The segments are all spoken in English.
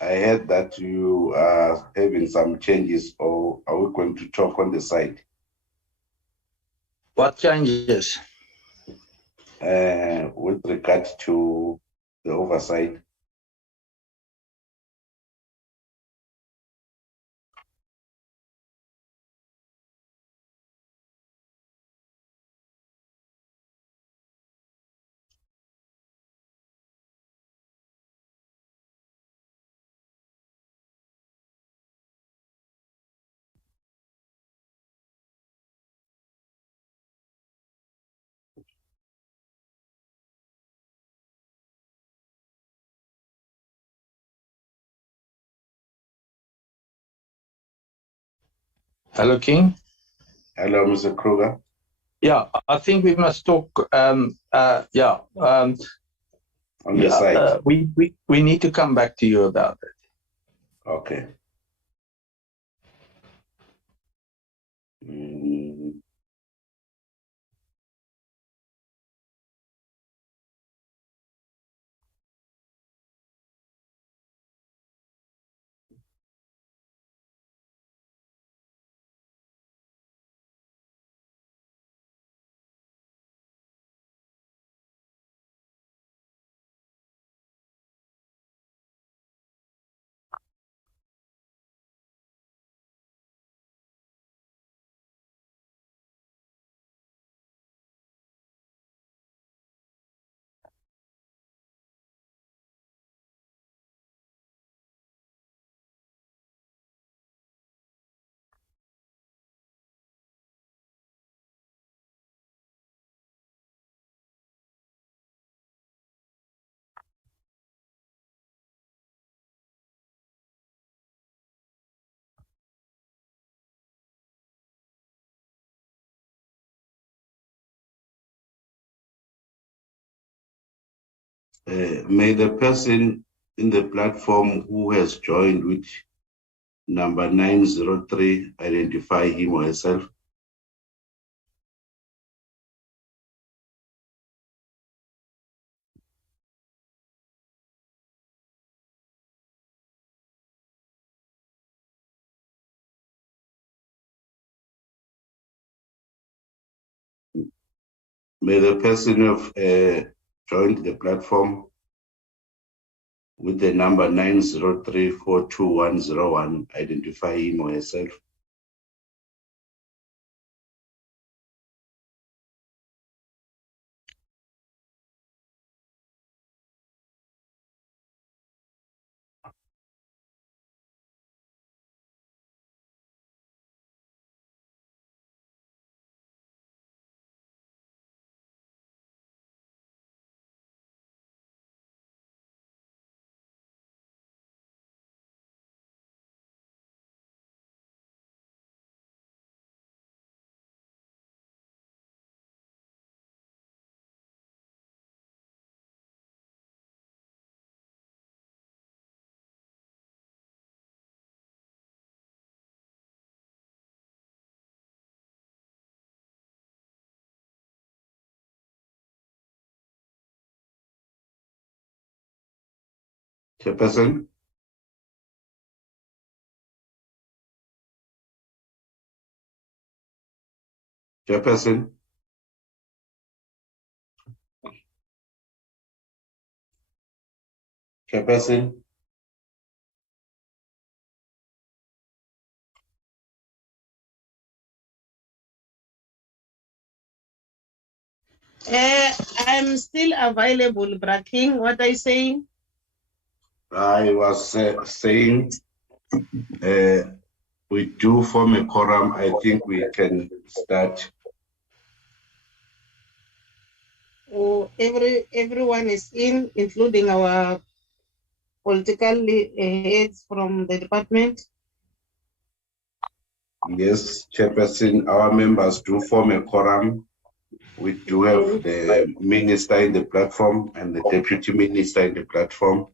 I heard that you are having some changes, or are we going to talk on the side? What changes? With regard to the oversight. Hello, King. Hello, Mr. Kruger. Yeah, I think we must talk. On the side. We need to come back to you about it. Okay. May the person in the platform who has joined with number 903 identify him or herself. May the person who have joined the platform with the number 903420101 identify him or herself. Chairperson? Chairperson? Chairperson? I'm still available, Braking. What are you saying? I was saying we do form a quorum. I think we can start. Oh, everyone is in, including our political heads from the department. Yes, Chairperson, our members do form a quorum. We do have the minister in the platform and the deputy minister in the platform.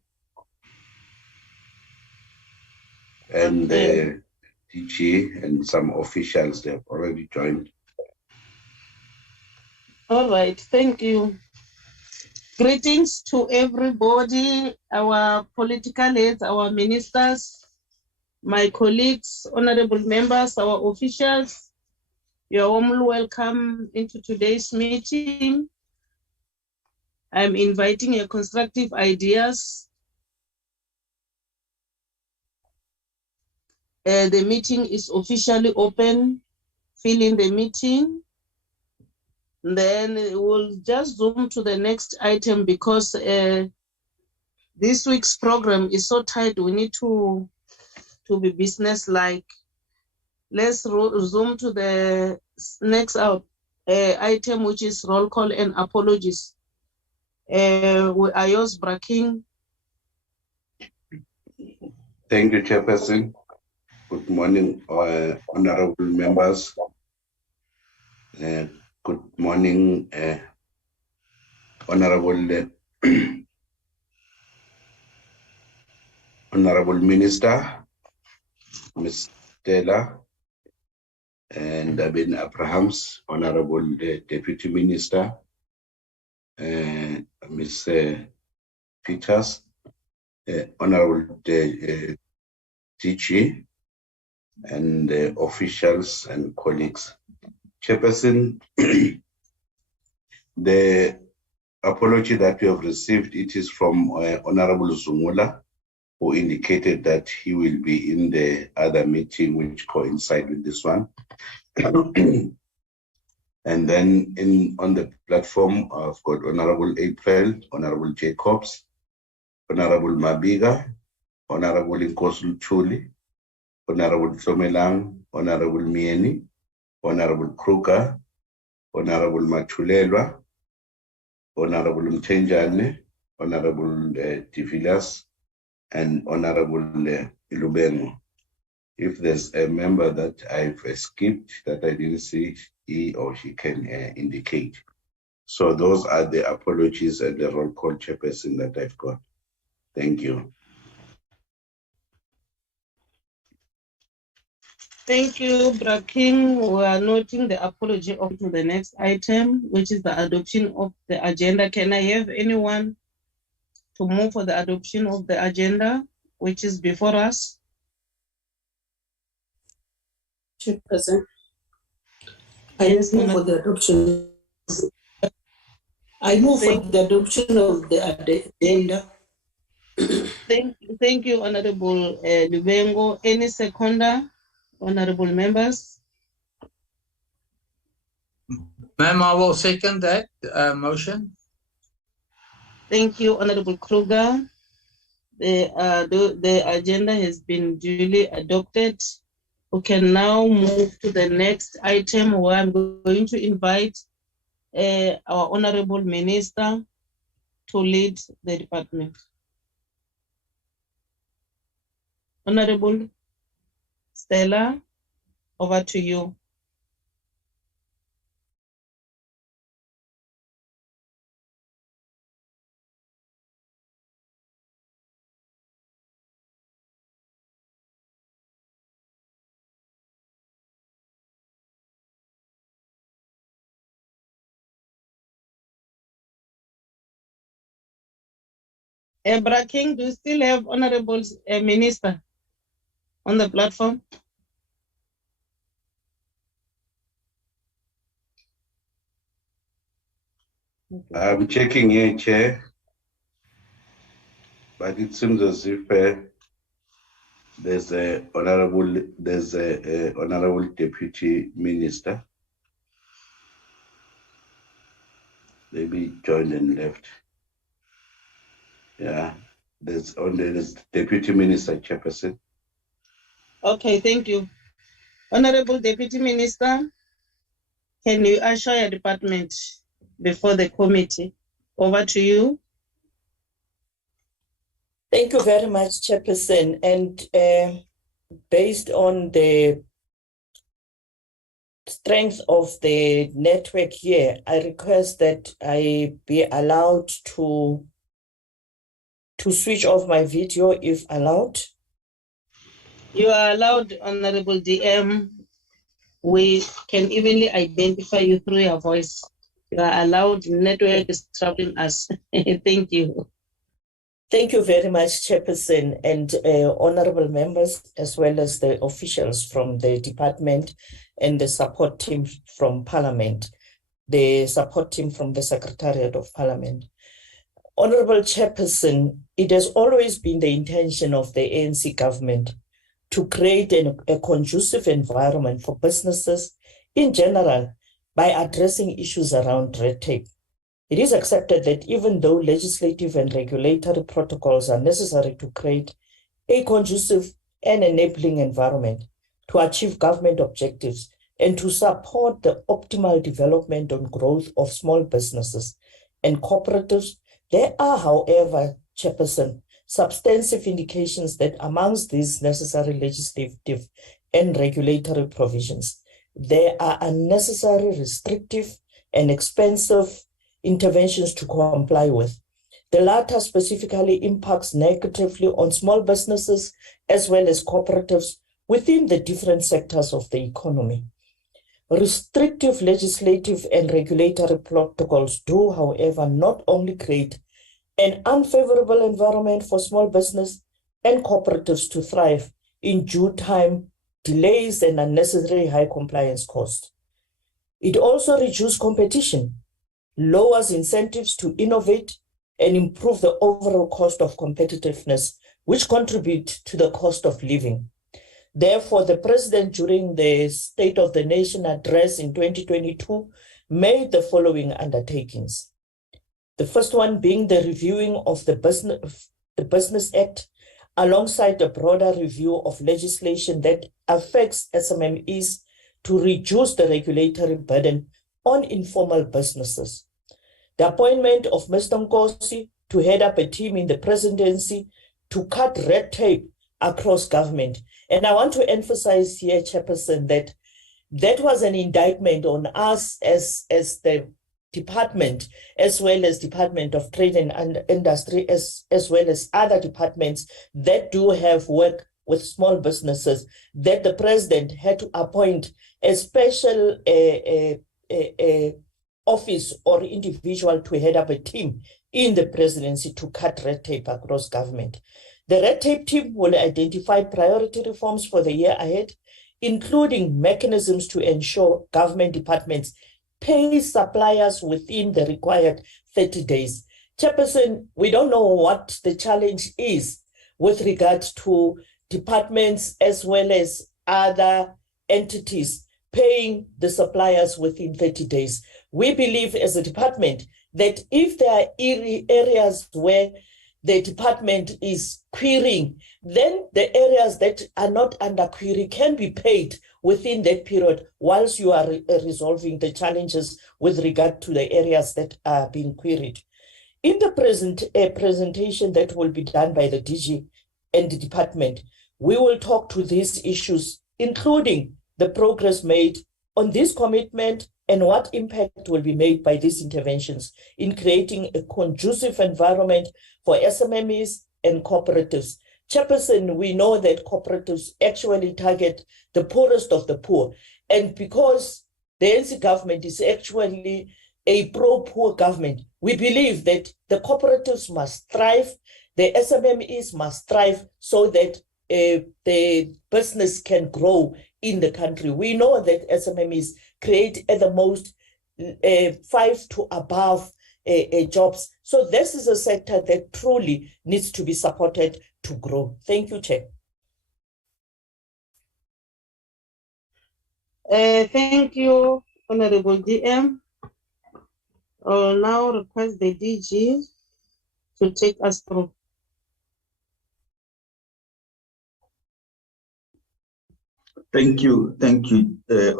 And the DG and some officials, they have already joined. All right, thank you. Greetings to everybody, our political heads, our ministers, my colleagues, honorable members, our officials. You're warmly welcome into today's meeting. I'm inviting your constructive ideas. The meeting is officially open. Fill in the meeting. Then we'll just zoom to the next item because this week's program is so tight. We need to be business-like. Let's zoom to the next item, which is roll call and apologies. Ayos Braking. Thank you, Chairperson. Good morning, honorable members. Good morning, honorable honorable Minister, Ms. Stella, and Abin Abrahams, honorable Deputy Minister, Ms. Peters, honorable DG, and officials and colleagues. Chairperson, the apology that we have received, it is from Honorable Zumula, who indicated that he will be in the other meeting which coincide with this one. And then on the platform, I've got Honorable April, Honorable Jacobs, Honorable Mabiga, Honorable Inkosul Chuli, Honorable Somelang, Honorable Mieni, Honorable Kruger, Honorable Machulelwa, Honorable Mtenjane, Honorable Tivilas, and Honorable Ilubengo. If there's a member that I've skipped that I didn't see, he or she can indicate. So those are the apologies and the roll call, Chairperson, that I've got. Thank you. Thank you, Braking. We are noting the apology up to the next item, which is the adoption of the agenda. Can I have anyone to move for the adoption of the agenda, which is before us? Chairperson, I move for the adoption. I move for the adoption of the agenda. Thank you, Honorable Lubengo. Any seconder, honorable members? Ma'am, I will second that motion. Thank you, Honorable Kruger. The agenda has been duly adopted. We can now move to the next item where I'm going to invite our Honorable Minister to lead the department. Honorable Stella, over to you. Braking, do you still have Honorable Minister on the platform? I'm checking here, Chair, but it seems as if there's a honorable Deputy Minister. Maybe joined and left. Yeah, there's Deputy Minister, Chairperson. Okay, thank you. Honorable Deputy Minister, can you assure your department before the committee? Over to you. Thank you very much, Chairperson. And based on the strength of the network here, I request that I be allowed to switch off my video if allowed. You are allowed, Honorable DM. We can evenly identify you through your voice. You are allowed. Network is troubling us. Thank you. Thank you very much, Chairperson, and honorable members, as well as the officials from the department and the support team from Parliament, the support team from the Secretariat of Parliament. Honorable Chairperson, it has always been the intention of the ANC government to create a conducive environment for businesses in general by addressing issues around red tape. It is accepted that even though legislative and regulatory protocols are necessary to create a conducive and enabling environment to achieve government objectives and to support the optimal development and growth of small businesses and cooperatives, there are, however, Chairperson, substantive indications that amongst these necessary legislative and regulatory provisions, there are unnecessary, restrictive, and expensive interventions to comply with. The latter specifically impacts negatively on small businesses as well as cooperatives within the different sectors of the economy. Restrictive legislative and regulatory protocols do, however, not only create an unfavorable environment for small business and cooperatives to thrive in due time, delays, and unnecessary high compliance costs. It also reduces competition, lowers incentives to innovate, and improve the overall cost of competitiveness, which contribute to the cost of living. Therefore, the President, during the State of the Nation address in 2022, made the following undertakings. The first one being the reviewing of the Business Act, alongside a broader review of legislation that affects SMMEs to reduce the regulatory burden on informal businesses. The appointment of Mr. Nkosi to head up a team in the presidency to cut red tape across government. And I want to emphasize here, Chairperson, that that was an indictment on us as the department, as well as Department of Trade and Industry, as well as other departments that do have work with small businesses, that the President had to appoint a special office or individual to head up a team in the presidency to cut red tape across government. The red tape team will identify priority reforms for the year ahead, including mechanisms to ensure government departments pay suppliers within the required 30 days. Chairperson, we don't know what the challenge is with regards to departments as well as other entities paying the suppliers within 30 days. We believe as a department that if there are areas where the department is querying, then the areas that are not under query can be paid within that period whilst you are resolving the challenges with regard to the areas that are being queried. In the presentation that will be done by the DG and the department, we will talk to these issues, including the progress made on this commitment and what impact will be made by these interventions in creating a conducive environment for SMMEs and cooperatives. Chairperson, we know that cooperatives actually target the poorest of the poor. And because the ANC government is actually a pro-poor government, we believe that the cooperatives must thrive, the SMMEs must thrive so that the business can grow in the country. We know that SMMEs create at the most 5 to above jobs. So this is a sector that truly needs to be supported to grow. Thank you, Chair. Thank you, Honorable DM. I will now request the DG to take us through. Thank you,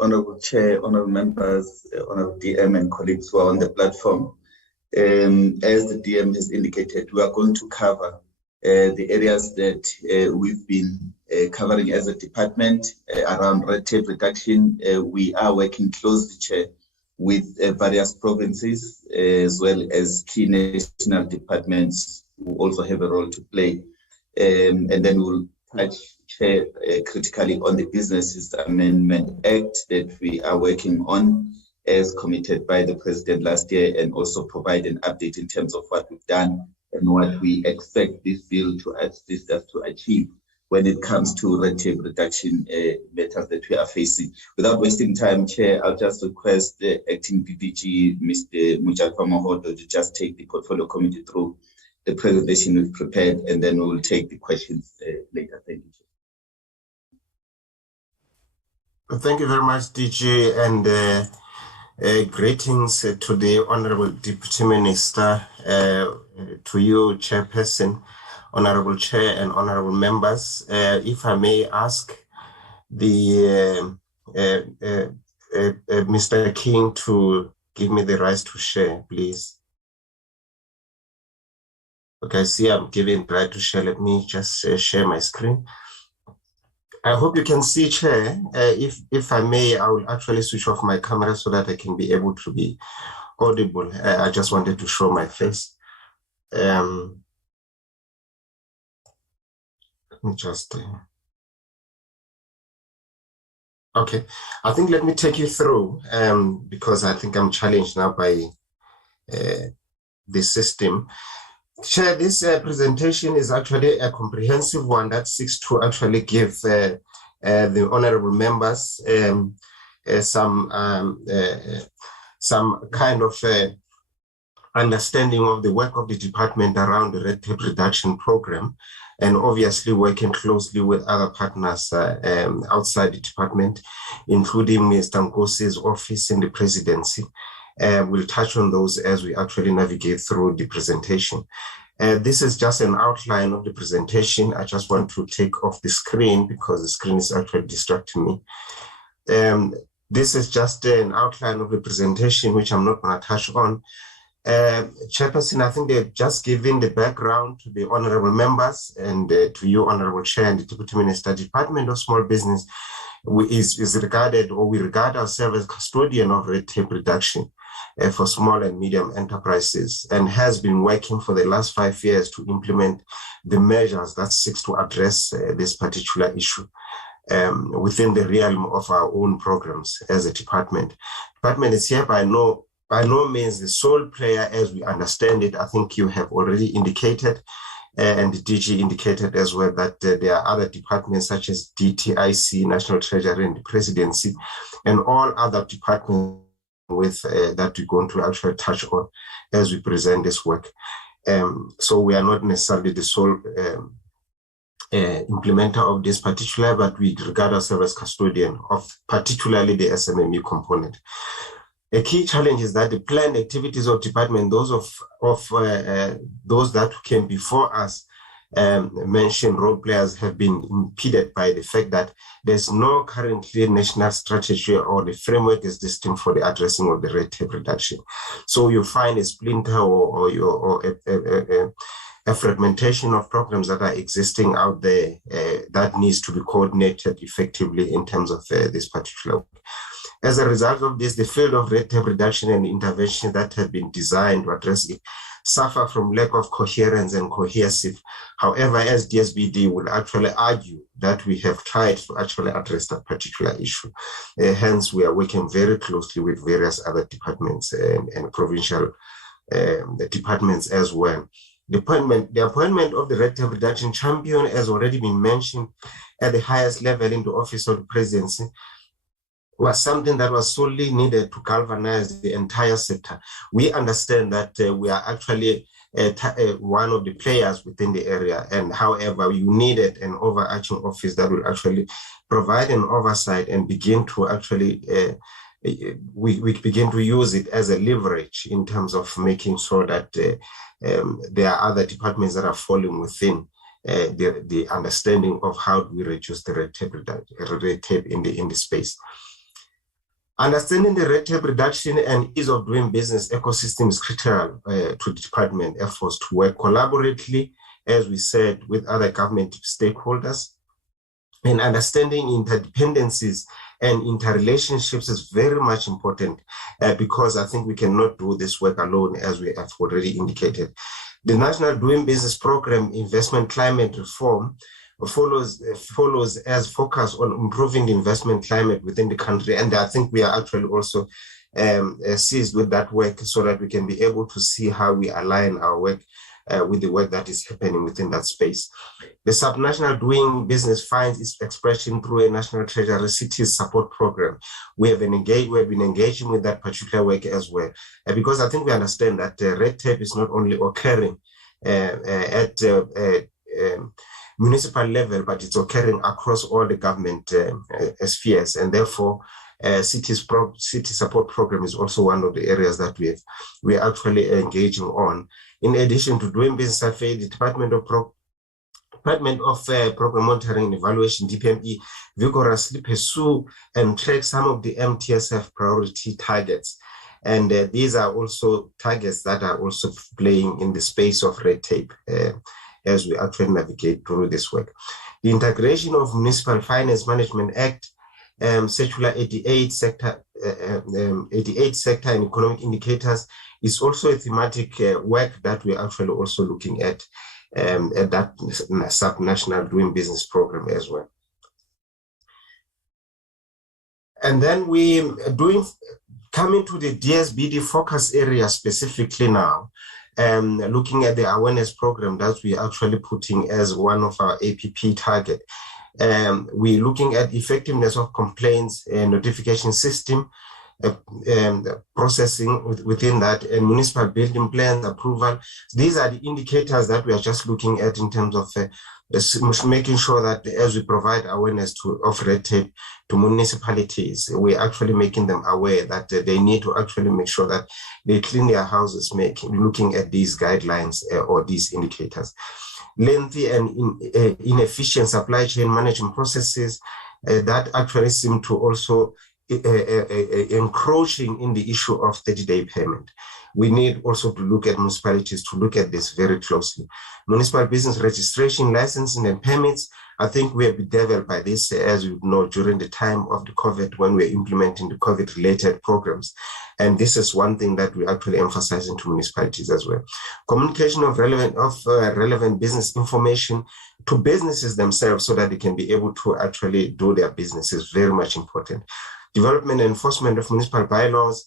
Honorable Chair, Honorable Members, Honorable DM and colleagues who are on the platform. As the DM has indicated, we are going to cover the areas that we've been covering as a department around red tape reduction. We are working closely, Chair, with various provinces as well as key national departments who also have a role to play. And then we'll touch critically on the Businesses Amendment Act that we are working on as committed by the President last year, and also provide an update in terms of what we've done and what we expect this bill to assist us to achieve when it comes to red tape reduction matters that we are facing. Without wasting time, Chair, I'll just request the Acting DDG, Mr. Mujalpa Mahodo, to just take the Portfolio Committee through the presentation we've prepared, and then we will take the questions later. Thank you, Chair. Thank you very much, DG, and greetings to the Honorable Deputy Minister, to you, Chairperson, Honorable Chair, and Honorable members. If I may ask the Mr. King to give me the right to share, please. Okay, I see I'm giving the right to share. Let me just share my screen. I hope you can see, Chair. If I may, I will actually switch off my camera so that I can be able to be audible. I just wanted to show my face. Let me just... Okay, I think let me take you through, because I think I'm challenged now by the system. Chair, this presentation is actually a comprehensive one that seeks to actually give the honorable members some kind of understanding of the work of the department around the red tape reduction program, and obviously working closely with other partners outside the department, including Mr. Nkosi's office in the Presidency. We'll touch on those as we actually navigate through the presentation. This is just an outline of the presentation. I just want to take off the screen because the screen is actually distracting me. This is just an outline of the presentation, which I'm not going to touch on. Chairperson, I think they've just given the background to the honorable members and to you, Honorable Chair, and the Deputy Minister. Department of Small Business is regarded, or we regard ourselves as custodian of red tape reduction for small and medium enterprises, and has been working for the last 5 years to implement the measures that seeks to address this particular issue within the realm of our own programs as a department. Department is here by no means the sole player as we understand it. I think you have already indicated, and the DG indicated as well, that there are other departments such as DTIC, National Treasury, and the Presidency, and all other departments with that we're going to actually touch on as we present this work. So we are not necessarily the sole implementer of this particular, but we regard ourselves as custodian of particularly the SMME component. A key challenge is that the planned activities of department, those that came before us, mentioned role players, have been impeded by the fact that there's no currently national strategy or the framework is distinct for the addressing of the red tape reduction. So you find a splinter or a fragmentation of programs that are existing out there that needs to be coordinated effectively in terms of this particular work. As a result of this, the field of red tape reduction and intervention that have been designed to address it suffer from lack of coherence and cohesive. However, as DSBD will actually argue that we have tried to actually address that particular issue. Hence, we are working very closely with various other departments and provincial departments as well. The appointment of the red tape reduction champion has already been mentioned at the highest level in the office of the Presidency, was something that was solely needed to galvanize the entire sector. We understand that we are actually one of the players within the area, and however, you needed an overarching office that will actually provide an oversight and begin to actually, we begin to use it as a leverage in terms of making sure that there are other departments that are falling within the understanding of how do we reduce the red tape in the space. Understanding the red tape reduction and ease of doing business ecosystem is critical to department efforts to work collaboratively, as we said, with other government stakeholders. And understanding interdependencies and interrelationships is very much important because I think we cannot do this work alone, as we have already indicated. The National Doing Business Program Investment Climate Reform follows as focus on improving the investment climate within the country, and I think we are actually also seized with that work so that we can be able to see how we align our work with the work that is happening within that space. The subnational doing business finds its expression through a National Treasury Cities Support Program. We have been engaging with that particular work as well, because I think we understand that red tape is not only occurring at municipal level, but it's occurring across all the government spheres, and therefore city support program is also one of the areas that we are actually engaging on. In addition to doing business survey, the Department of Program Monitoring and Evaluation, DPME, vigorously pursue and track some of the MTSF priority targets. And these are also targets that are also playing in the space of red tape as we actually navigate through this work. The integration of Municipal Finance Management Act, Circular 88 sector and economic indicators is also a thematic work that we're actually also looking at that subnational doing business program as well. And then coming to the DSBD focus area specifically now, looking at the awareness program that we are actually putting as one of our APP target. We're looking at effectiveness of complaints and notification system, processing within that, and municipal building plans approval. These are the indicators that we are just looking at in terms of making sure that as we provide awareness of red tape to municipalities, we're actually making them aware that they need to actually make sure that they clean their houses, looking at these guidelines or these indicators. Lengthy and inefficient supply chain management processes that actually seem to also encroaching in the issue of 30-day payment. We need also to look at municipalities to look at this very closely. Municipal business registration, licensing, and permits. I think we have been bedeviled by this, as you know, during the time of the COVID when we're implementing the COVID-related programs. And this is one thing that we actually emphasizing to municipalities as well. Communication of relevant business information to businesses themselves so that they can be able to actually do their business is very much important. Development and enforcement of municipal bylaws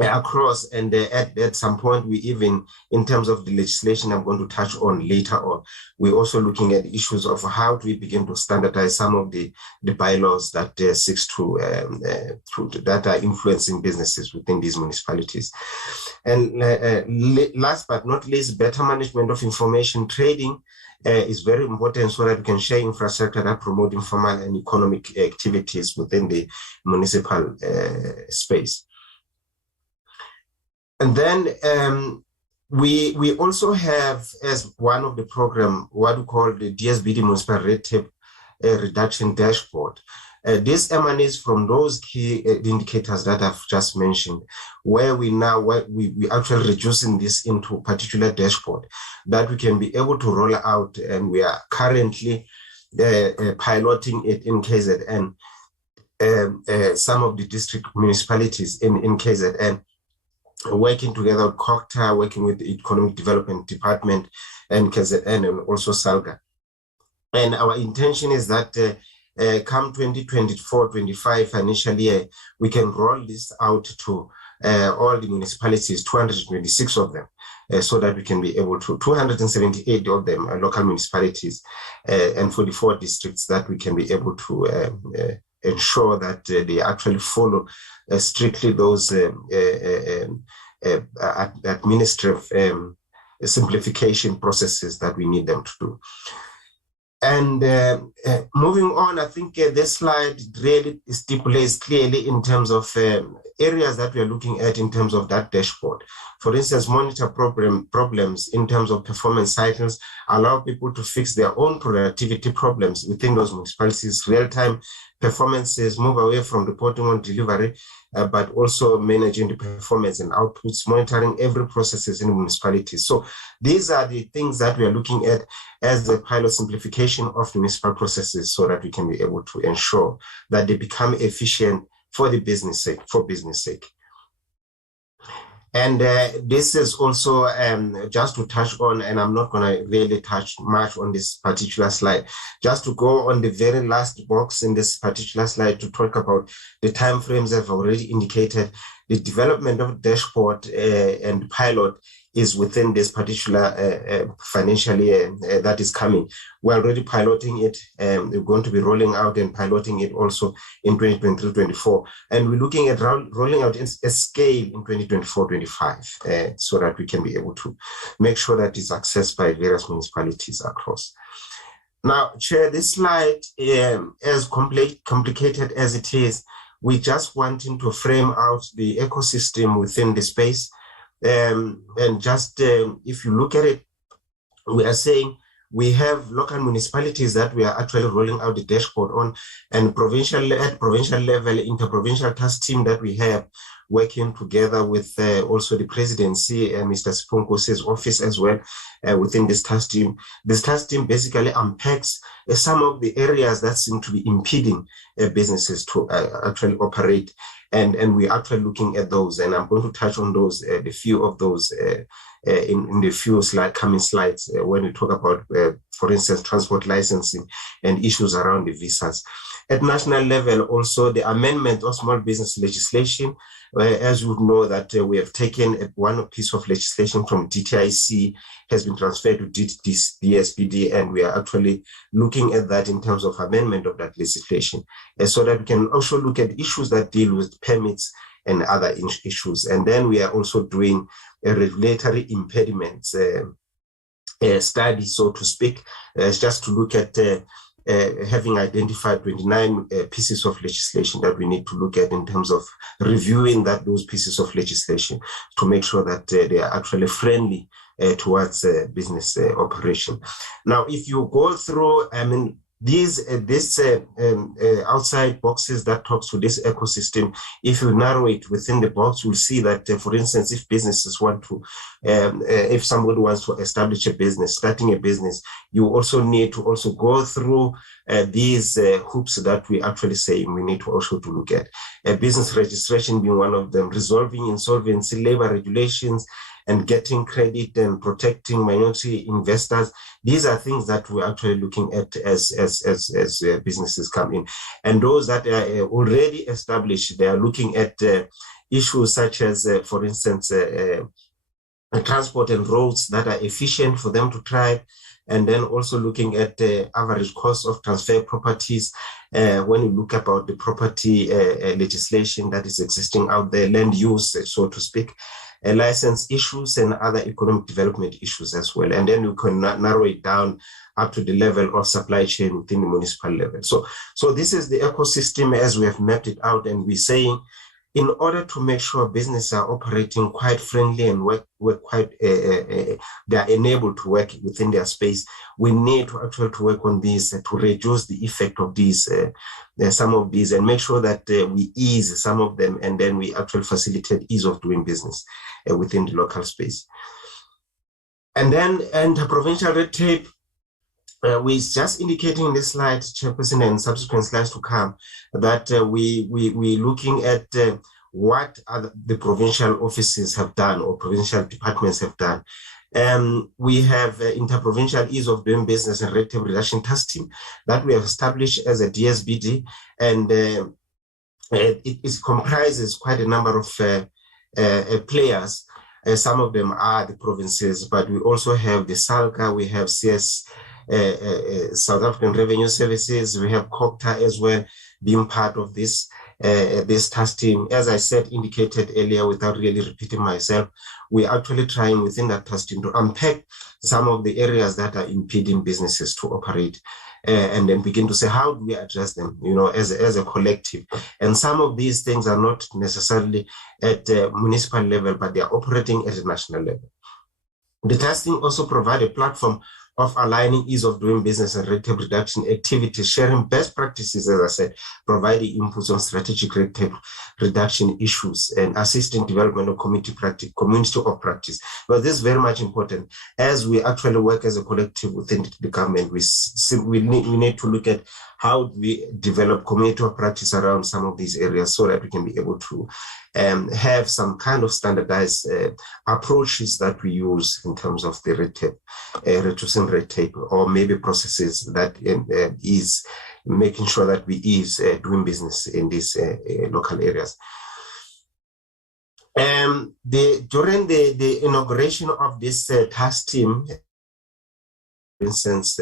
across, and at some point we even, in terms of the legislation I'm going to touch on later on, we're also looking at issues of how do we begin to standardize some of the bylaws that seeks to that are influencing businesses within these municipalities. And last but not least, better management of information trading is very important so that we can share infrastructure that promote informal and economic activities within the municipal space. And then we also have, as one of the program, what we call the DSBD Municipal Red Tape Reduction Dashboard. This emanates from those key indicators that I've just mentioned, where we actually reducing this into a particular dashboard that we can be able to roll out, and we are currently piloting it in KZN, some of the district municipalities in KZN, working together with COCTA, working with the Economic Development Department and KZN and also SALGA. And our intention is that come 2024-25 financial year, we can roll this out to all the municipalities, 226 of them, so that we can be able to, 278 of them are local municipalities, and 44 districts that we can be able to ensure that they actually follow strictly those administrative simplification processes that we need them to do. And moving on, I think this slide really stipulates clearly in terms of areas that we are looking at in terms of that dashboard. For instance, monitor problems in terms of performance cycles, allow people to fix their own productivity problems within those municipalities, real-time performances, move away from reporting on delivery, but also managing the performance and outputs, monitoring every processes in municipalities. So these are the things that we are looking at as the pilot simplification of municipal processes so that we can be able to ensure that they become efficient for the business sake, And this is also just to touch on, and I'm not going to really touch much on this particular slide, just to go on the very last box in this particular slide to talk about the timeframes I've already indicated. the development of dashboard and pilot is within this particular financial year that is coming. We're already piloting it. We're going to be rolling out and piloting it also in 2023-24. And we're looking at rolling out a scale in 2024-25 so that we can be able to make sure that it's accessed by various municipalities across. Now, Chair, this slide, as complicated as it is, we just wanting to frame out the ecosystem within the space. And just if you look at it, we are saying we have local municipalities that we are actually rolling out the dashboard on, and at provincial level, interprovincial task team that we have working together with also the presidency and Mr. Siponkosi's office as well within this task team. This task team basically unpacks some of the areas that seem to be impeding businesses to actually operate. And we're actually looking at those, and I'm going to touch on those, the few of those in the few coming slides when we talk about, for instance, transport licensing and issues around the visas. At national level, also the amendment of small business legislation, as you know that we have taken one piece of legislation from DTIC, has been transferred to DSPD, and we are actually looking at that in terms of amendment of that legislation, so that we can also look at issues that deal with permits and other issues. And then we are also doing a regulatory impediments study, so to speak, just to look at having identified 29 pieces of legislation that we need to look at in terms of reviewing those pieces of legislation to make sure that they are actually friendly towards business operation. Now, if you go through, I mean, these outside boxes that talks to this ecosystem, if you narrow it within the box, you'll see that, for instance, if businesses want to, if somebody wants to establish a business, starting a business, you also need to also go through these hoops that we actually say we need to also to look at. Business registration being one of them, resolving insolvency, labor regulations, and getting credit and protecting minority investors. These are things that we're actually looking at as businesses come in. And those that are already established, they are looking at issues such as, for instance, transport and roads that are efficient for them to thrive, and then also looking at the average cost of transfer properties. When you look about the property legislation that is existing out there, land use, so to speak, license issues and other economic development issues as well. And then you can narrow it down up to the level of supply chain within the municipal level. So this is the ecosystem as we have mapped it out, and we're saying in order to make sure businesses are operating quite friendly and work quite, they are enabled to work within their space, we need to actually to work on these to reduce the effect of these, some of these, and make sure that we ease some of them, and then we actually facilitate ease of doing business within the local space. And then interprovincial red tape, we just indicating in this slide, Chairperson, and subsequent slides to come, that we're looking at what the provincial offices have done or provincial departments have done. We have interprovincial ease of doing business and red tape reduction task team that we have established as a DSBD, and it comprises quite a number of players. Some of them are the provinces, but we also have the SALCA, we have CS, South African Revenue Services, we have COPTA as well being part of this task team. As I said, indicated earlier without really repeating myself, we're actually trying within that task team to unpack some of the areas that are impeding businesses to operate, and then begin to say, how do we address them, as a collective? And some of these things are not necessarily at municipal level, but they are operating at a national level. The task team also provide a platform of aligning ease of doing business and red tape reduction activities, sharing best practices, as I said, providing inputs on strategic red tape reduction issues, and assisting development of community of practice. But this is very much important. As we actually work as a collective within the government, we need to look at how do we develop community of practice around some of these areas so that we can be able to have some kind of standardized approaches that we use in terms of the red tape, reducing red tape, or maybe processes that is making sure that we ease doing business in these local areas. During the inauguration of this task team, for instance,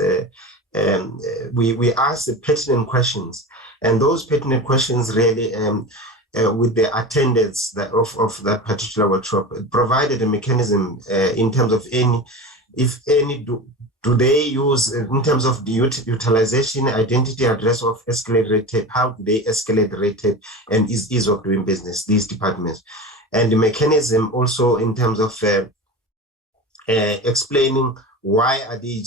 we asked the pertinent questions, and those pertinent questions really, with the attendance of that particular workshop, provided a mechanism in terms of if any, do they use, in terms of the utilization, identity, address of escalate rate tape, how do they escalate the rate tape and ease of doing business, these departments? And the mechanism also in terms of explaining why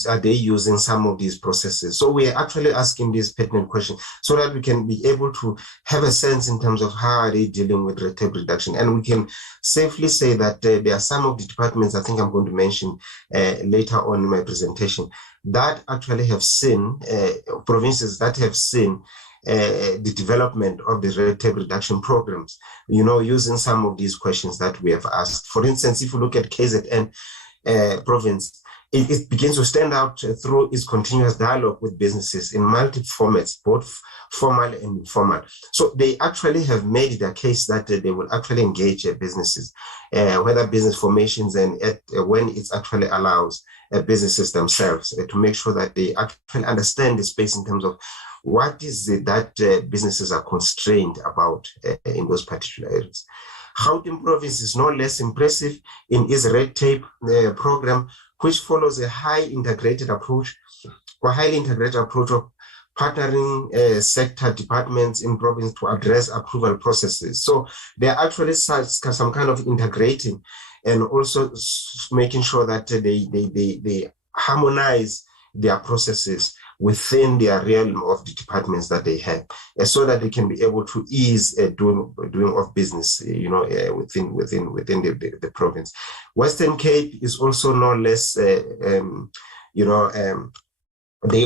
are they using some of these processes. So we are actually asking these pertinent questions so that we can be able to have a sense in terms of how are they dealing with red tape reduction. And we can safely say that there are some of the departments, I think I'm going to mention later on in my presentation, that actually have seen, provinces that have seen the development of the red tape reduction programs, using some of these questions that we have asked. For instance, if you look at KZN province, it begins to stand out through its continuous dialogue with businesses in multiple formats, both formal and informal. So they actually have made their case that they will actually engage businesses, whether business formations and when it actually allows businesses themselves to make sure that they actually understand the space in terms of what is it that businesses are constrained about in those particular areas. Gauteng province is no less impressive in its red tape program, which follows a highly integrated approach of partnering sector departments in province to address approval processes. So they are actually some kind of integrating and also making sure that they harmonize their processes within their realm of the departments that they have, so that they can be able to ease doing of business, within the province. Western Cape is also no less, they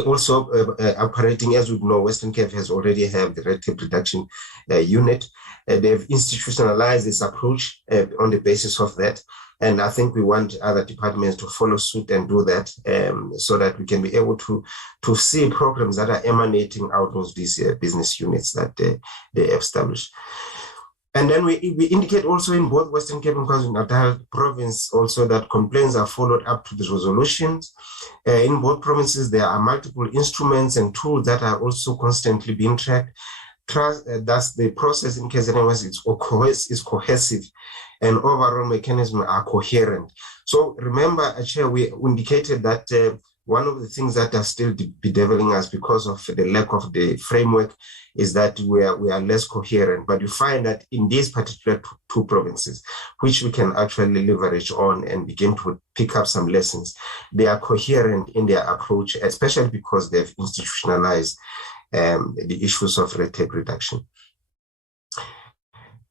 also operating, as we know, Western Cape has already have the red tape reduction unit. They've institutionalized this approach on the basis of that. And I think we want other departments to follow suit and do that, so that we can be able to see programs that are emanating out of these business units that they establish. And then we indicate also in both Western Cape and KwaZulu-Natal province also that complaints are followed up to the resolutions. In both provinces, there are multiple instruments and tools that are also constantly being tracked. Thus, the process in KZN is cohesive and overall mechanisms are coherent. So remember, Chair, we indicated that one of the things that are still bedeviling us because of the lack of the framework is that we are less coherent. But you find that in these particular two provinces, which we can actually leverage on and begin to pick up some lessons, they are coherent in their approach, especially because they've institutionalized the issues of red tape reduction.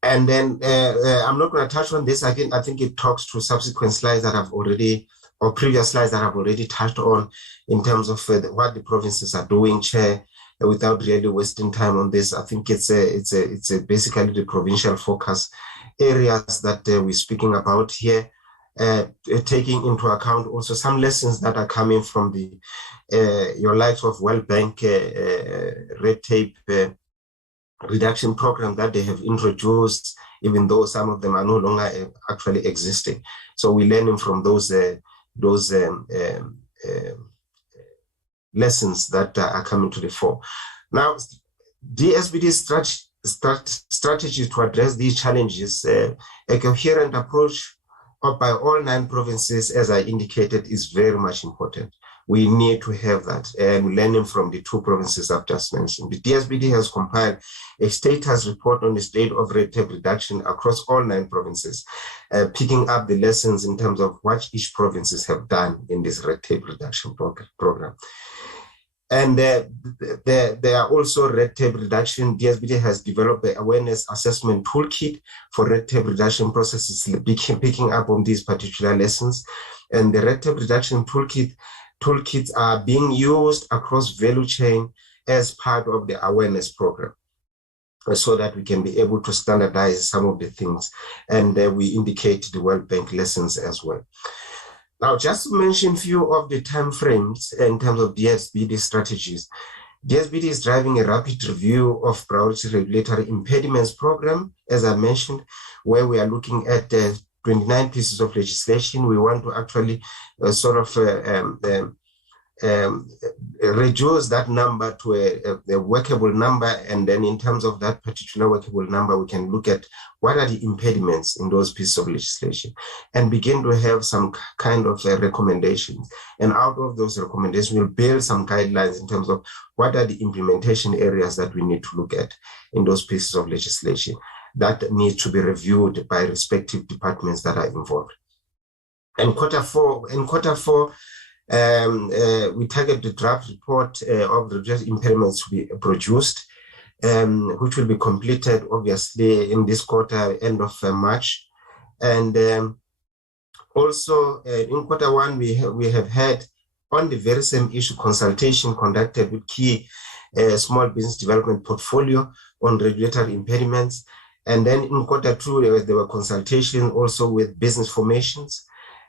And then I'm not going to touch on this again. I think it talks to subsequent slides that I've already, or previous slides that I've already touched on in terms of what the provinces are doing, Chair, without really wasting time on this. I think it's basically the provincial focus areas that we're speaking about here, taking into account also some lessons that are coming from the your likes of World Bank red tape reduction program that they have introduced, even though some of them are no longer actually existing. So we're learning from those lessons that are coming to the fore. Now, DSBD's strategy to address these challenges, a coherent approach by all 9 provinces, as I indicated, is very much important. We need to have that, and learning from the 2 provinces I've just mentioned. The DSBD has compiled a status report on the state of red tape reduction across all 9 provinces, picking up the lessons in terms of what each provinces have done in this red tape reduction program. And there are also red tape reduction. DSBD has developed the awareness assessment toolkit for red tape reduction processes, picking up on these particular lessons. And the red tape reduction toolkits are being used across value chain as part of the awareness program, so that we can be able to standardize some of the things. And we indicate the World Bank lessons as well. Now, just to mention a few of the time frames in terms of DSBD strategies, DSBD is driving a rapid review of priority regulatory impediments program, as I mentioned, where we are looking at 29 pieces of legislation. We want to actually reduce that number to a workable number, and then in terms of that particular workable number, we can look at what are the impediments in those pieces of legislation and begin to have some kind of recommendations. And out of those recommendations, we'll build some guidelines in terms of what are the implementation areas that we need to look at in those pieces of legislation that need to be reviewed by respective departments that are involved. In quarter four, we target the draft report of the impediments to be produced, which will be completed obviously in this quarter, end of March. And also in quarter one, we have had on the very same issue consultation conducted with key small business development portfolio on regulatory impediments. And then in quarter two, there were consultations also with business formations.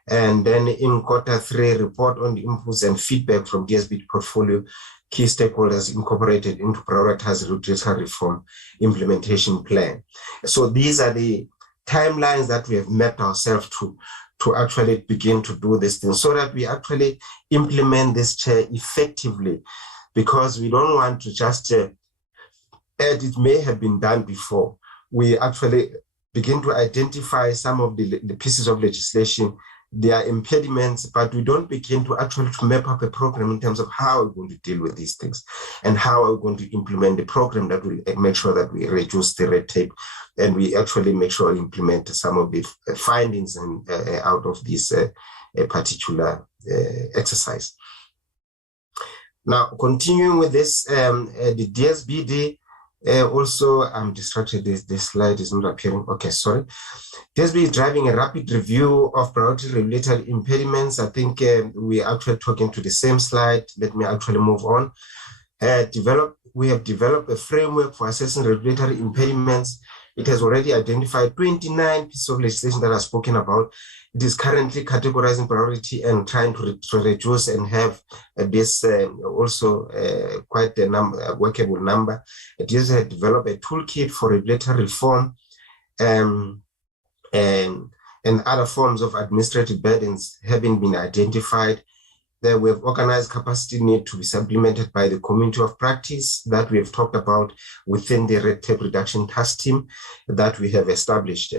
And then in quarter three, report on the inputs and feedback from DSBD portfolio, key stakeholders incorporated into prioritized regulatory reform implementation plan. So these are the timelines that we have mapped ourselves to actually begin to do this thing so that we actually implement this chair effectively, because we don't want to just add it may have been done before. We actually begin to identify some of the pieces of legislation. There are impediments, but we don't begin to actually map up a program in terms of how we're going to deal with these things and how we're going to implement the program that will make sure that we reduce the red tape and we actually make sure we implement some of the findings and out of this particular exercise. Now, continuing with this, the DSBD also, I'm distracted, this slide is not appearing. Okay, sorry. DSB is driving a rapid review of priority regulatory impediments. I think we are actually talking to the same slide. Let me actually move on. We have developed a framework for assessing regulatory impediments. It has already identified 29 pieces of legislation that are spoken about. It is currently categorizing priority and trying to reduce and have this also quite a workable number. It has developed a toolkit for regulatory reform and other forms of administrative burdens having been identified. That we have organized capacity need to be supplemented by the community of practice that we have talked about within the red tape reduction task team that we have established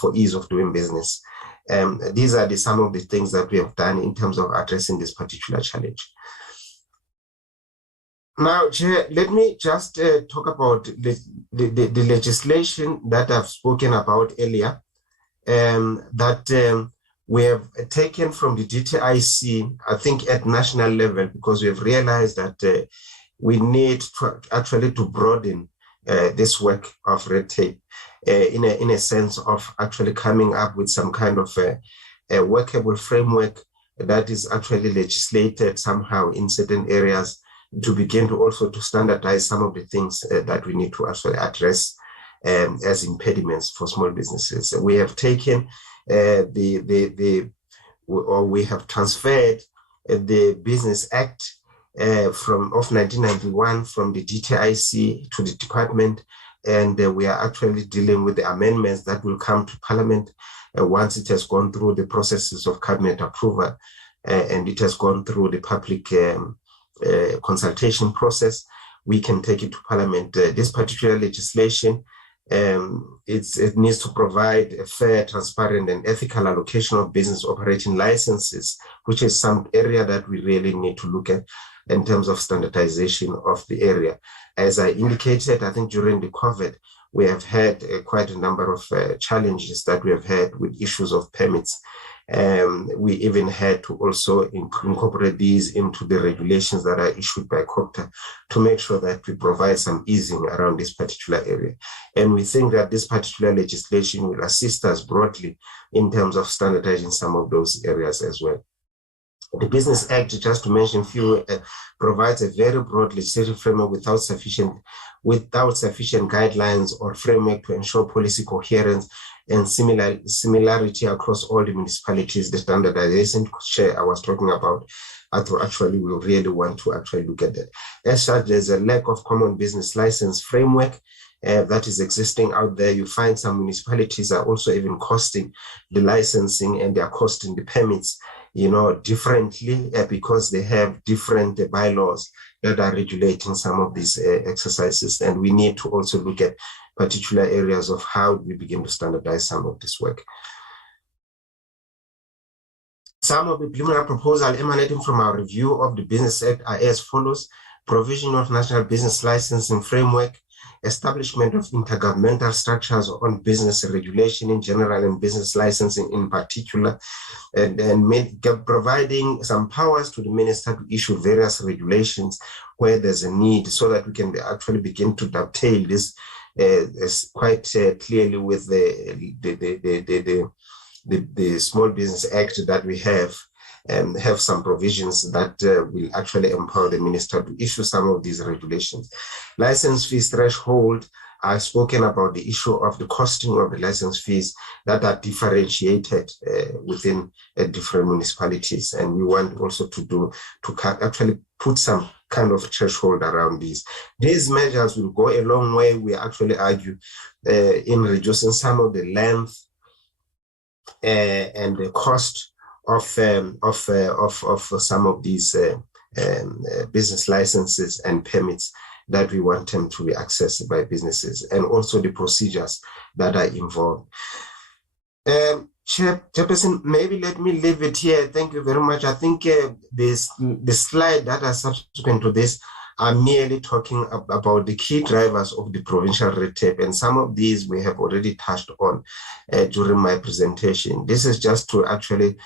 for ease of doing business. These are some of the things that we have done in terms of addressing this particular challenge. Now, Chair, let me just talk about the legislation that I've spoken about earlier, that we have taken from the DTIC, I think at national level, because we have realized that we need to actually to broaden this work of red tape in a sense of actually coming up with some kind of a workable framework that is actually legislated somehow in certain areas to begin to also to standardize some of the things that we need to actually address as impediments for small businesses. We have taken we have transferred the Business Act of 1991 from the DTIC to the department, and we are actually dealing with the amendments that will come to Parliament once it has gone through the processes of cabinet approval and it has gone through the public consultation process. We can take it to Parliament. This particular legislation, it needs to provide a fair, transparent, and ethical allocation of business operating licenses, which is some area that we really need to look at in terms of standardization of the area. As I indicated, I think during the COVID, we have had quite a number of challenges that we have had with issues of permits. We even had to also incorporate these into the regulations that are issued by COPTA to make sure that we provide some easing around this particular area. And we think that this particular legislation will assist us broadly in terms of standardizing some of those areas as well. The Business Act, just to mention a few, provides a very broad legislative framework without sufficient guidelines or framework to ensure policy coherence and similarity across all the municipalities. The standardization share I was talking about actually we really want to actually look at that. As such, there's a lack of common business license framework that is existing out there. You find some municipalities are also even costing the licensing and they are costing the permits, differently because they have different bylaws that are regulating some of these exercises. And we need to also look at particular areas of how we begin to standardize some of this work. Some of the preliminary proposals emanating from our review of the Business Act are as follows: provision of national business licensing framework, establishment of intergovernmental structures on business regulation in general and business licensing in particular, and providing some powers to the minister to issue various regulations where there's a need, so that we can actually begin to dovetail this quite clearly with the Small Business Act that we have, and have some provisions that will actually empower the minister to issue some of these regulations. License fees threshold, I've spoken about the issue of the costing of the license fees that are differentiated within different municipalities. And we want also to actually put some kind of threshold around these. These measures will go a long way, we actually argue, in reducing some of the length and the cost of some of these business licenses and permits that we want them to be accessed by businesses, and also the procedures that are involved. Chairperson, maybe let me leave it here. Thank you very much. I think the slide that are subsequent to this are merely talking about the key drivers of the provincial red tape, and some of these we have already touched on during my presentation. This is just to actually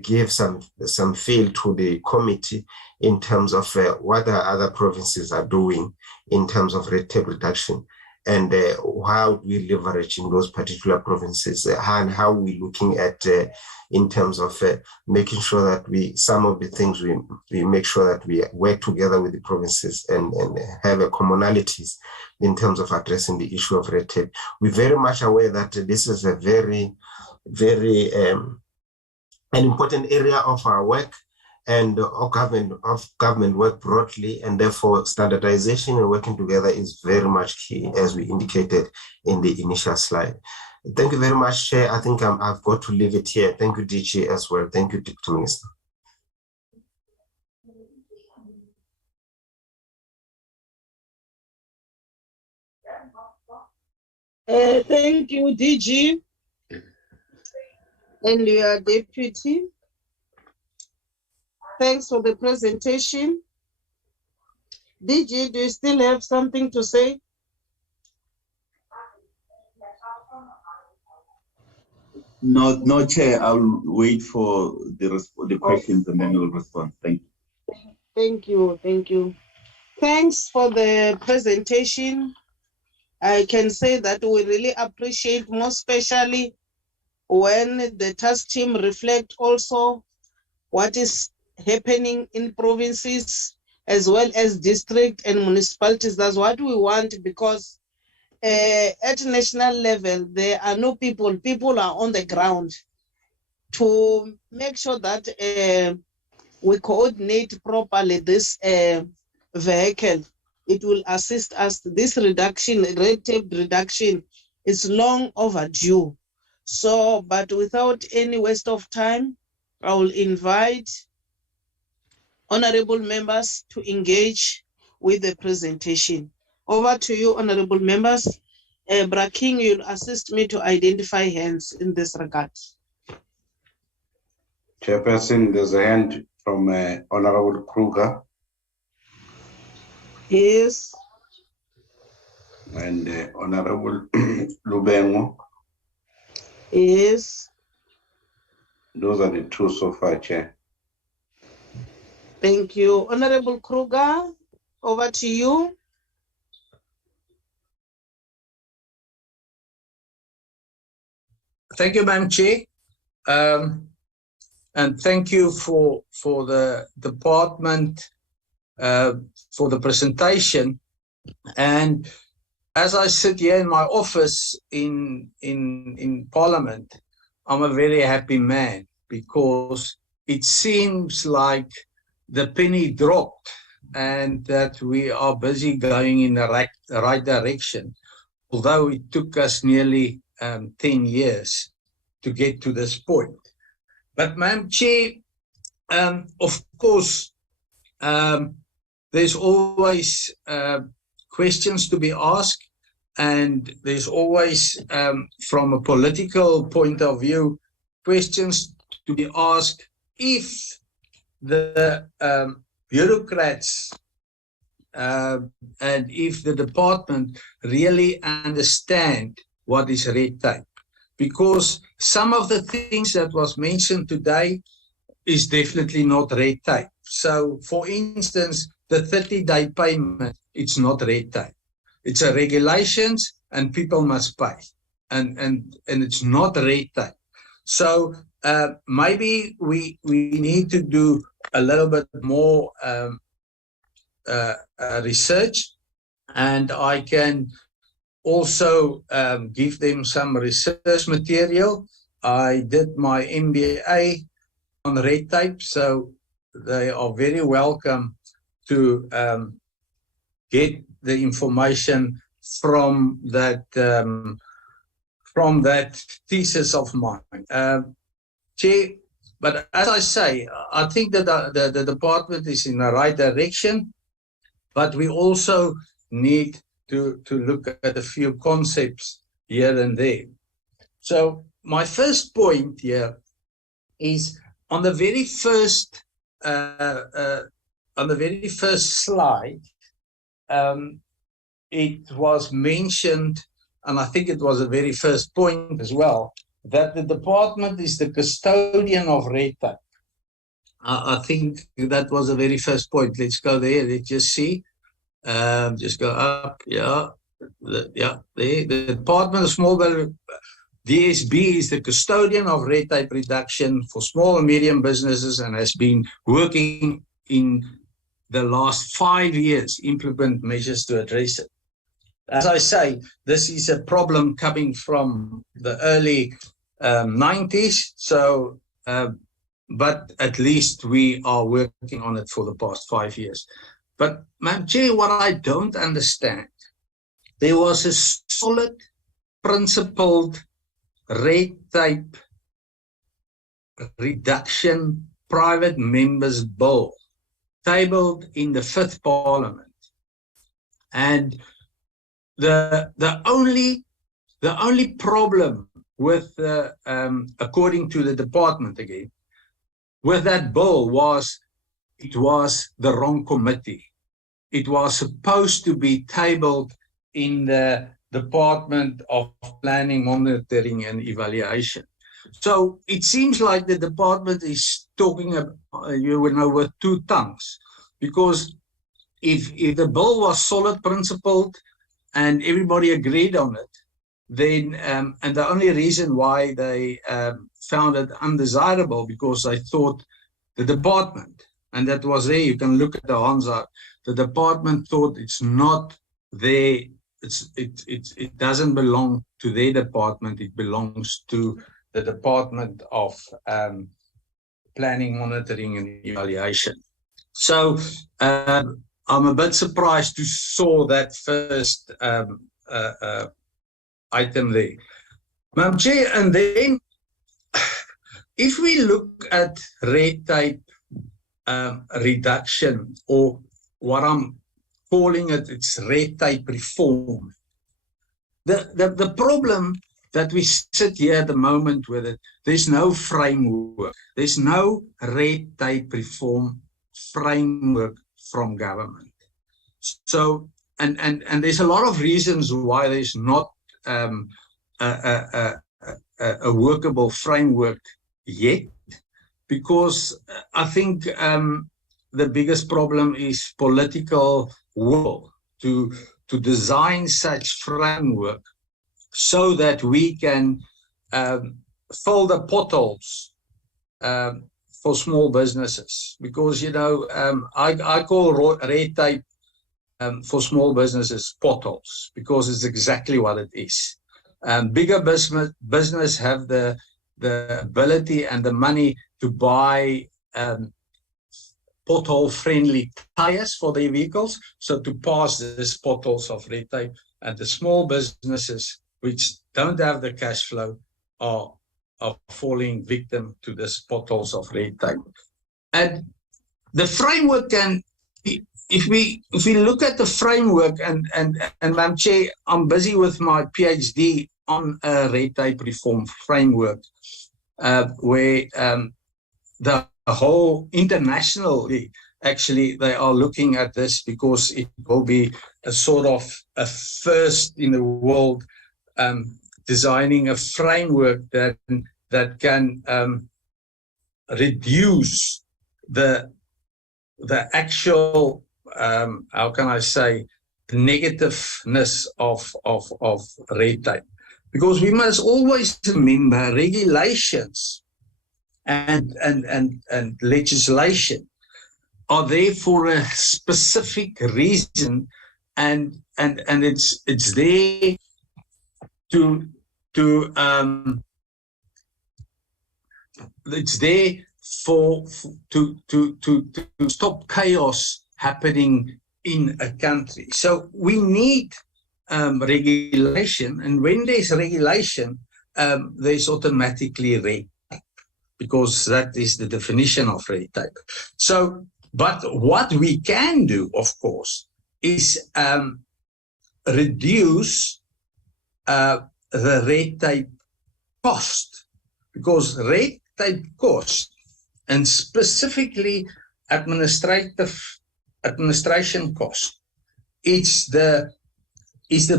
give some feel to the committee in terms of what our other provinces are doing in terms of red tape reduction, and how we leverage in those particular provinces, and how we're looking at in terms of making sure that some of the things we make sure that we work together with the provinces and have a commonalities in terms of addressing the issue of red tape. We're very much aware that this is a very, very an important area of our work and of government work broadly, and therefore standardization and working together is very much key, as we indicated in the initial slide. Thank you very much, Chair. I think I've got to leave it here. Thank you, DG, as well. Thank you, Deputy Minister. Thank you, DG, and your deputy. Thanks for the presentation. DG, do you still have something to say? No, Chair. I'll wait for the questions and then we'll respond. Thank you. Thank you. Thanks for the presentation. I can say that we really appreciate, more especially when the task team reflect also what is happening in provinces as well as district and municipalities. That's what we want, because at national level, there are no people are on the ground to make sure that we coordinate properly this vehicle. It will assist us. This reduction, red tape reduction, is long overdue. So, but without any waste of time, I will invite honorable members to engage with the presentation. Over to you, honorable members. Braking, you'll assist me to identify hands in this regard. Chairperson, there's a hand from Honorable Kruger. Yes. And Honorable Lubengo. Yes. Those are the two so far, Chair. Thank you. Honorable Kruger, over to you. Thank you, Madam Chair. And thank you for the department for the presentation. And as I sit here in my office in Parliament, I'm a very happy man, because it seems like the penny dropped and that we are busy going in the right direction, although it took us nearly 10 years to get to this point. But, Madam Chair, of course, there's always questions to be asked, and there's always, from a political point of view, questions to be asked if the bureaucrats and if the department really understand what is red tape. Because some of the things that was mentioned today is definitely not red tape. So, for instance, the 30-day payment, it's not red tape. It's a regulations and people must pay. And it's not red tape. So maybe we need to do a little bit more research, and I can also give them some research material. I did my MBA on red tape, so they are very welcome to get the information from that thesis of mine. Chair, but as I say, I think that the department is in the right direction, but we also need to look at a few concepts here and there. So my first point here is on the very first slide. It was mentioned, and I think it was the very first point as well, that the department is the custodian of red tape. I think that was the very first point. Let's go there. Let's just see. Just go up. Yeah. There. The Department of Small Business, DSB, is the custodian of red tape reduction for small and medium businesses and has been working in the last 5 years, implement measures to address it. As I say, this is a problem coming from the early 90s. So, but at least we are working on it for the past 5 years. But, Madam Chair, what I don't understand, there was a solid, principled red tape reduction private members bill tabled in the 5th Parliament. And the only problem with, according to the department again, with that bill was it was the wrong committee. It was supposed to be tabled in the Department of Planning, Monitoring and Evaluation. So it seems like the department is talking, with two tongues, because if the bill was solid, principled, and everybody agreed on it, then and the only reason why they found it undesirable because they thought the department, and that was there. You can look at the Hansard. The department thought it's not there. It doesn't belong to their department. It belongs to the Department of Planning, Monitoring and Evaluation. So I'm a bit surprised to saw that first item there. Madam Chair, and then if we look at red tape reduction, or what I'm calling it, it's red tape reform. The problem that we sit here at the moment with it, there's no framework. There's no red tape reform framework from government. So, and there's a lot of reasons why there's not a workable framework yet, because I think the biggest problem is political will to design such framework so that we can fill the potholes for small businesses. Because, I call red tape for small businesses potholes, because it's exactly what it is. Bigger business have the ability and the money to buy pothole-friendly tires for their vehicles, so to pass these potholes of red tape. And the small businesses which don't have the cash flow are falling victim to this potholes of red tape. And the framework can, if we look at the framework, and Madam Chair, I'm busy with my PhD on a red tape reform framework, where the whole internationally, actually, they are looking at this because it will be a sort of a first in the world, designing a framework that can reduce the actual, how can I say, the negativeness of red tape. Because we must always remember regulations and legislation are there for a specific reason, and it's there to it's there to stop chaos happening in a country. So we need regulation, and when there's regulation, there's automatically red tape, because that is the definition of red tape. So, but what we can do, of course, is reduce the red tape cost, because red tape cost, and specifically administration cost, is the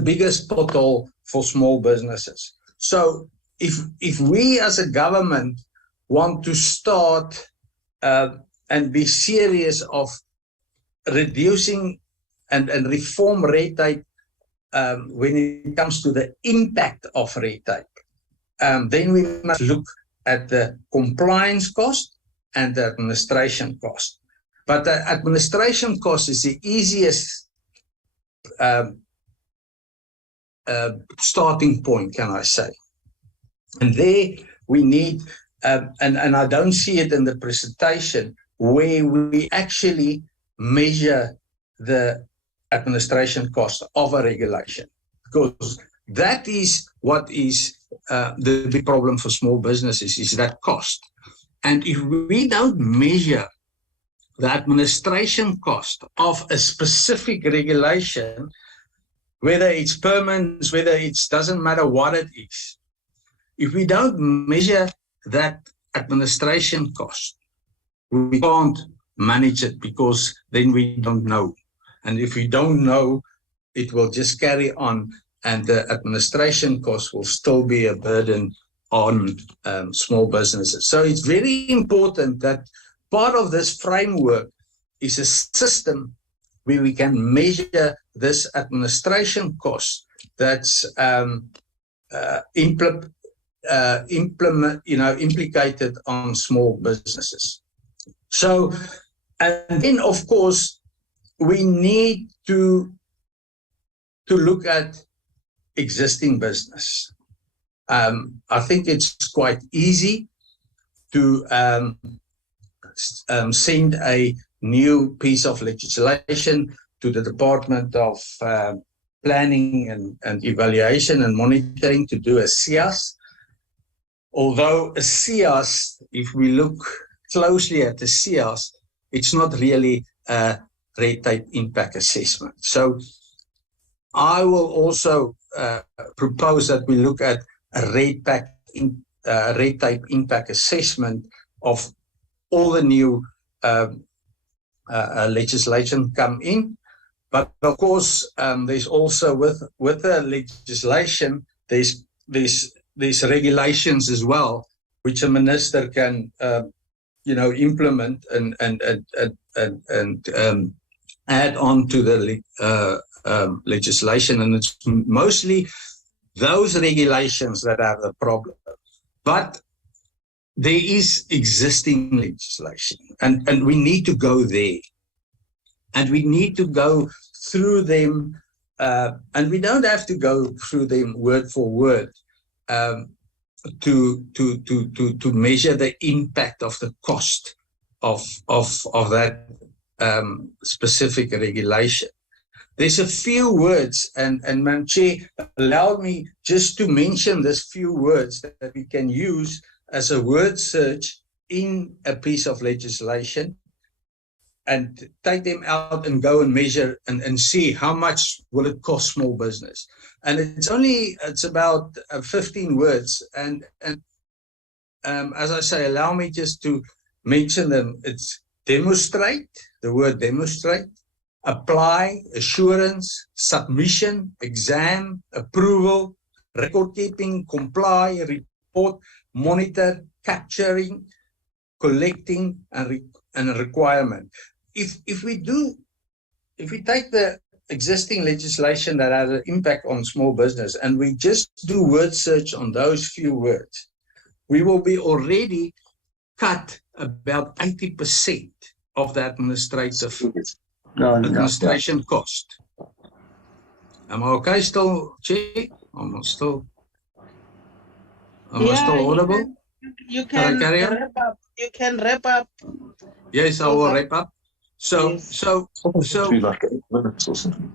biggest pothole for small businesses. So if we as a government want to start and be serious of reducing and reform red tape when it comes to the impact of red tape, then we must look at the compliance cost and the administration cost. But the administration cost is the easiest starting point, can I say. And there we need, and I don't see it in the presentation, where we actually measure the administration cost of a regulation, because that is what is the big problem for small businesses, is that cost. And if we don't measure the administration cost of a specific regulation, whether it's permanent, whether it doesn't matter what it is, if we don't measure that administration cost, we can't manage it, because then we don't know. And if we don't know, it will just carry on, and the administration cost will still be a burden on small businesses. So it's very important that part of this framework is a system where we can measure this administration cost that's implicated on small businesses. So, and then of course, we need to look at existing business. I think it's quite easy to send a new piece of legislation to the Department of Planning and Evaluation and Monitoring to do a CIAS. Although a CIAS, if we look closely at the CIAS, it's not really a red tape impact assessment. So I will also propose that we look at a red tape impact assessment of all the new legislation come in. But of course, there's also with the legislation, there's regulations as well, which a minister can implement and add on to the legislation, and it's mostly those regulations that are the problem. But there is existing legislation, and we need to go there, and we need to go through them, and we don't have to go through them word for word to measure the impact of the cost of that specific regulation. There's a few words, and Madam Chair, allow me just to mention this few words that we can use as a word search in a piece of legislation, and take them out and go and measure and see how much will it cost small business. And it's about 15 words. And as I say, allow me just to mention them. It's demonstrate, the word demonstrate, apply, assurance, submission, exam, approval, record keeping, comply, report, monitor, capturing, collecting, and a requirement. If we take the existing legislation that has an impact on small business and we just do word search on those few words, we will be already cut about 80% of the administration cost. Am I okay still, Chair? Am I still audible? You can carry on? wrap up. You can wrap up. Yes, I will wrap up. So, Yes. so like 8 minutes or something.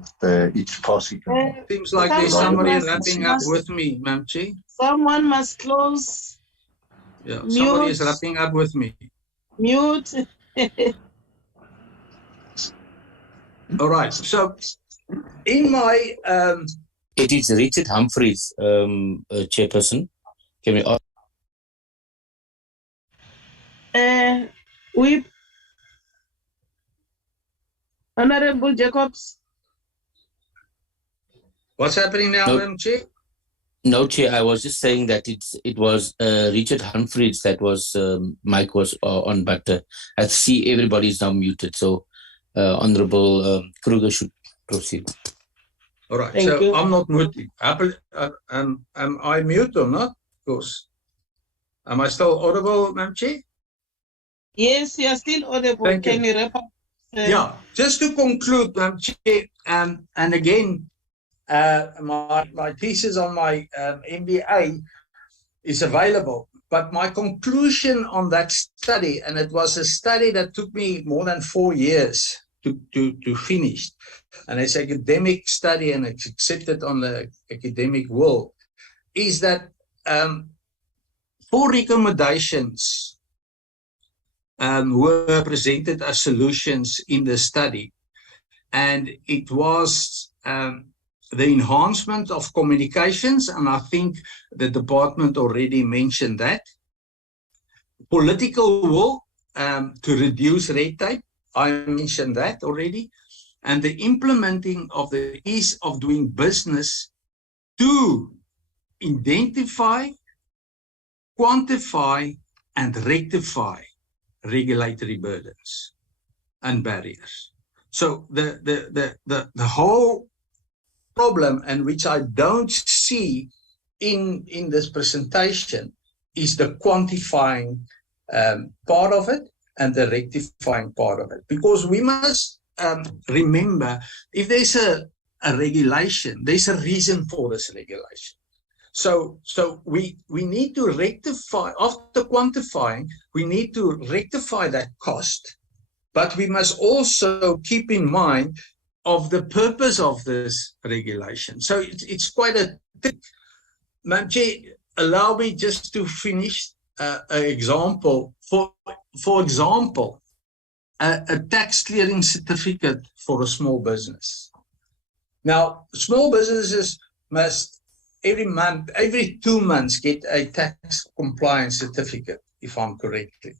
Each party. seems like there's somebody wrapping up with me, Ma'am Chair. Someone must close. Yeah, Mute. somebody is wrapping up with me. Mute. All right. So, in my it is Richard Humphreys, chairperson. Can we? We, Honorable Jacobs. What's happening now, No. Madam Chair? No, Chair. I was just saying that it was Richard Humphreys that was mic was on, but I see everybody is now muted. So Honorable Kruger should proceed. All right. Thank so you. I'm not muted. Am I mute or not? Of course. Am I still audible, Madam Chair? Yes, you are still audible. Thank you. Can you wrap up? Yeah. Just to conclude, Madam Chair, and again, my thesis on my MBA is available. But my conclusion on that study, and it was a study that took me more than 4 years to finish, and it's an academic study and it's accepted on the academic world, is that 4 recommendations were presented as solutions in the study. And it was the enhancement of communications, and I think the department already mentioned that. Political will to reduce red tape, I mentioned that already. And the implementing of the ease of doing business to identify, quantify, and rectify regulatory burdens and barriers. So the whole problem, and which I don't see in this presentation, is the quantifying part of it and the rectifying part of it. Because we must remember, if there's a regulation, there's a reason for this regulation. So we need to rectify, after quantifying, we need to rectify that cost, but we must also keep in mind of the purpose of this regulation. So it's quite a thing. Madam Chair, allow me just to finish an example. For example, a tax clearing certificate for a small business. Now, small businesses must every 2 months get a tax compliance certificate, if I'm correctly.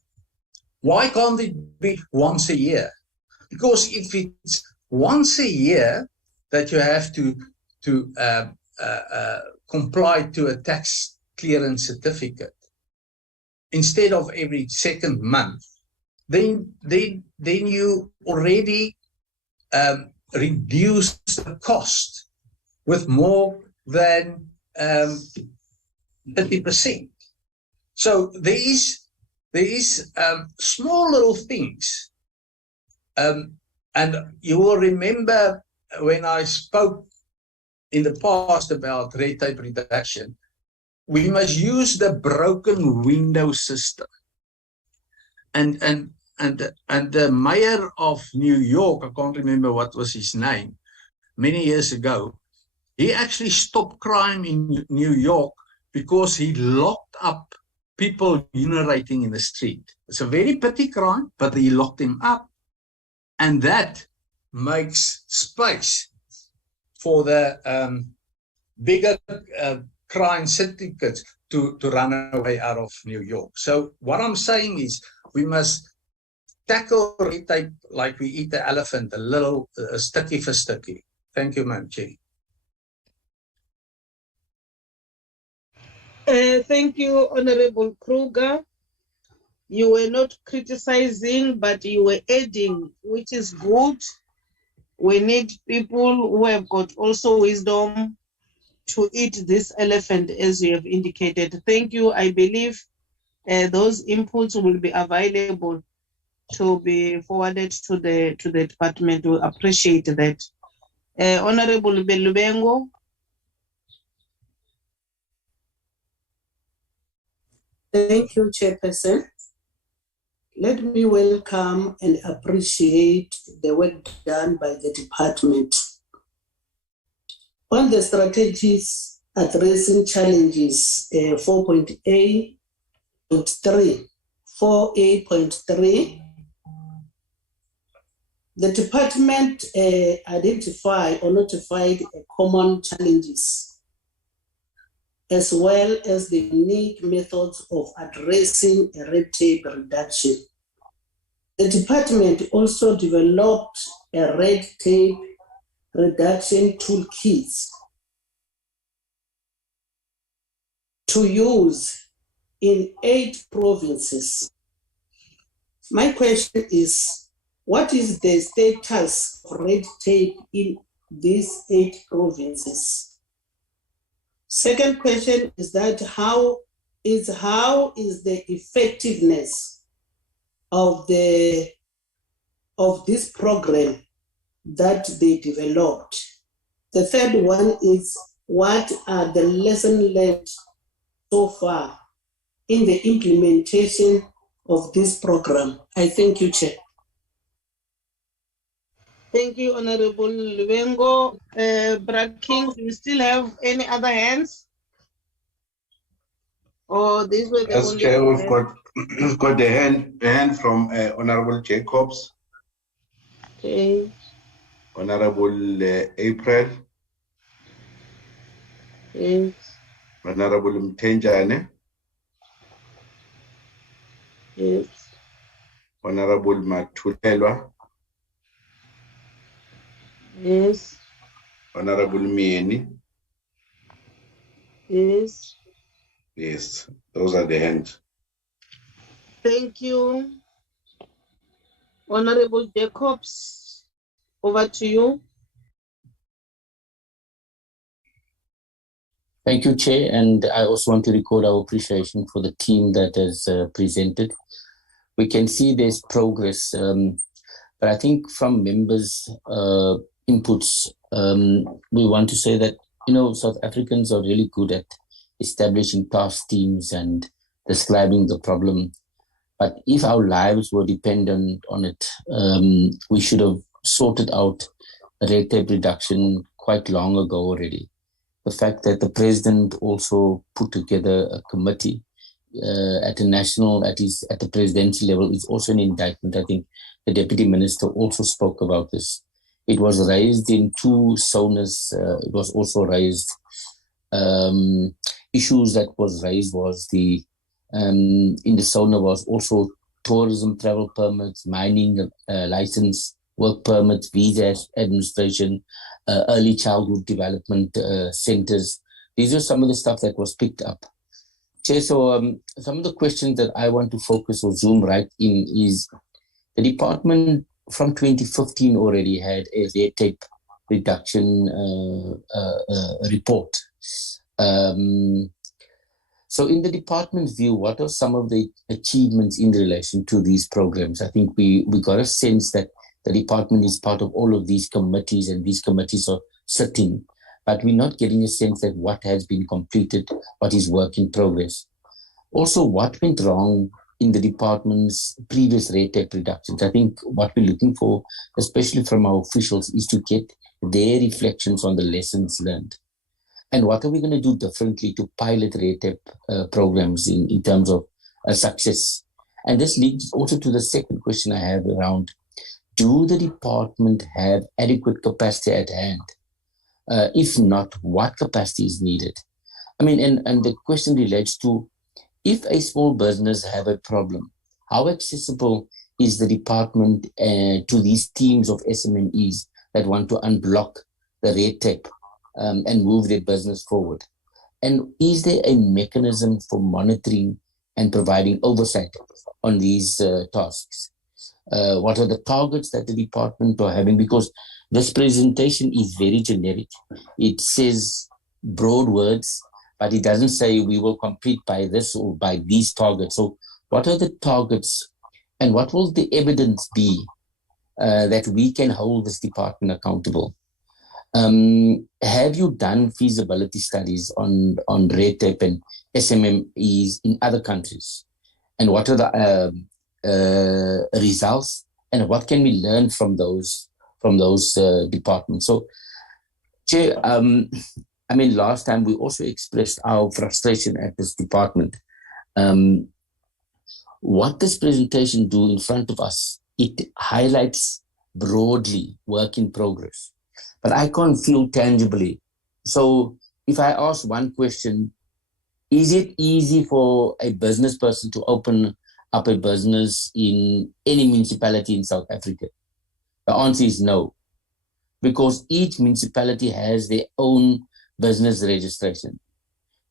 Why can't it be once a year? Because if it's once a year that you have to comply to a tax clearance certificate, instead of every 2nd month, then you already reduce the cost with more than 30%. So there is small little things, and you will remember when I spoke in the past about red tape reduction, we must use the broken window system, and the mayor of New York, I can't remember what was his name, many years ago, he actually stopped crime in New York because he locked up people urinating in the street. It's a very petty crime, but he locked them up. And that makes space for the bigger crime syndicates to run away out of New York. So what I'm saying is we must tackle red tape like we eat the elephant, a little sticky for sticky. Thank you, Madam Chair. Thank you, Honorable Kruger. You were not criticizing, but you were adding, which is good. We need people who have got also wisdom to eat this elephant, as you have indicated. Thank you. I believe those inputs will be available to be forwarded to the department. We appreciate that. Honorable Belubengo. Thank you, Chairperson. Let me welcome and appreciate the work done by the department. On the strategies addressing challenges 4.3, the department identified or notified common challenges as well as the unique methods of addressing red tape reduction. The department also developed a red tape reduction toolkit to use in 8 provinces. My question is, what is the status of red tape in these 8 provinces? Second question is that how is the effectiveness of this program that they developed? The third one is, what are the lessons learned so far in the implementation of this program? I thank you, Chair. Thank you, Honorable Lubengo. Brad King, do you still have any other hands? Or these were the Yes, only Chair, hands? we've got the hand from Honorable Jacobs. Okay. Honorable April. Yes. Honorable Mtenjane. Yes. Honorable Matulelwa. Yes. Honorable Mieni. Yes. Yes, those are the hands. Thank you. Honorable Jacobs, over to you. Thank you, Chair, and I also want to record our appreciation for the team that has presented. We can see there's progress, but I think from members' inputs, we want to say that, South Africans are really good at establishing task teams and describing the problem. But if our lives were dependent on it, we should have sorted out red tape reduction quite long ago already. The fact that the president also put together a committee at the national, at the presidency level is also an indictment. I think the deputy minister also spoke about this. It was raised in 2 zones. It was also raised. Issues that was raised was in the zone was also tourism, travel permits, mining license, work permits, visa administration, early childhood development centers. These are some of the stuff that was picked up. Chair, so some of the questions that I want to focus or zoom right in is the department from 2015 already had a red tape reduction report. So in the department's view, what are some of the achievements in relation to these programs? I think we got a sense that the department is part of all of these committees and these committees are sitting, but we're not getting a sense that what has been completed, what is work in progress. Also, what went wrong in the department's previous red tape reductions. I think what we're looking for, especially from our officials, is to get their reflections on the lessons learned. And what are we going to do differently to pilot red tape programs in terms of success? And this leads also to the second question I have around, do the department have adequate capacity at hand? If not, what capacity is needed? I mean, and the question relates to, if a small business have a problem, how accessible is the department to these teams of SMMEs that want to unblock the red tape and move their business forward? And is there a mechanism for monitoring and providing oversight on these tasks? What are the targets that the department are having? Because this presentation is very generic. It says broad words, but it doesn't say we will complete by this or by these targets. So what are the targets and what will the evidence be that we can hold this department accountable? Have you done feasibility studies on red tape and SMMEs in other countries? And what are the results? And what can we learn from those departments? So, Chair, I mean, last time we also expressed our frustration at this department. What this presentation do in front of us, it highlights broadly work in progress, but I can't feel tangibly. So if I ask one question, is it easy for a business person to open up a business in any municipality in South Africa? The answer is no, because each municipality has their own business registration.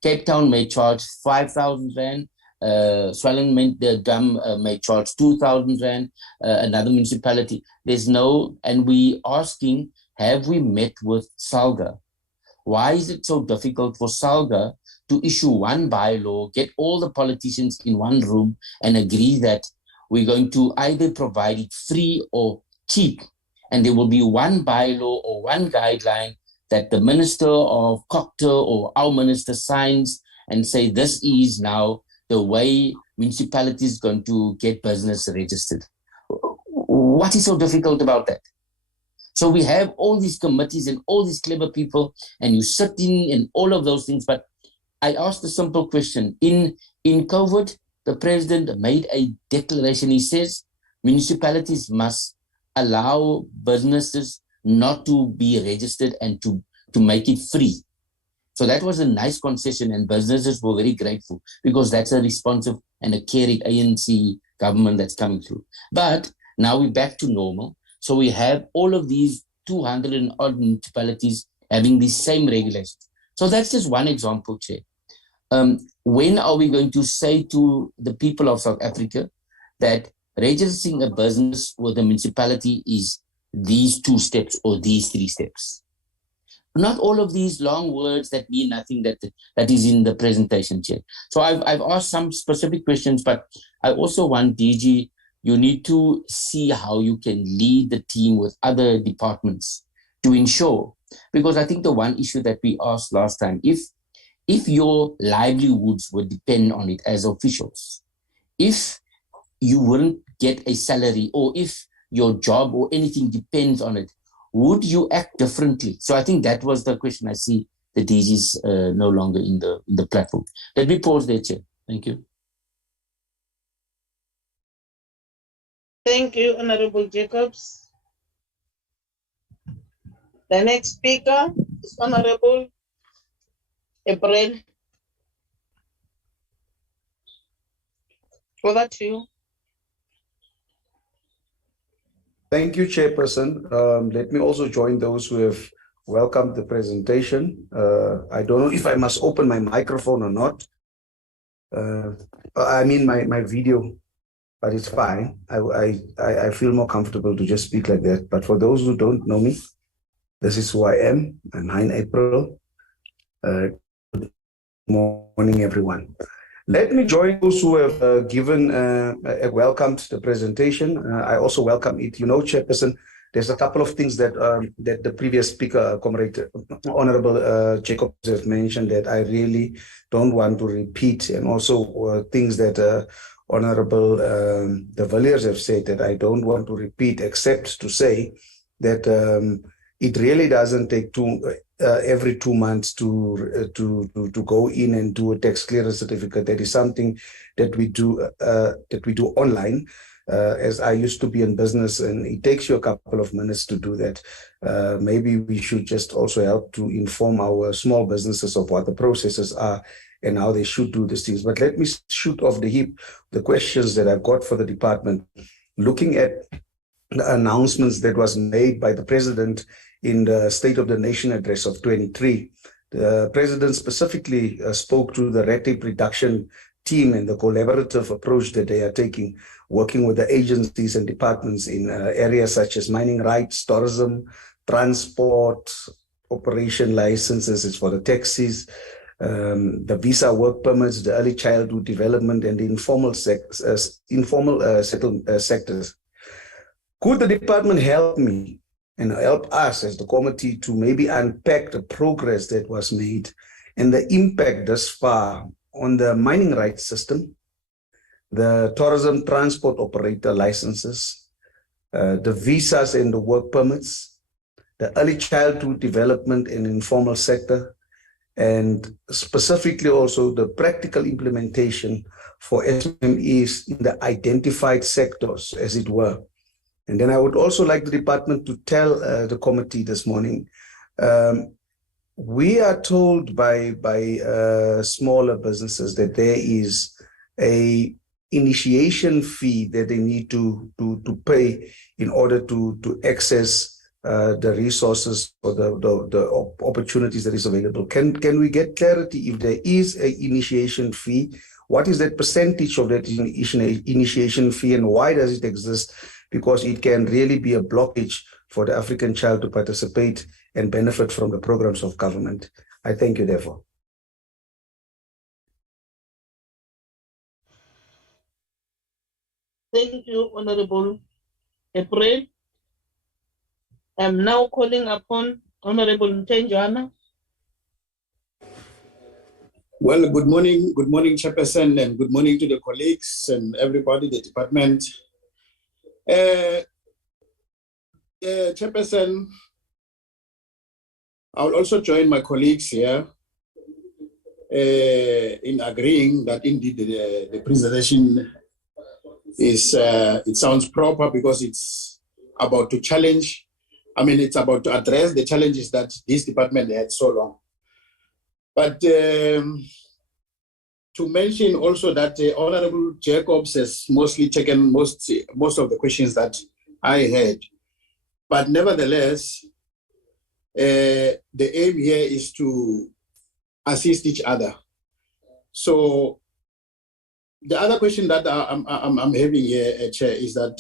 Cape Town may charge 5,000 Rand, Swellendam may charge 2,000 Rand, another municipality. There's no, and we asking, have we met with SALGA? Why is it so difficult for SALGA to issue one bylaw, get all the politicians in one room and agree that we're going to either provide it free or cheap, and there will be one bylaw or one guideline that the Minister of Cocter or our minister signs and say this is now the way municipalities going to get business registered? What is so difficult about that? So we have all these committees and all these clever people, and you sit in and all of those things. But I asked a simple question. In COVID, the president made a declaration. He says municipalities must allow businesses not to be registered and to make it free. So that was a nice concession, and businesses were very grateful because that's a responsive and a caring ANC government that's coming through. But now we're back to normal. So we have all of these 200 and odd municipalities having the same regulations. So that's just one example, Chair. When are we going to say to the people of South Africa that registering a business with a municipality is these 2 steps or these 3 steps? Not all of these long words that mean nothing that is in the presentation, Chair. So I've asked some specific questions, but I also want DG, you need to see how you can lead the team with other departments to ensure, because I think the one issue that we asked last time, if your livelihoods would depend on it as officials, if you wouldn't get a salary, or if your job or anything depends on it, would you act differently? So I think that was the question. I see the DG's no longer in the platform. Let me pause there, Chair. Thank you. Thank you, Honorable Jacobs. The next speaker is Honorable April. Over to you. Thank you, Chairperson. Let me also join those who have welcomed the presentation. I don't know if I must open my microphone or not. I mean my video, but it's fine. I feel more comfortable to just speak like that. But for those who don't know me, this is who I am. I'm Hein April. Good morning, everyone. Let me join those who have given a welcome to the presentation. I also welcome it. You know, Chairperson, there's a couple of things that that the previous speaker, Comrade Honorable Jacobs, has mentioned that I really don't want to repeat, and also things that Honorable de Villiers have said that I don't want to repeat, except to say that it really doesn't take every 2 months to go in and do a tax clearance certificate. That is something that we do online. As I used to be in business, and it takes you a couple of minutes to do that. Maybe we should just also help to inform our small businesses of what the processes are and how they should do these things. But let me shoot off the hip the questions that I've got for the department. Looking at the announcements that was made by the President in the State of the Nation address of 23, the President specifically spoke to the red tape reduction team and the collaborative approach that they are taking, working with the agencies and departments in areas such as mining rights, tourism, transport, operation licenses for the taxis, the visa work permits, the early childhood development, and the informal sectors. Could the department help me and help us as the committee to maybe unpack the progress that was made and the impact thus far on the mining rights system, the tourism transport operator licenses, the visas and the work permits, the early childhood development and informal sector, and specifically also the practical implementation for SMEs in the identified sectors, as it were. And then I would also like the department to tell the committee this morning, we are told by smaller businesses that there is a initiation fee that they need to pay in order to access the resources or the opportunities that is available. Can we get clarity if there is an initiation fee? What is that percentage of that initiation fee, and why does it exist? Because it can really be a blockage for the African child to participate and benefit from the programs of government. I thank you, therefore. Thank you, Honorable April. I'm now calling upon Honorable Ntenjoana. Well, good morning, Chairperson, and good morning to the colleagues and everybody, the department. Chairperson, I will also join my colleagues here in agreeing that indeed the presentation is, it sounds proper because it's about to challenge, it's about to address the challenges that this department had so long. But to mention also that Honorable Jacobs has mostly taken most of the questions that I had. But nevertheless, the aim here is to assist each other. So the other question that I'm having here, Chair, is that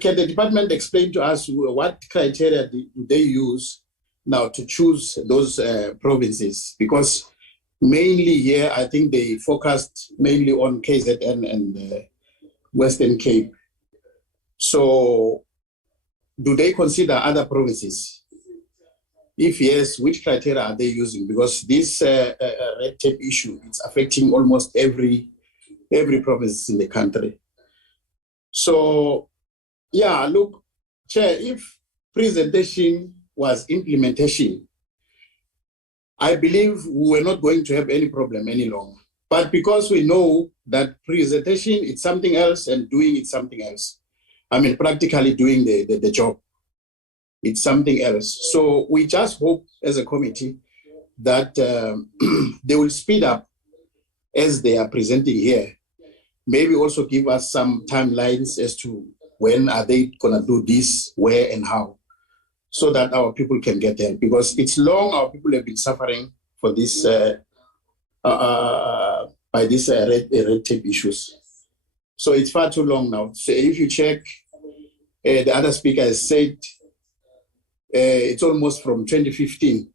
can the department explain to us what criteria do they use now to choose those provinces? Because mainly here, I think they focused mainly on KZN and Western Cape. So do they consider other provinces? If yes, which criteria are they using? Because this red tape issue, it's affecting almost every province in the country. So, yeah, look, Chair, if presentation was implementation, I believe we were not going to have any problem any longer. But because we know that presentation is something else and doing it something else, practically doing the job, it's something else. So we just hope as a committee that they will speed up as they are presenting here. Maybe also give us some timelines as to when are they going to do this, where and how, so that our people can get help. Because it's long our people have been suffering for this by these red tape issues. So it's far too long now. So if you check, the other speaker has said it's almost from 2015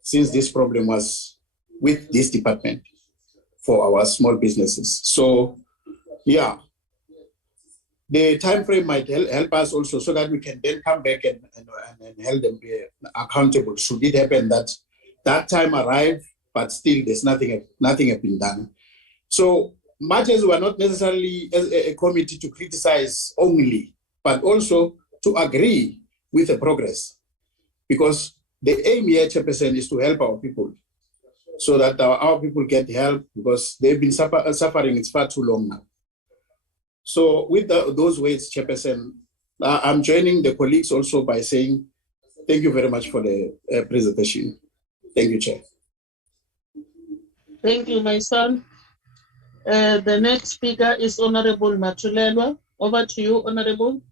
since this problem was with this department for our small businesses. So, yeah, the time frame might help us also so that we can then come back and hold them accountable. Should it happen that time arrive, but still there's nothing has been done. So much as we are not necessarily as a committee to criticize only, but also to agree with the progress. Because the aim here, Chairperson, is to help our people so that our people get help, because they've been suffering it's far too long now. So with those words, Chairperson, I'm joining the colleagues also by saying thank you very much for the presentation. Thank you, Chair. Thank you, my son. The next speaker is Honorable Matulelwa. Over to you, Honorable.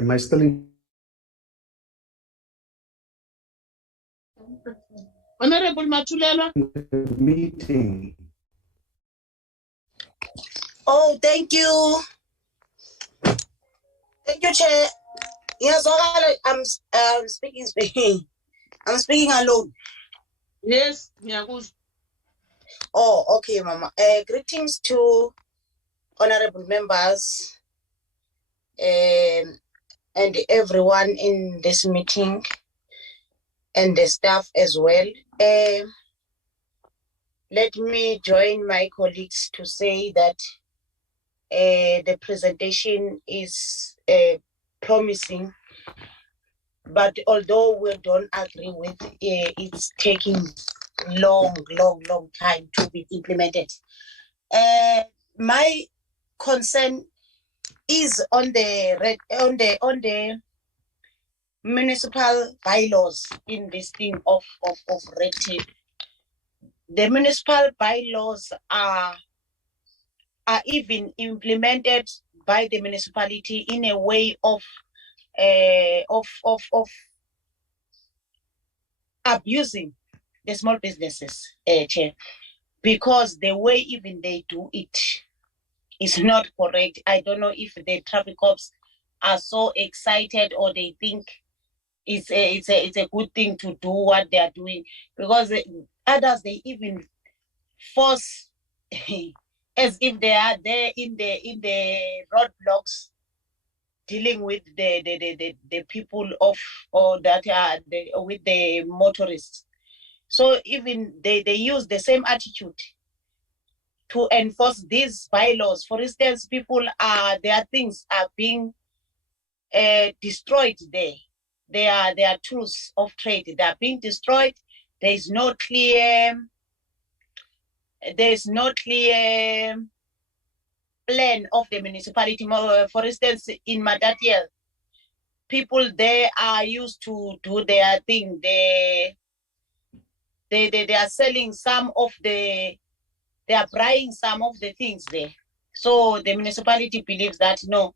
Am I still in? Honorable Matulelwa. Meeting. Oh, thank you. Thank you, Chair. Yes, I'm speaking. I'm speaking alone. Yes, Nyagus. Oh, okay, Mama. Greetings to honorable members and everyone in this meeting and the staff as well. Let me join my colleagues to say that the presentation is promising, but although we don't agree with it's taking long time to be implemented. My concern is on the municipal bylaws in this thing of red tape. The municipal bylaws are even implemented by the municipality in a way of abusing the small businesses, Chair, because the way even they do it is not correct. I don't know if the traffic cops are so excited or they think it's a good thing to do what they are doing, because others they even force as if they are there in the roadblocks dealing with the people of or that are with the motorists. So even they use the same attitude to enforce these bylaws. For instance, their things are being destroyed there. Their tools of trade, they are being destroyed. There is no clear plan of the municipality. For instance, in Madatiel, people there are used to do their thing. They are selling some of they are buying some of the things there. So the municipality believes that no,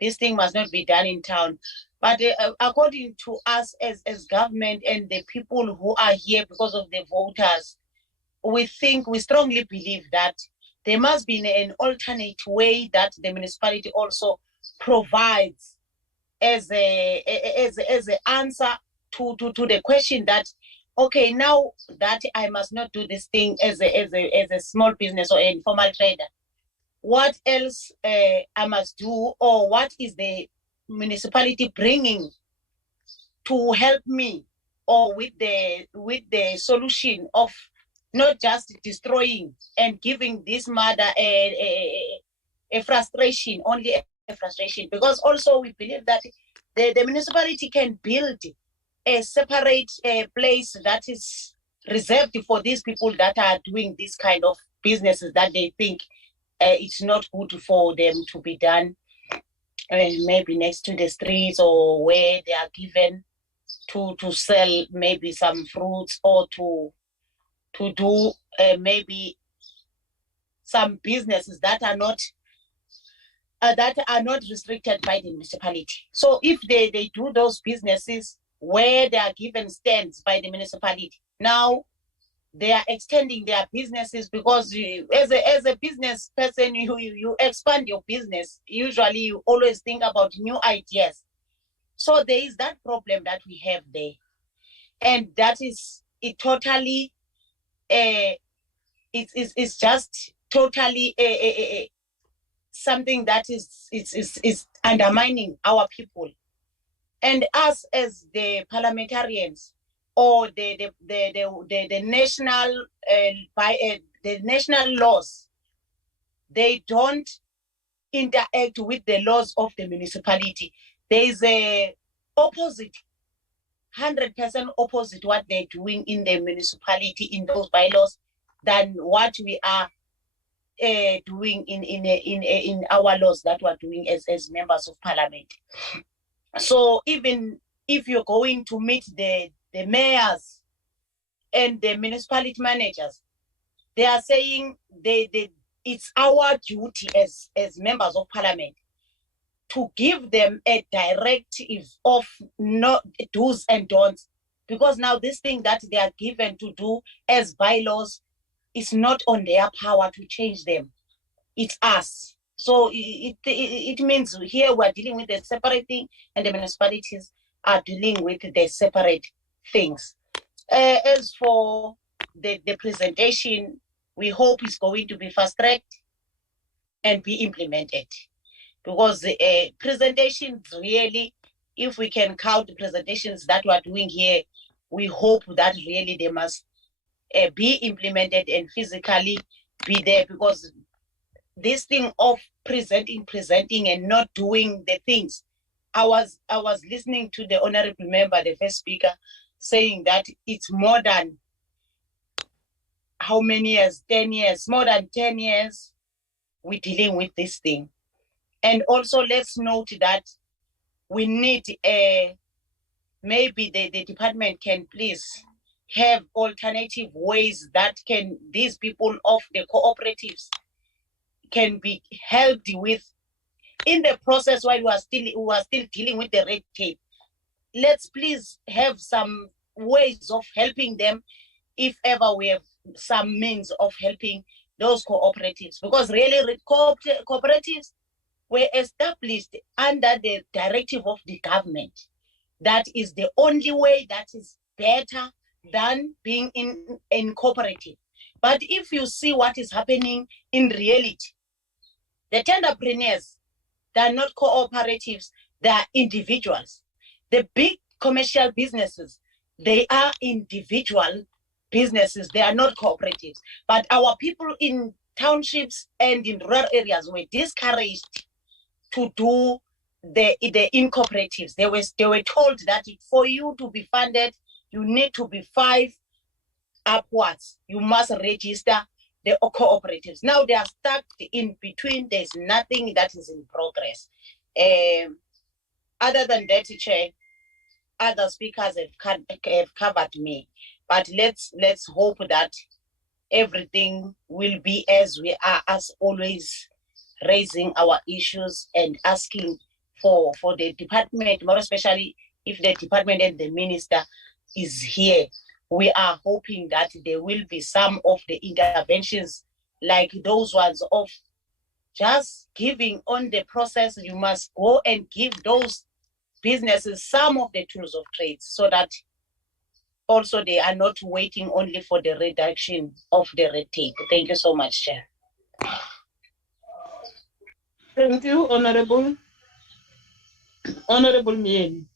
this thing must not be done in town. But according to us as government and the people who are here because of the voters, we strongly believe that there must be an alternate way that the municipality also provides as an answer to the question that, okay, now that I must not do this thing as a small business or an informal trader, what else I must do, or what is the municipality bringing to help me, or with the solution of not just destroying and giving this mother a frustration, only a frustration. Because also we believe that the municipality can build a separate place that is reserved for these people that are doing this kind of businesses that they think it's not good for them to be done, maybe next to the streets or where they are given to sell maybe some fruits, or to do maybe some businesses that are not restricted by the municipality. So if they do those businesses where they are given stands by the municipality, now they are extending their businesses, because as a business person, you expand your business. Usually you always think about new ideas. So there is that problem that we have there. And that is it totally, it's just totally something that is undermining our people. And us as the parliamentarians, or the national the national laws, they don't interact with the laws of the municipality. There is a opposite, 100% opposite what they're doing in the municipality in those bylaws than what we are doing in our laws that we're doing as members of parliament. So even if you're going to meet the mayors and the municipality managers, they are saying it's our duty as members of parliament to give them a directive of not do's and don'ts, because now this thing that they are given to do as bylaws is not on their power to change them. It's us. So it means here we're dealing with a separate thing, and the municipalities are dealing with the separate things. As for the presentation, we hope it's going to be fast-tracked and be implemented. Because presentations really, if we can count the presentations that we're doing here, we hope that really they must be implemented and physically be there, because this thing of presenting and not doing the things. I was listening to the honorable member, the first speaker, saying that it's more than how many years? 10 years, more than 10 years we're dealing with this thing. And also let's note that we need maybe the department can please have alternative ways that can these people of the cooperatives can be helped with in the process while we are still dealing with the red tape. Let's please have some ways of helping them, if ever we have some means of helping those cooperatives, because really cooperatives were established under the directive of the government. That is the only way that is better than being in cooperative. But if you see what is happening in reality, the entrepreneurs, they are not cooperatives, they are individuals. The big commercial businesses, they are individual businesses, they are not cooperatives. But our people in townships and in rural areas were discouraged to do the in cooperatives. They were told that for you to be funded, you need to be 5 upwards. You must register the cooperatives. Now they are stuck in between. There's nothing that is in progress. Other than that, Chair, other speakers have covered me. But let's hope that everything will be as we are, as always, raising our issues and asking for the department, more especially if the department and the minister is here. We are hoping that there will be some of the interventions like those ones of just giving on the process. You must go and give those businesses some of the tools of trade, so that also they are not waiting only for the reduction of the red tape. Thank you so much, Chair. Thank you, Honorable Mieli.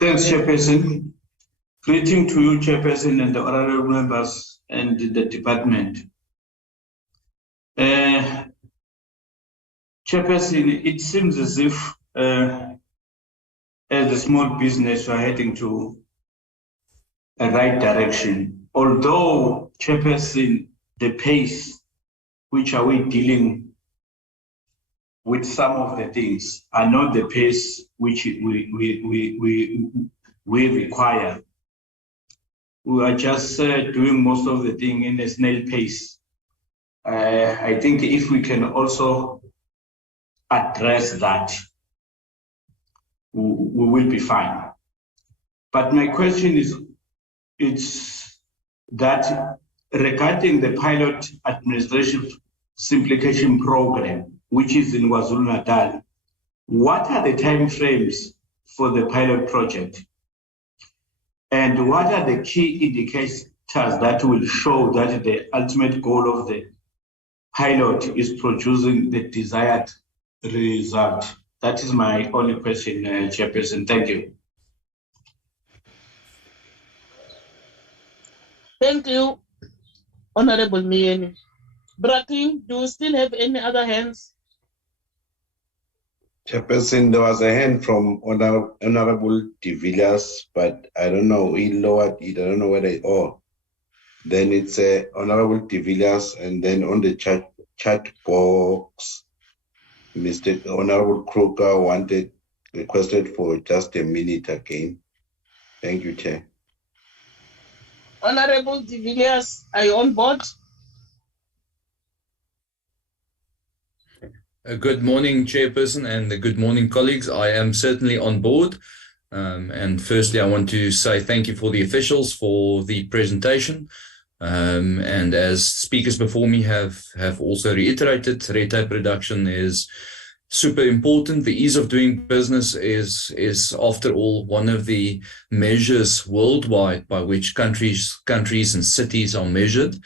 Thanks, Chairperson. Greeting to you, Chairperson, and the honorable members and the department. Chairperson, it seems as if as a small business, we are heading to a right direction. Although, Chairperson, the pace which are we dealing with some of the things are not the pace which we require. We are just doing most of the thing in a snail pace. I think if we can also address that, we will be fine. But my question is, it's that regarding the pilot administrative simplification program, which is in KwaZulu-Natal, what are the timeframes for the pilot project? And what are the key indicators that will show that the ultimate goal of the pilot is producing the desired result? That is my only question, Chairperson. Thank you. Thank you, Honorable Mieni. Braking, do you still have any other hands? Chairperson, there was a hand from Honorable De Villiers, but I don't know, he lowered it, I don't know whether then it's Honorable De Villiers, and then on the chat box, Mr. Honorable Kruger requested for just a minute again. Thank you, Chair. Honorable De Villiers, are you on board? Good morning, Chairperson, and good morning, colleagues. I am certainly on board. And firstly, I want to say thank you for the officials for the presentation. And as speakers before me have also reiterated, red tape reduction is super important. The ease of doing business is after all one of the measures worldwide by which countries and cities are measured.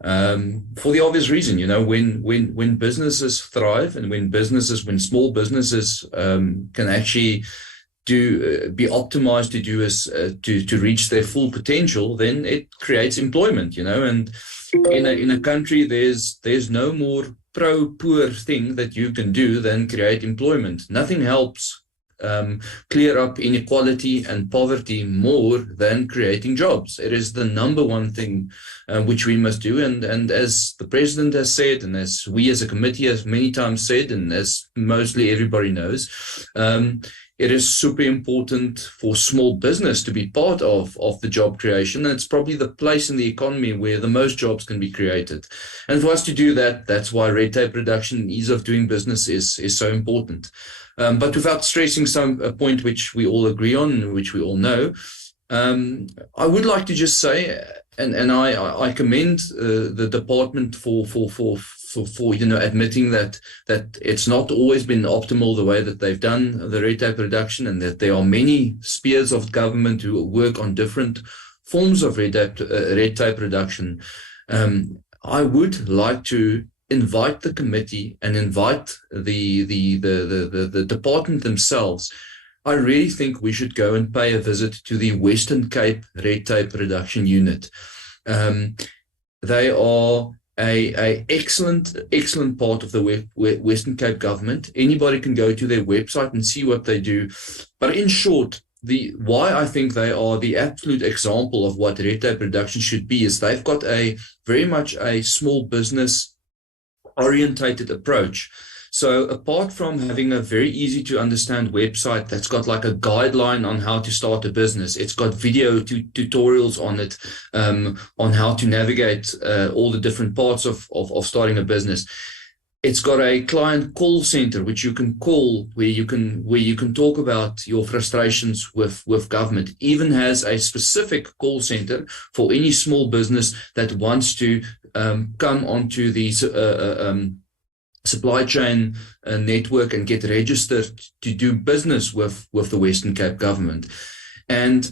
For the obvious reason, when businesses thrive and when small businesses can actually be optimized to reach their full potential, then it creates employment, and in a country there's no more pro-poor thing that you can do than create employment. Nothing helps clear up inequality and poverty more than creating jobs. It is the number one thing which we must do. And as the President has said, and as we as a committee have many times said, and as mostly everybody knows, it is super important for small business to be part of the job creation. And it's probably the place in the economy where the most jobs can be created. And for us to do that, that's why red tape reduction and ease of doing business is so important. But without stressing a point which we all agree on, which we all know, I would like to just say, and I commend the department for admitting that it's not always been optimal the way that they've done the red tape reduction, and that there are many spheres of government who work on different forms of red tape reduction. I would like to invite the committee and invite the department themselves. I really think we should go and pay a visit to the Western Cape Red Tape Reduction Unit. They are a excellent part of the Western Cape government. Anybody can go to their website and see what they do. But in short, why I think they are the absolute example of what red tape reduction should be is they've got very much a small business orientated approach. So apart from having a very easy to understand website that's got like a guideline on how to start a business, it's got video tutorials on it, on how to navigate all the different parts of starting a business. It's got a client call center which you can call, where you can talk about your frustrations with government. Even has a specific call center for any small business that wants to come onto the supply chain network and get registered to do business with the Western Cape government. And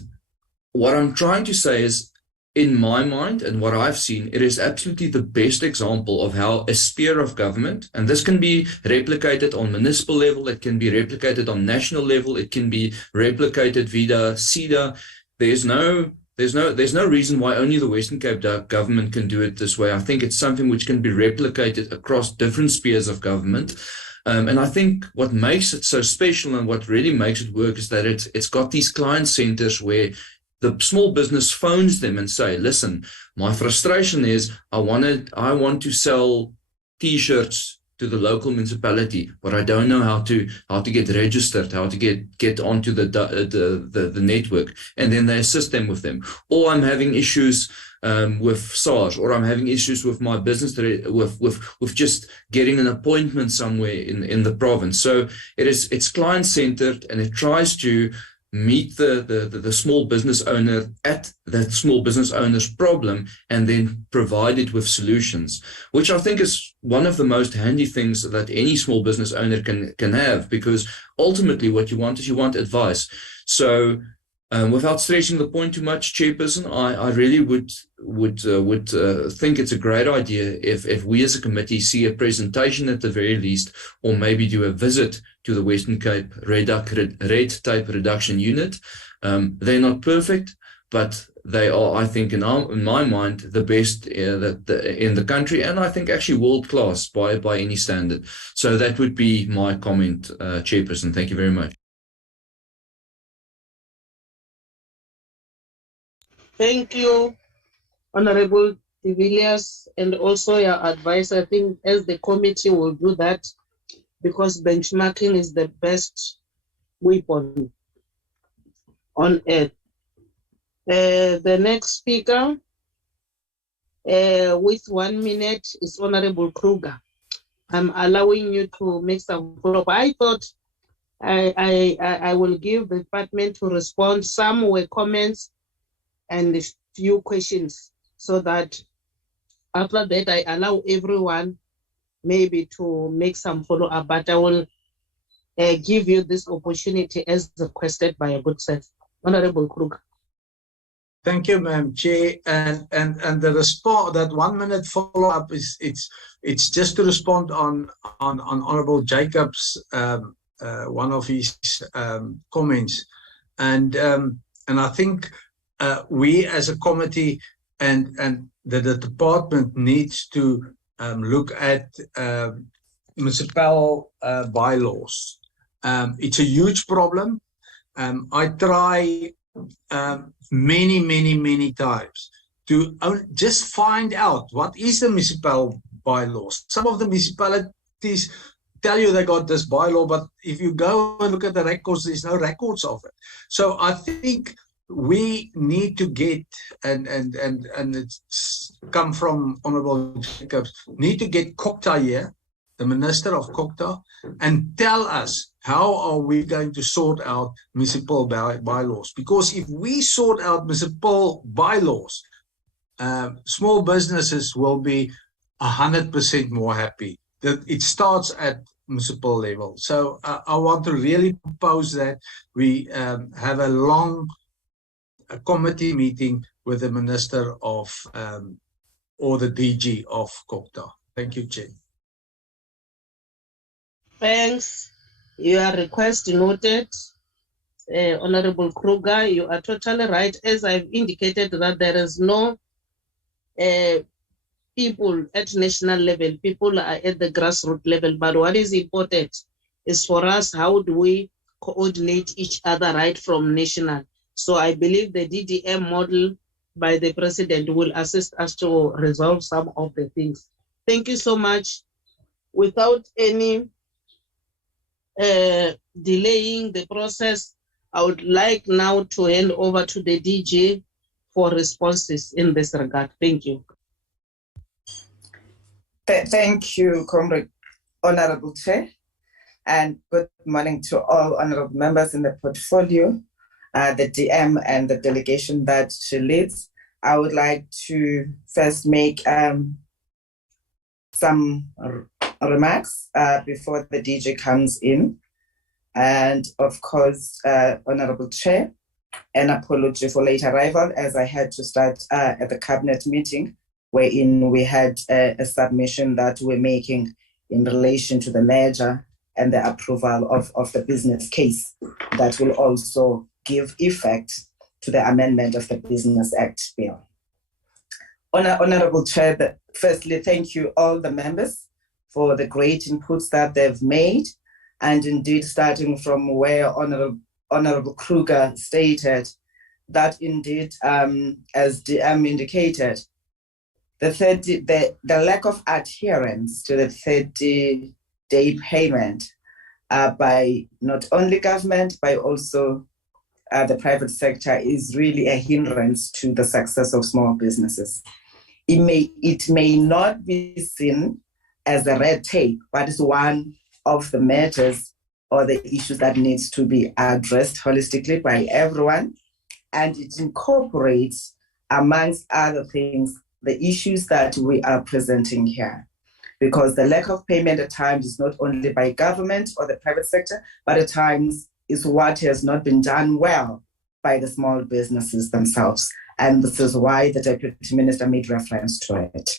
what I'm trying to say is, in my mind and what I've seen, it is absolutely the best example of how a sphere of government, and this can be replicated on municipal level, it can be replicated on national level, it can be replicated via CEDA. There's no reason why only the Western Cape government can do it this way. I think it's something which can be replicated across different spheres of government. And I think what makes it so special and what really makes it work is that it's got these client centers where the small business phones them and say, listen, my frustration is I want to sell T-shirts to the local municipality, but I don't know how to get registered, how to get onto the network, and then they assist them with them. Or I'm having issues with SARS, or I'm having issues with my business, with just getting an appointment somewhere in the province. So it's client-centered, and it tries to meet the small business owner at that small business owner's problem, and then provide it with solutions, which I think is one of the most handy things that any small business owner can have, because ultimately what you want is you want advice. So without stretching the point too much, Chairperson, I really would think it's a great idea if we as a committee see a presentation at the very least, or maybe do a visit to the Western Cape Red Tape Reduction Unit. They're not perfect, but they are, I think, in my mind, the best in the country, and I think actually world class by any standard. So that would be my comment, Chairperson. Thank you very much. Thank you, Honorable de Villiers, and also your advice. I think as the committee will do that, because benchmarking is the best weapon on earth. The next speaker with 1 minute is Honorable Kruger. I'm allowing you to make some follow-up. I thought I will give the department to respond. Some were comments and a few questions, so that after that I allow everyone maybe to make some follow-up, but I will give you this opportunity as requested by a good self. Honorable Kruger. Thank you, Madam Chair. And the response, that 1 minute follow-up is it's just to respond on Honorable Jacob's one of his comments, and I think we as a committee and the department needs to look at municipal bylaws. It's a huge problem. I try many times to just find out what is the municipal bylaws. Some of the municipalities tell you they got this bylaw, but if you go and look at the records, there's no records of it. So I think we need to get, and it's come from Honorable Jacobs, need to get COCTA here, the Minister of COCTA, and tell us how are we going to sort out municipal bylaws. Because if we sort out municipal bylaws, small businesses will be 100% more happy. That it starts at municipal level. So I want to really propose that we have a long committee meeting with the Minister of or the DG of COCTA. Thank you, Chair. Thanks. Your request noted. Honorable Kruger, you are totally right. As I've indicated that there is no people at national level, people are at the grassroots level, but what is important is for us, how do we coordinate each other right from national? So I believe the DDM model by the President will assist us to resolve some of the things. Thank you so much. Without any delaying the process, I would like now to hand over to the DG for responses in this regard. Thank you. Thank you, Comrade Honorable Chair, and good morning to all honorable members in the portfolio, the DM and the delegation that she leads. I would like to first make some remarks before the DG comes in. And of course, Honorable Chair, an apology for late arrival, as I had to start at the cabinet meeting, wherein we had a submission that we're making in relation to the merger and the approval of the business case that will also give effect to the amendment of the Business Act bill. Honorable Chair, firstly, thank you all the members for the great inputs that they've made. And indeed, starting from where Honorable Kruger stated, that indeed, as DM indicated, The lack of adherence to the 30-day payment by not only government, but also the private sector is really a hindrance to the success of small businesses. It may not be seen as a red tape, but it's one of the matters or the issues that needs to be addressed holistically by everyone. And it incorporates, amongst other things, the issues that we are presenting here. Because the lack of payment at times is not only by government or the private sector, but at times is what has not been done well by the small businesses themselves. And this is why the Deputy Minister made reference to it.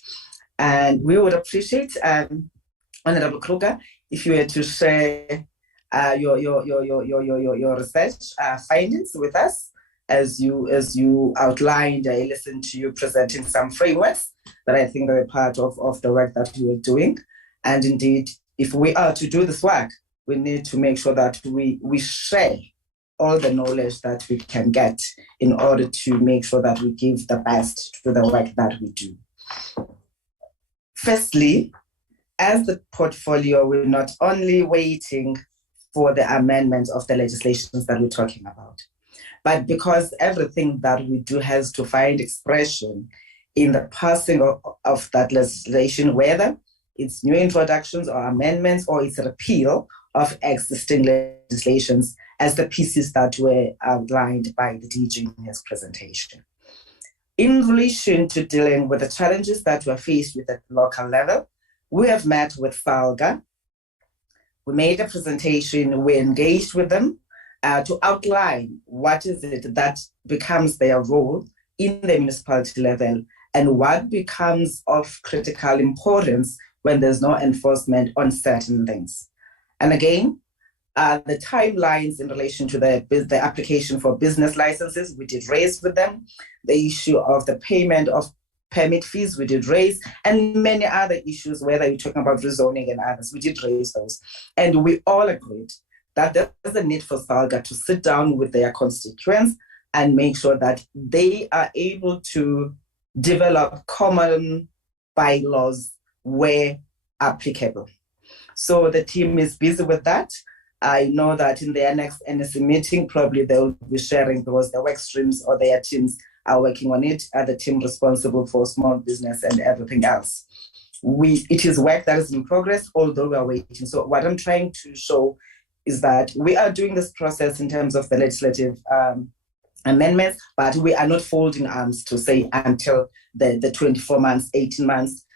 And we would appreciate, Honorable Kruger, if you were to share your research findings with us, as you outlined. I listened to you presenting some frameworks that I think are a part of the work that you are doing. And indeed, if we are to do this work, we need to make sure that we share all the knowledge that we can get in order to make sure that we give the best to the work that we do. Firstly, as the portfolio, we're not only waiting for the amendments of the legislations that we're talking about, but because everything that we do has to find expression in the passing of that legislation, whether it's new introductions or amendments or it's a repeal of existing legislations, as the pieces that were outlined by the DG in his presentation. In relation to dealing with the challenges that we're faced with at the local level, we have met with FALGA. We made a presentation, we engaged with them to outline what is it that becomes their role in the municipality level and what becomes of critical importance when there's no enforcement on certain things. And again, the timelines in relation to the application for business licenses, we did raise with them. The issue of the payment of permit fees, we did raise, and many other issues, whether you're talking about rezoning and others, we did raise those. And we all agreed that there's a need for SALGA to sit down with their constituents and make sure that they are able to develop common bylaws where applicable. So the team is busy with that. I know that in their next NSC meeting, probably they'll be sharing because the work streams or their teams are working on it, are the team responsible for small business and everything else. It is work that is in progress, although we are waiting. So what I'm trying to show is that we are doing this process in terms of the legislative amendments, but we are not folding arms to say until the 24 months, 18 months,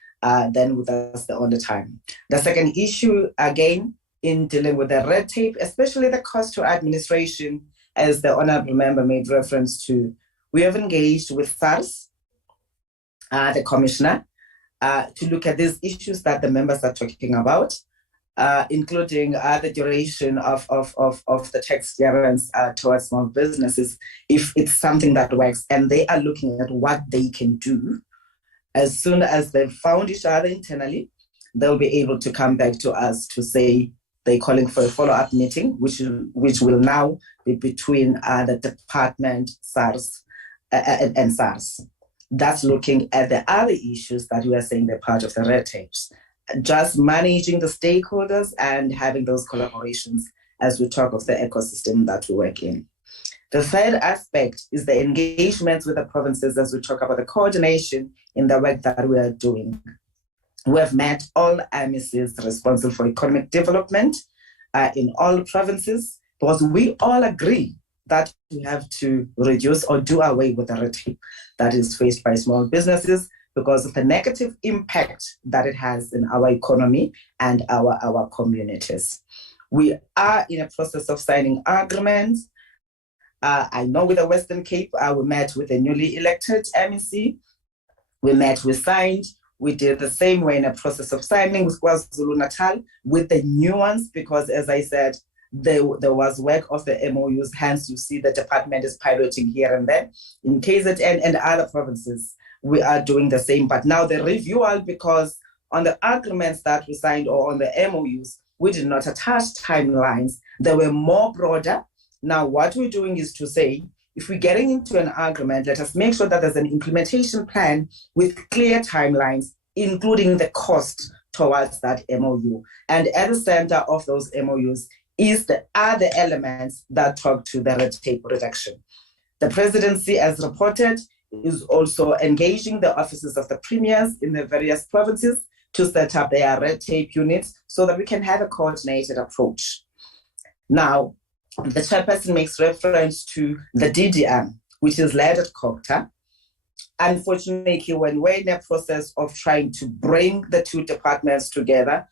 then with us the only time. The second issue, again, in dealing with the red tape, especially the cost to administration, as the honorable member made reference to, we have engaged with SARS, the commissioner, to look at these issues that the members are talking about, including the duration of the tax clearance towards small businesses, if it's something that works, and they are looking at what they can do. As soon as they've found each other internally, they'll be able to come back to us to say they're calling for a follow-up meeting, which will now be between the department, SARS, and SARS. That's looking at the other issues that we are saying they're part of the red tapes. Just managing the stakeholders and having those collaborations as we talk of the ecosystem that we work in. The third aspect is the engagements with the provinces as we talk about the coordination in the work that we are doing. We have met all MECs responsible for economic development in all provinces because we all agree that we have to reduce or do away with the red tape that is faced by small businesses because of the negative impact that it has in our economy and our communities. We are in a process of signing agreements. I know with the Western Cape, we met with the newly elected MEC. We met, we signed. We did the same way in a process of signing with KwaZulu-Natal with the nuance because, as I said, there was work of the MOUs, hence you see the department is piloting here and there. In KZN and other provinces, we are doing the same. But now the review, because on the agreements that we signed or on the MOUs, we did not attach timelines. They were more broader. Now what we're doing is to say, if we're getting into an agreement, let us make sure that there's an implementation plan with clear timelines, including the cost towards that MOU. And at the center of those MOUs are the elements that talk to the red tape reduction. The presidency, as reported, is also engaging the offices of the premiers in the various provinces to set up their red tape units so that we can have a coordinated approach. Now, the chairperson makes reference to the DDM, which is led at COGTA. Unfortunately, when we're in a process of trying to bring the two departments together,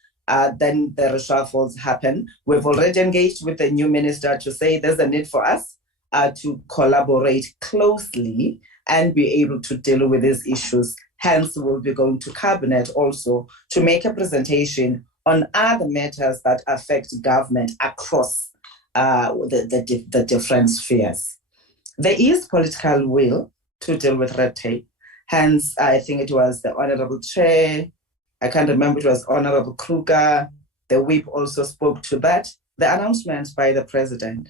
then the reshuffles happen. We've already engaged with the new minister to say there's a need for us to collaborate closely and be able to deal with these issues. Hence, we'll be going to Cabinet also to make a presentation on other matters that affect government across the different spheres. There is political will to deal with red tape. Hence, I think it was the Honorable Chair, I can't remember, it was Honorable Kruger, the whip also spoke to that, the announcement by the President.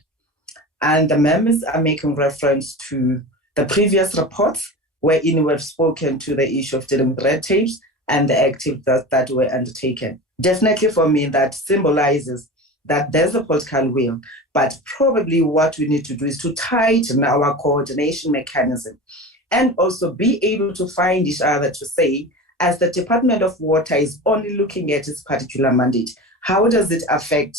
And the members are making reference to the previous reports wherein we've spoken to the issue of dealing with red tapes and the activities that were undertaken. Definitely for me, that symbolizes that there's a political will, but probably what we need to do is to tighten our coordination mechanism and also be able to find each other to say, as the Department of Water is only looking at its particular mandate, how does it affect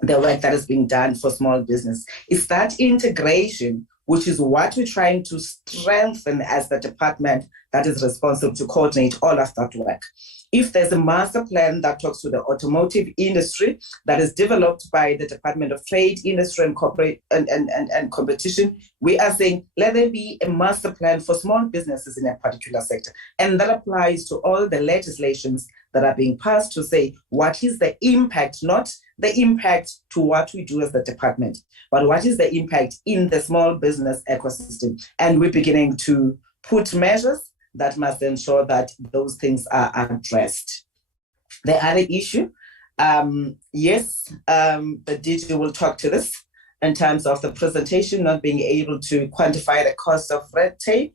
the work that is being done for small business? It's that integration, which is what we're trying to strengthen as the department that is responsible to coordinate all of that work. If there's a master plan that talks to the automotive industry that is developed by the Department of Trade, Industry and Competition, we are saying, let there be a master plan for small businesses in a particular sector. And that applies to all the legislations that are being passed to say, what is the impact, not the impact to what we do as the department, but what is the impact in the small business ecosystem? And we're beginning to put measures that must ensure that those things are addressed. The other issue, the DG will talk to this in terms of the presentation not being able to quantify the cost of red tape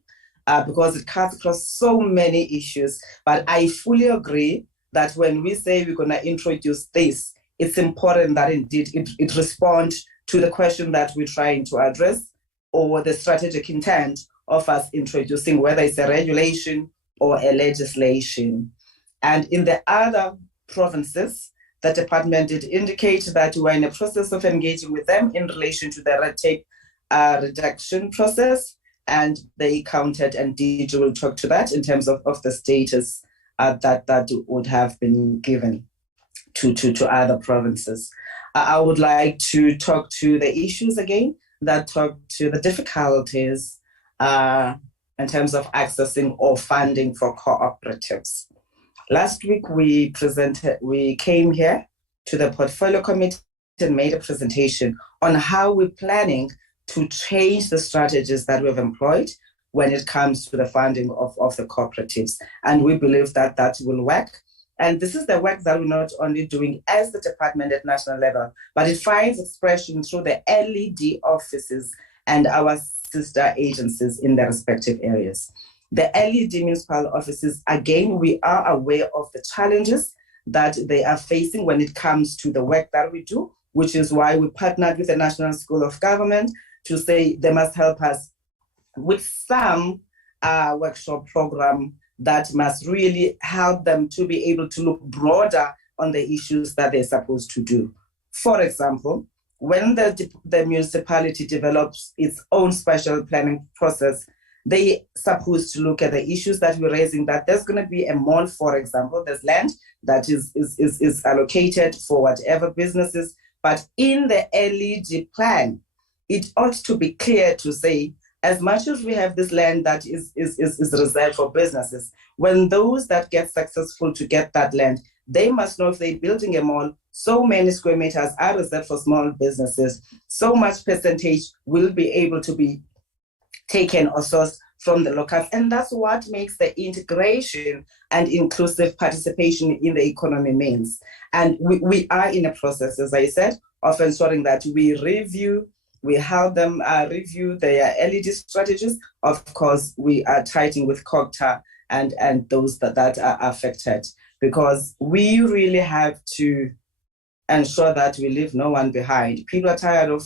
because it cuts across so many issues. But I fully agree that when we say we're going to introduce this, it's important that indeed it responds to the question that we're trying to address or the strategic intent of us introducing, whether it's a regulation or a legislation. And in the other provinces, the department did indicate that we're in a process of engaging with them in relation to the red tape reduction process, and they counted, and DG will talk to that in terms of the status that would have been given to other provinces. I would like to talk to the issues again that talk to the difficulties in terms of accessing or funding for cooperatives. Last week, we came here to the Portfolio Committee and made a presentation on how we're planning to change the strategies that we've employed when it comes to the funding of the cooperatives. And we believe that that will work. And this is the work that we're not only doing as the department at national level, but it finds expression through the LED offices and our sister agencies in their respective areas. The LED municipal offices, again, we are aware of the challenges that they are facing when it comes to the work that we do, which is why we partnered with the National School of Government to say they must help us with some workshop program that must really help them to be able to look broader on the issues that they're supposed to do. For example, when the municipality develops its own special planning process, they're supposed to look at the issues that we're raising, that there's going to be a mall, for example, there's land that is allocated for whatever businesses, but in the LED plan, it ought to be clear to say, as much as we have this land that is reserved for businesses, when those that get successful to get that land, they must know if they're building a mall, so many square meters are reserved for small businesses, so much percentage will be able to be taken or sourced from the locals. And that's what makes the integration and inclusive participation in the economy means. And we are in a process, as I said, of ensuring that we review We help them review their LED strategies. Of course, we are tightening with COGTA and those that are affected, because we really have to ensure that we leave no one behind. People are tired of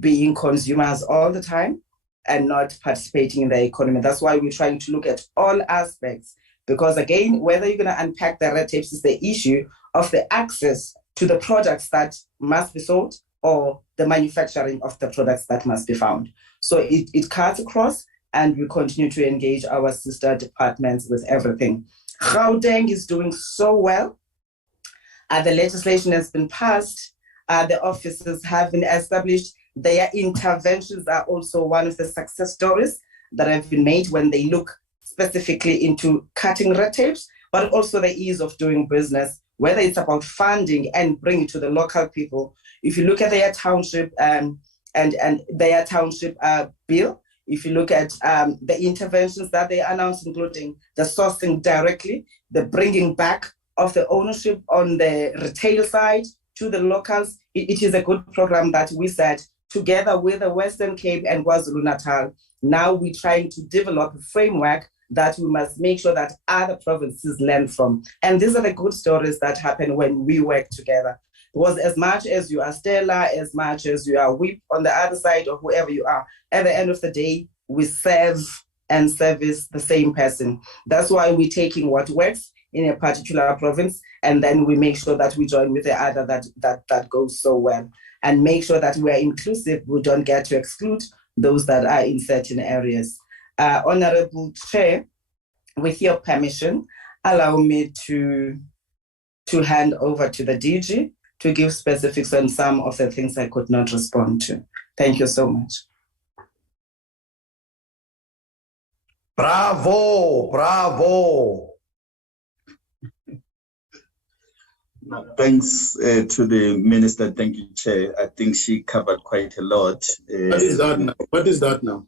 being consumers all the time and not participating in the economy. That's why we're trying to look at all aspects, because again, whether you're going to unpack the red tapes is the issue of the access to the products that must be sold or the manufacturing of the products that must be found. So it cuts across, and we continue to engage our sister departments with everything. Gauteng is doing so well. The legislation has been passed. The offices have been established. Their interventions are also one of the success stories that have been made when they look specifically into cutting red tapes, but also the ease of doing business, whether it's about funding and bringing to the local people. If you look at their township and their township bill, if you look at the interventions that they announced, including the sourcing directly, the bringing back of the ownership on the retail side to the locals, it is a good program that we said, together with the Western Cape and KwaZulu-Natal, now we're trying to develop a framework that we must make sure that other provinces learn from. And these are the good stories that happen when we work together. Because as much as you are Stella, as much as you are Whip on the other side, or whoever you are, at the end of the day, we serve and service the same person. That's why we're taking what works in a particular province, and then we make sure that we join with the other that goes so well, and make sure that we are inclusive. We don't get to exclude those that are in certain areas. Honorable Chair, with your permission, allow me to hand over to the DG to give specifics on some of the things I could not respond to. Thank you so much. Bravo, bravo. Thanks to the Minister. Thank you, Chair. I think she covered quite a lot. What is that now? What is that now?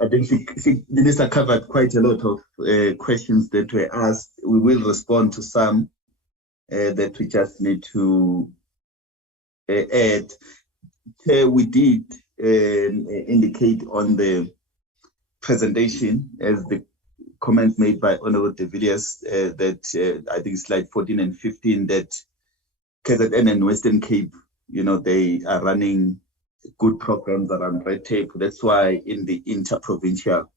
I think the Minister covered quite a lot of questions that were asked. We will respond to some that we just need to add. We did indicate on the presentation, as the comments made by Honorable de Villiers, that I think slide 14 and 15, that KZN and Western Cape, they are running good programs around red tape. That's why in the interprovincial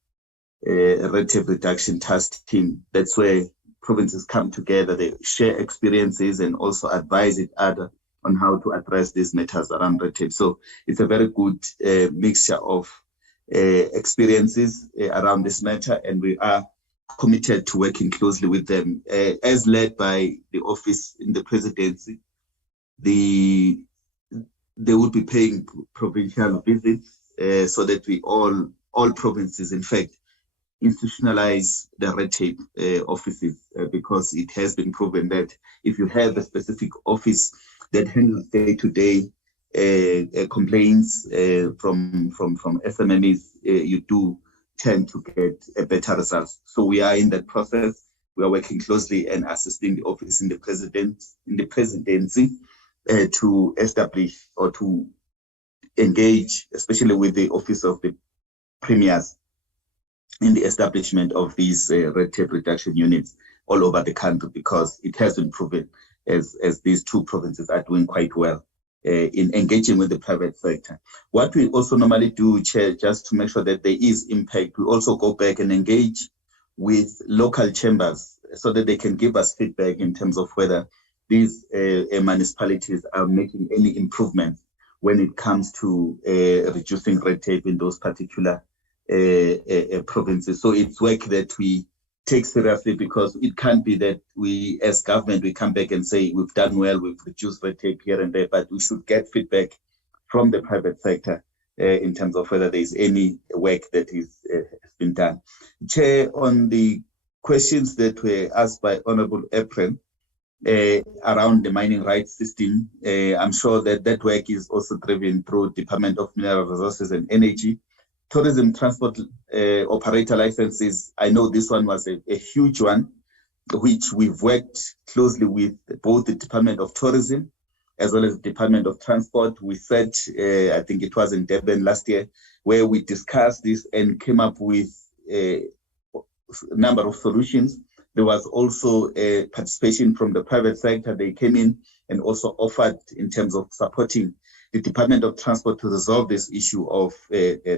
red tape reduction task team, that's where provinces come together, they share experiences and also advise each other on how to address these matters around red tape. So it's a very good mixture of experiences around this matter, and we are committed to working closely with them. As led by the office in the presidency, they will be paying provincial visits so that we all provinces, in fact, institutionalize the red tape offices, because it has been proven that if you have a specific office that handles day-to-day complaints from SMMEs, you do tend to get a better results. So we are in that process. We are working closely and assisting the office in the presidency to establish or to engage, especially with the office of the premiers, in the establishment of these red tape reduction units all over the country, because it has been proven as these two provinces are doing quite well in engaging with the private sector. What we also normally do, Chair, just to make sure that there is impact, we also go back and engage with local chambers so that they can give us feedback in terms of whether these municipalities are making any improvements when it comes to reducing red tape in those particular provinces. So it's work that we take seriously, because it can't be that we as government, we come back and say we've done well, we've reduced red tape here and there, but we should get feedback from the private sector in terms of whether there's any work that has been done. Chair, on the questions that were asked by Honorable April around the mining rights system, I'm sure that work is also driven through Department of Mineral Resources and Energy. Tourism transport operator licenses, I know this one was a huge one, which we've worked closely with both the Department of Tourism as well as the Department of Transport. We sat, I think it was in Durban last year, where we discussed this and came up with a number of solutions. There was also a participation from the private sector. They came in and also offered in terms of supporting the Department of Transport to resolve this issue of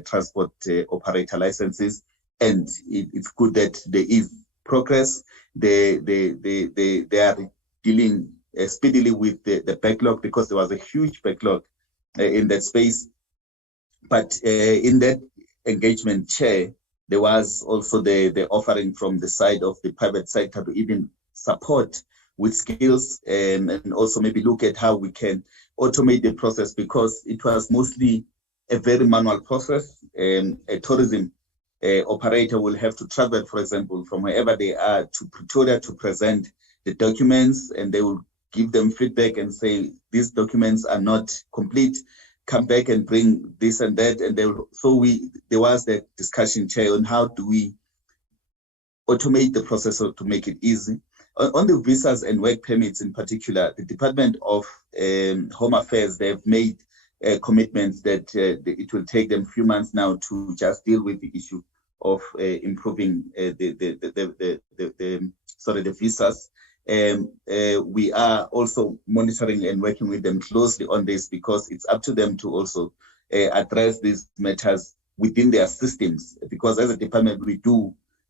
transport operator licenses. And it's good that there is progress. They are dealing speedily with the backlog, because there was a huge backlog in that space. But in that engagement, Chair, there was also the offering from the side of the private sector to even support with skills, and also maybe look at how we can automate the process, because it was mostly a very manual process. A tourism operator will have to travel, for example, from wherever they are to Pretoria to present the documents, and they will give them feedback and say, these documents are not complete, come back and bring this and that. And there was that discussion, Chair, on how do we automate the process to make it easy. On the visas and work permits in particular, the Department of Home Affairs, they've made commitments that it will take them a few months now to just deal with the issue of improving the visas. We are also monitoring and working with them closely on this, because it's up to them to also address these matters within their systems. Because as a department,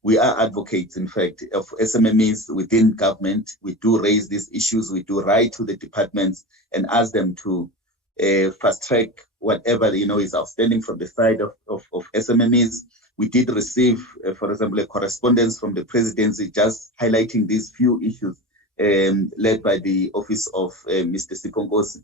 we are advocates, in fact, of SMMEs within government. We do raise these issues. We do write to the departments and ask them to fast track whatever is outstanding from the side of SMMEs. We did receive, for example, a correspondence from the Presidency just highlighting these few issues led by the office of Mr. Sikongosi.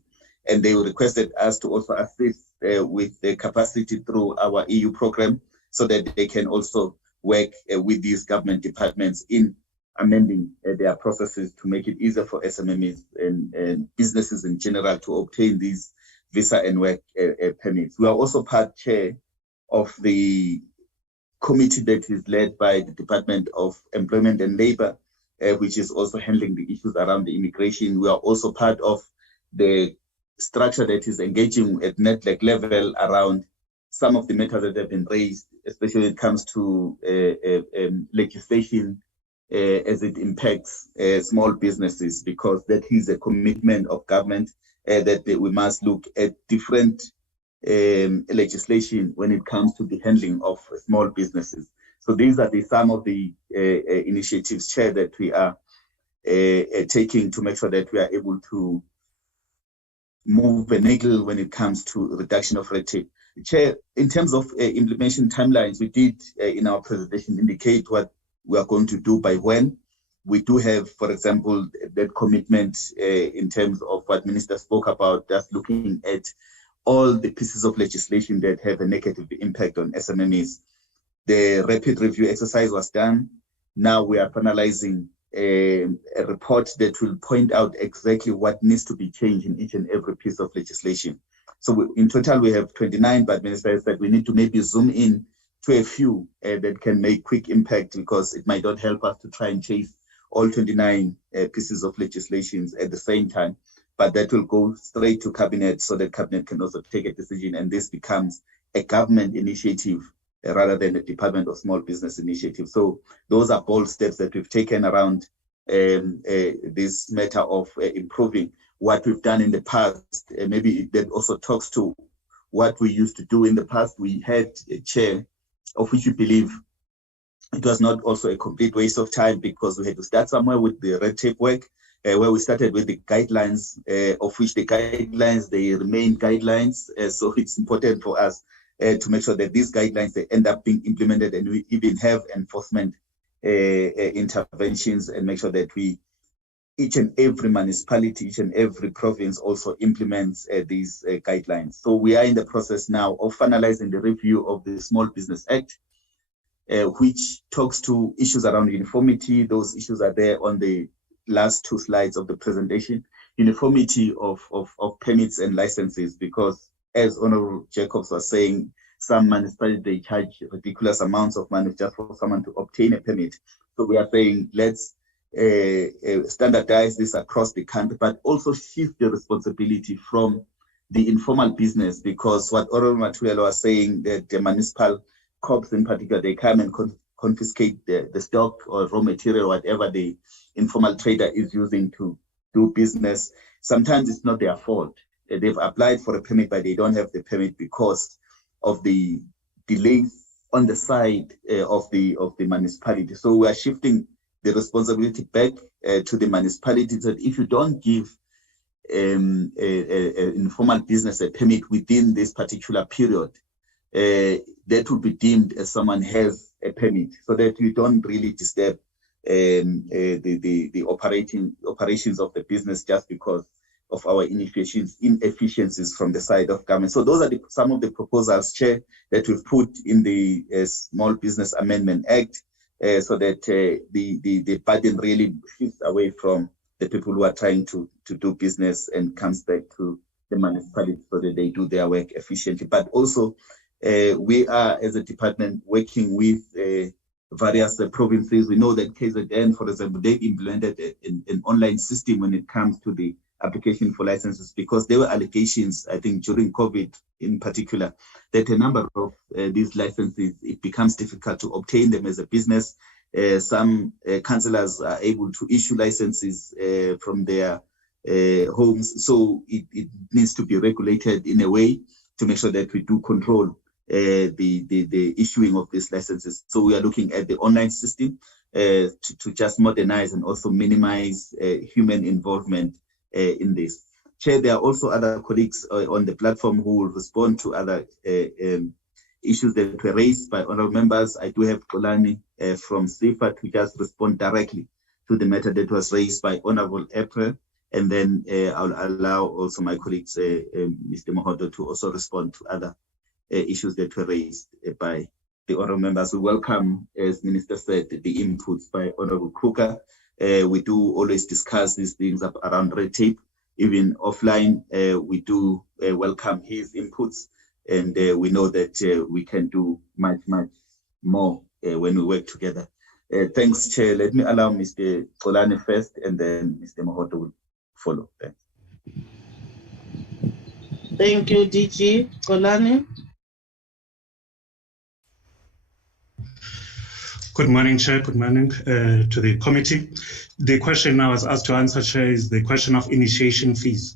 And they requested us to also assist with the capacity through our EU program, so that they can also work with these government departments in amending their processes to make it easier for SMMEs and businesses in general to obtain these visa and work permits. We are also part, Chair, of the committee that is led by the Department of Employment and Labor, which is also handling the issues around the immigration. We are also part of the structure that is engaging at network level around some of the matters that have been raised, especially when it comes to legislation as it impacts small businesses, because that is a commitment of government that we must look at different legislation when it comes to the handling of small businesses. So these are some of the initiatives, Chair, that we are taking to make sure that we are able to move a needle when it comes to reduction of red tape. Chair, in terms of implementation timelines, we did in our presentation indicate what we are going to do by when. We do have, for example, that commitment in terms of what Minister spoke about, just looking at all the pieces of legislation that have a negative impact on SMMEs. The rapid review exercise was done. Now we are finalizing a report that will point out exactly what needs to be changed in each and every piece of legislation. So in total, we have 29, but Minister said we need to maybe zoom in to a few that can make quick impact, because it might not help us to try and chase all 29 pieces of legislations at the same time. But that will go straight to Cabinet, so that Cabinet can also take a decision, and this becomes a government initiative rather than a Department of Small Business initiative. So those are bold steps that we've taken around this matter of improving what we've done in the past. Maybe that also talks to what we used to do in the past. We had a chair of which we believe it was not also a complete waste of time, because we had to start somewhere with the red tape work, where we started with the guidelines, of which the guidelines, they remain guidelines. So it's important for us to make sure that these guidelines, they end up being implemented, and we even have enforcement interventions, and make sure that each and every municipality, each and every province also implements these guidelines. So we are in the process now of finalizing the review of the Small Business Act, which talks to issues around uniformity. Those issues are there on the last two slides of the presentation. Uniformity of permits and licenses, because as Honorable Jacobs was saying, some municipalities, they charge ridiculous amounts of money just for someone to obtain a permit. So we are saying, let's standardize this across the country, but also shift the responsibility from the informal business, because what Honorable Matuelo was saying, that the municipal corps in particular, they come and confiscate the stock or raw material, whatever the informal trader is using to do business. Sometimes it's not their fault. They've applied for a permit, but they don't have the permit because of the delays on the side of the municipality. So we are shifting the responsibility back to the municipalities, that if you don't give informal business a permit within this particular period, that will be deemed as someone has a permit, so that you don't really disturb the operations of the business just because of our inefficiencies from the side of government. So those are some of the proposals, Chair, that we've put in the Small Business Amendment Act, so that the burden really shifts away from the people who are trying to do business and comes back to the municipality so that they do their work efficiently. But also, we are, as a department, working with various provinces. We know that KZN, for example, they implemented an online system when it comes to the application for licenses, because there were allegations, I think during COVID in particular, that a number of these licenses, it becomes difficult to obtain them as a business. Some councillors are able to issue licenses from their homes. So it needs to be regulated in a way to make sure that we do control the issuing of these licenses. So we are looking at the online system to just modernize and also minimize human involvement in this. Chair, there are also other colleagues on the platform who will respond to other issues that were raised by honorable members. I do have Kolani from SIFA to just respond directly to the matter that was raised by Honorable April, and then I'll allow also my colleagues, Mr. Mohodo, to also respond to other issues that were raised by the honorable members. We welcome, as Minister said, the inputs by Honorable Kruger. We do always discuss these things around red tape, even offline. We do welcome his inputs, and we know that we can do much more when we work together. Thanks, Chair. Let me allow Mr. Kolani first, and then Mr. Mohoto will follow. Thanks. Thank you, DG. Kolani. Good morning, Chair. Good morning to the committee. The question I was asked to answer, Chair, is the question of initiation fees.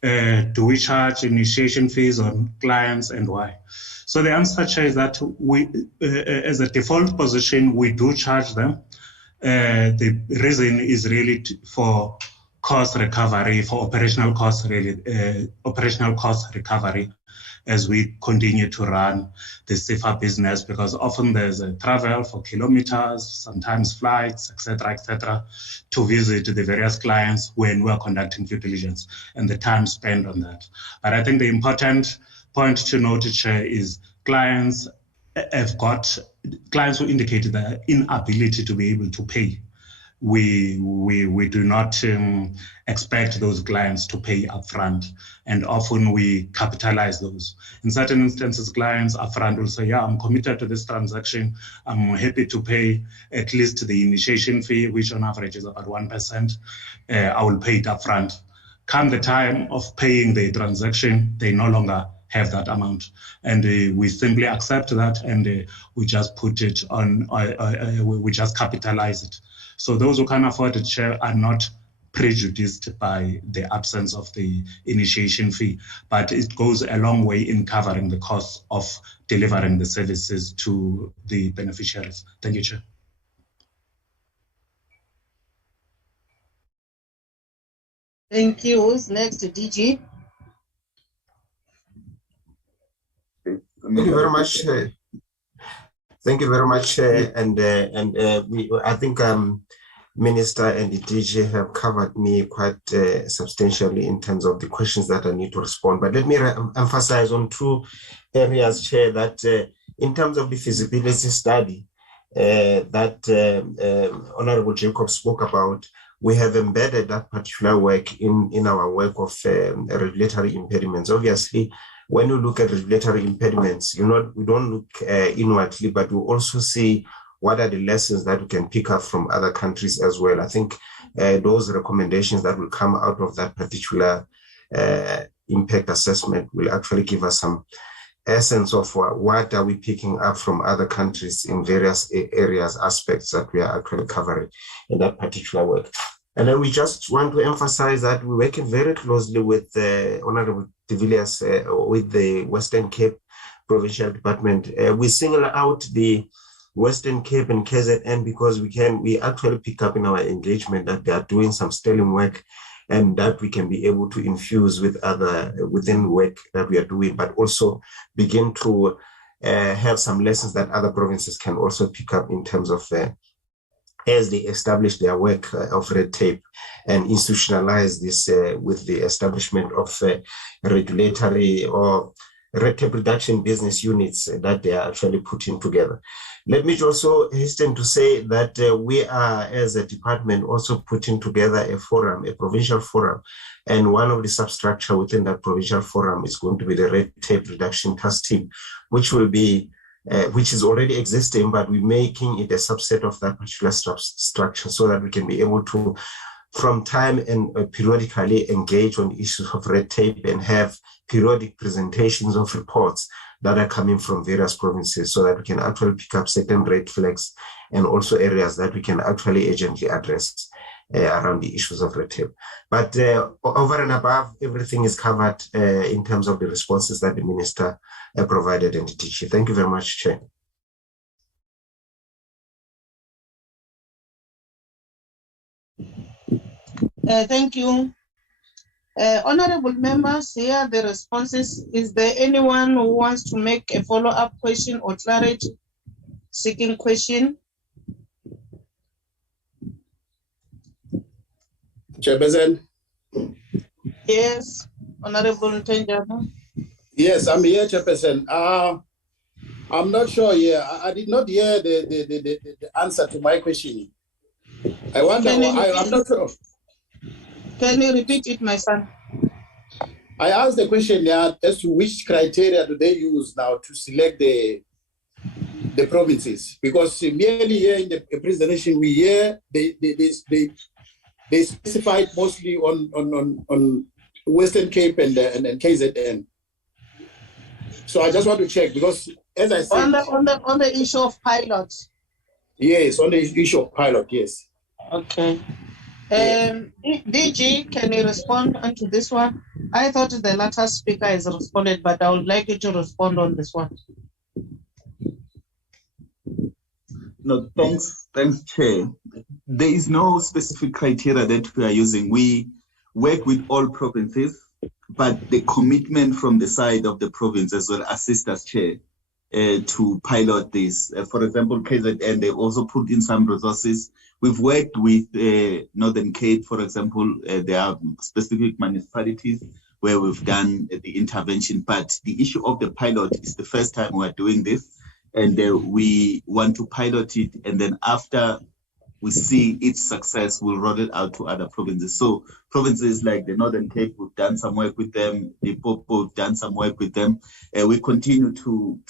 Do we charge initiation fees on clients, and why? So the answer, Chair, is that we, as a default position, we do charge them. The reason is really for cost recovery, for operational cost recovery, as we continue to run the SIFA business, because often there's a travel for kilometers, sometimes flights, etc., to visit the various clients when we're conducting due diligence, and the time spent on that. But I think the important point to note, Chair, is clients who indicated their inability to be able to pay. We do not expect those clients to pay upfront, and often we capitalize those. In certain instances, clients upfront will say, yeah, I'm committed to this transaction. I'm happy to pay at least the initiation fee, which on average is about 1%. I will pay it upfront. Come the time of paying the transaction, they no longer have that amount, and we simply accept that, and we just put it on, we just capitalize it. So those who can afford it, Chair, are not prejudiced by the absence of the initiation fee, but it goes a long way in covering the cost of delivering the services to the beneficiaries. Thank you, Chair. Thank you. Who's next, DG? Thank you very much. Thank you very much. I think Minister and the DG have covered me quite substantially in terms of the questions that I need to respond. But let me emphasize on two areas, Chair, that in terms of the feasibility study that Honorable Jacob spoke about, we have embedded that particular work in our work of regulatory impediments. Obviously, when you look at regulatory impediments, we don't look inwardly, but we also see what are the lessons that we can pick up from other countries as well. I think those recommendations that will come out of that particular impact assessment will actually give us some essence of what are we picking up from other countries in various areas, aspects that we are actually covering in that particular work. And then we just want to emphasize that we're working very closely with Honorable de Villiers, with the Western Cape Provincial Department. We single out the Western Cape and KZN because we actually pick up in our engagement that they are doing some sterling work, and that we can be able to infuse with within work that we are doing, but also begin to have some lessons that other provinces can also pick up in terms of as they establish their work of red tape and institutionalize this with the establishment of regulatory or red tape reduction business units that they are actually putting together. Let me also hasten to say that we are, as a department, also putting together a forum, a provincial forum, and one of the substructure within that provincial forum is going to be the red tape reduction task team, which will be which is already existing, but we're making it a subset of that particular structure so that we can be able to, from time and periodically engage on issues of red tape and have periodic presentations of reports that are coming from various provinces so that we can actually pick up certain red flags and also areas that we can actually urgently address around the issues of red tape. But over and above, everything is covered in terms of the responses that the Minister provided and the teacher. Thank you very much, Chair. Thank you. Honorable members, here are the responses. Is there anyone who wants to make a follow-up question or clarity seeking question? Chairperson? Yes, Honorable Ntenjana. Yes, I'm here, Chairperson. I'm not sure here. I did not hear the answer to my question. I wonder why. I'm not sure. Can you repeat it, my son? I asked the question as to which criteria do they use now to select the provinces, because merely here in the presentation we hear they specified mostly on Western Cape and KZN. So I just want to check, because as I said, on the issue of pilots. Yes, on the issue of pilot, yes. Okay. DG, can you respond onto this one? I thought the latter speaker has responded, but I would like you to respond on this one. No, thanks, Chair. There is no specific criteria that we are using. We work with all provinces, but the commitment from the side of the province as well assist us, Chair, to pilot this. For example, KZN, they also put in some resources. We've worked with Northern Cape, for example. There are specific municipalities where we've done the intervention, but the issue of the pilot is the first time we're doing this, and we want to pilot it, and then after we see its success, we'll roll it out to other provinces. So provinces like the Northern Cape, we've done some work with them. The Popo, we've done some work with them. We continue to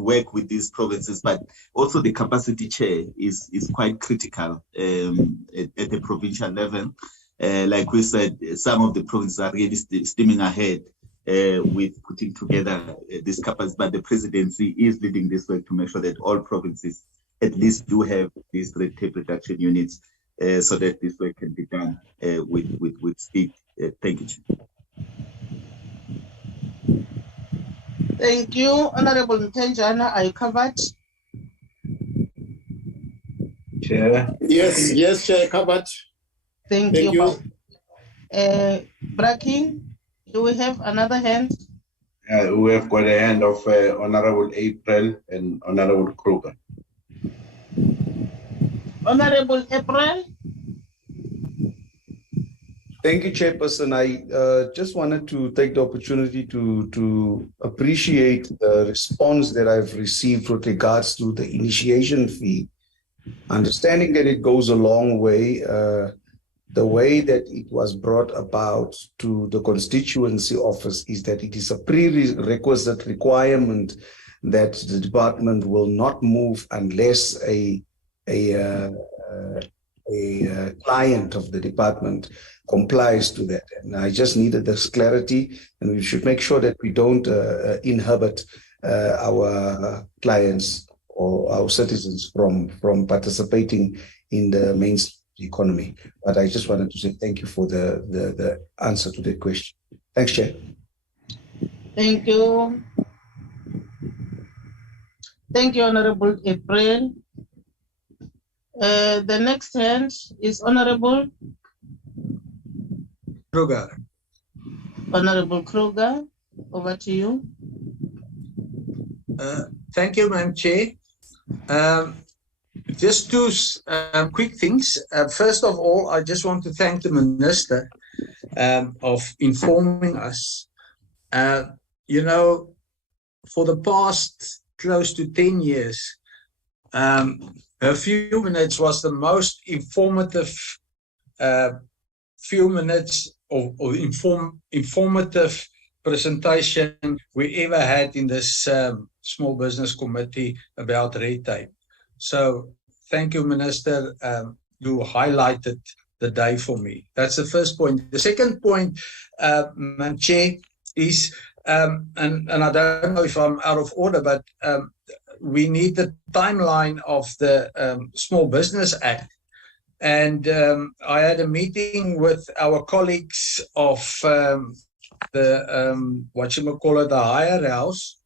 work with these provinces, but also the capacity, Chair, is quite critical at the provincial level. Like we said, some of the provinces are really steaming ahead with putting together this capacity, but the presidency is leading this work to make sure that all provinces at least do have these red tape reduction units so that this work can be done with speed. Thank you. Thank you. Honorable Ntenjana, are you covered? Chair. Yes, Chair, covered. Thank you. Braking, do we have another hand? We have got a hand of Honorable April and Honorable Kruger. Honorable April. Thank you, Chairperson. I just wanted to take the opportunity to appreciate the response that I've received with regards to the initiation fee. Understanding that it goes a long way, the way that it was brought about to the constituency office is that it is a prerequisite requirement that the department will not move unless a client of the department complies to that. And I just needed this clarity, and we should make sure that we don't inhibit our clients or our citizens from participating in the mainstream economy. But I just wanted to say thank you for the answer to the question. Thanks, Chair. Thank you. Thank you, Honorable April. The next hand is Honorable Kruger. Honorable Kruger, over to you. Thank you, Madam Chair. Just two quick things. First of all, I just want to thank the Minister of informing us. You know, for the past close to 10 years, a few minutes was the most informative few minutes of informative presentation we ever had in this Small Business Committee about red tape. So thank you, Minister. You highlighted the day for me. That's the first point. The second point, Madam Chair, is, and I don't know if I'm out of order, but we need the timeline of the Small Business Act. And I had a meeting with our colleagues of the Higher House,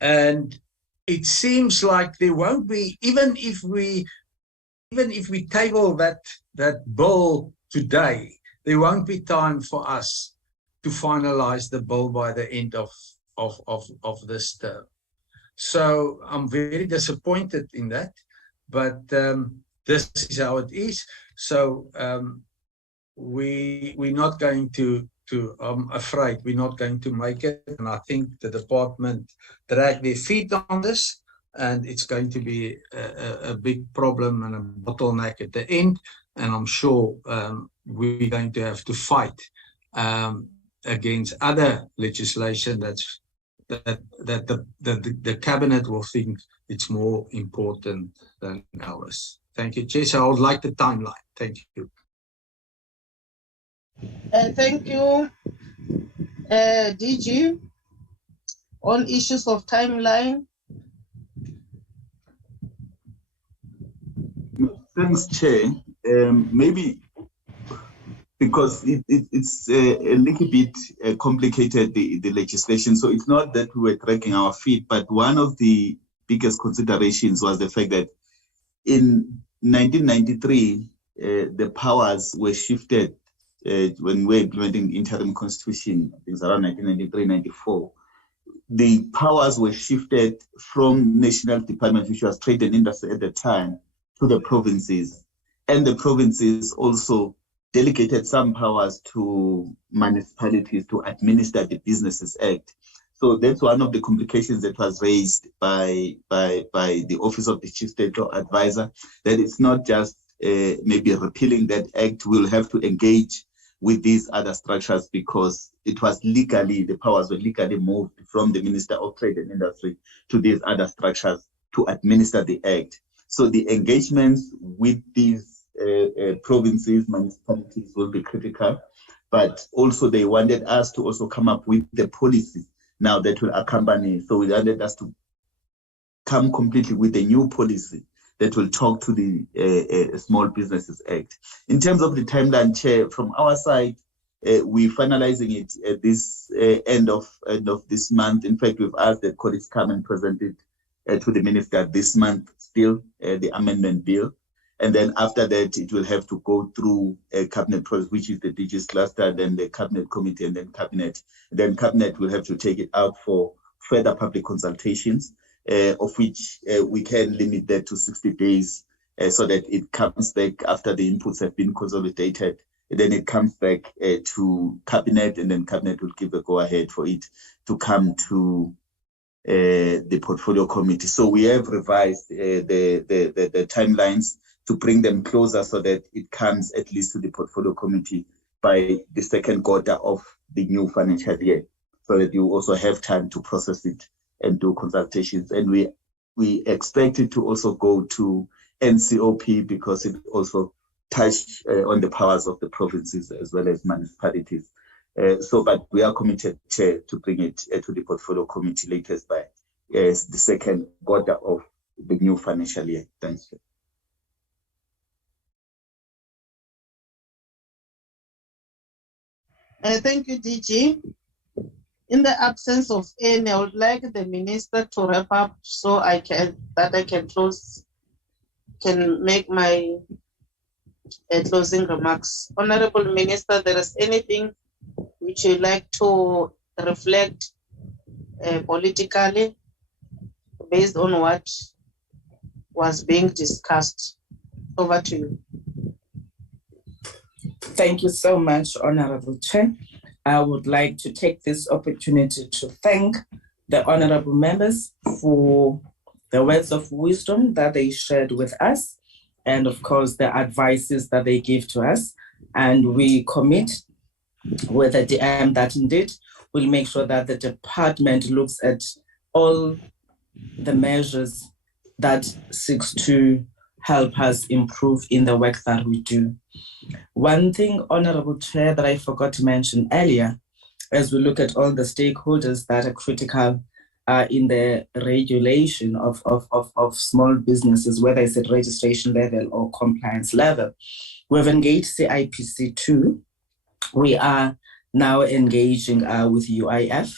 and it seems like there won't be, even if we table that bill today, there won't be time for us to finalize the bill by the end of this term. So I'm very disappointed in that, but this is how it is. So we're not going to, I'm afraid we're not going to make it. And I think the department dragged their feet on this, and it's going to be a big problem and a bottleneck at the end. And I'm sure we're going to have to fight against other legislation that the cabinet will think it's more important than ours. Thank you, Chair. So I would like the timeline. Thank you. Thank you, DG. On issues of timeline. Thanks, Chair. Maybe because it's a little bit complicated, the legislation. So it's not that we were dragging our feet, but one of the biggest considerations was the fact that in 1993, the powers were shifted when we were implementing the interim constitution. I think it's around 1993-94. The powers were shifted from National Department, which was Trade and Industry at the time, to the provinces. And the provinces also delegated some powers to municipalities to administer the Businesses Act. So that's one of the complications that was raised by the Office of the Chief State Law Advisor, that it's not just maybe repealing that act. We'll have to engage with these other structures because it was legally, the powers were legally moved from the Minister of Trade and Industry to these other structures to administer the act. So the engagements with these provinces, municipalities will be critical, but also they wanted us to also come up with the policy now that will accompany. So we wanted us to come completely with a new policy that will talk to the Small Businesses Act. In terms of the timeline, Chair, from our side, we're finalizing it at this end of this month. In fact, we've asked that colleagues come and present it to the Minister this month still, the amendment bill. And then after that, it will have to go through a cabinet process, which is the DG's cluster, then the cabinet committee, and then cabinet. Then cabinet will have to take it out for further public consultations, of which we can limit that to 60 days so that it comes back after the inputs have been consolidated. And then it comes back to cabinet, and then cabinet will give a go-ahead for it to come to the portfolio committee. So we have revised the timelines to bring them closer so that it comes at least to the portfolio committee by the second quarter of the new financial year. so that you also have time to process it and do consultations. And we expect it to also go to NCOP because it also touched on the powers of the provinces as well as municipalities. But we are committed, Chair, to bring it to the portfolio committee latest by the second quarter of the new financial year. Thanks, Chair. Thank you, DG. In the absence of any, I would like the minister to wrap up so I can make my closing remarks. Honorable Minister, there is anything which you'd like to reflect politically based on what was being discussed? Over to you. Thank you so much, Honorable Chair. I would like to take this opportunity to thank the honorable members for the words of wisdom that they shared with us, and of course the advices that they give to us. And we commit with the DM that indeed we'll make sure that the department looks at all the measures that seeks to help us improve in the work that we do. One thing, Honorable Chair, that I forgot to mention earlier, as we look at all the stakeholders that are critical in the regulation of small businesses, whether it's at registration level or compliance level, we've engaged CIPC2. We are now engaging with UIF.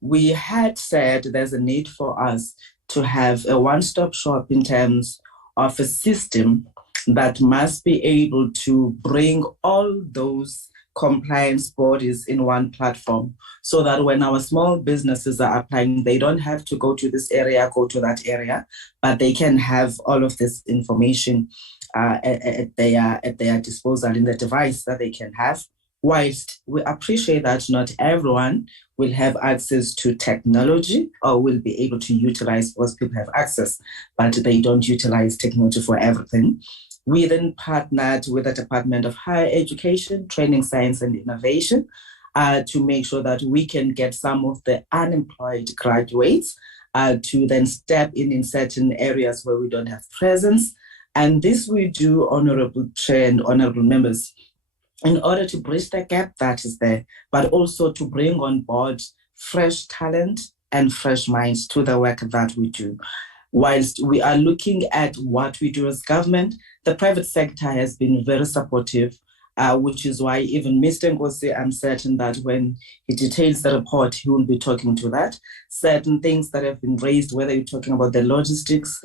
We had said there's a need for us to have a one-stop shop in terms of a system that must be able to bring all those compliance bodies in one platform, so that when our small businesses are applying, they don't have to go to this area, go to that area, but they can have all of this information at their disposal in the device that they can have. Whilst we appreciate that not everyone will have access to technology or will be able to utilize, because people have access, but they don't utilize technology for everything. We then partnered with the Department of Higher Education, Training, Science and Innovation to make sure that we can get some of the unemployed graduates to then step in certain areas where we don't have presence. And this we do, Honorable Chair and Honorable Members, in order to bridge the gap that is there, but also to bring on board fresh talent and fresh minds to the work that we do. Whilst we are looking at what we do as government, the private sector has been very supportive, which is why even Mr. Ngozi, I'm certain that when he details the report, he will be talking to that. Certain things that have been raised, whether you're talking about the logistics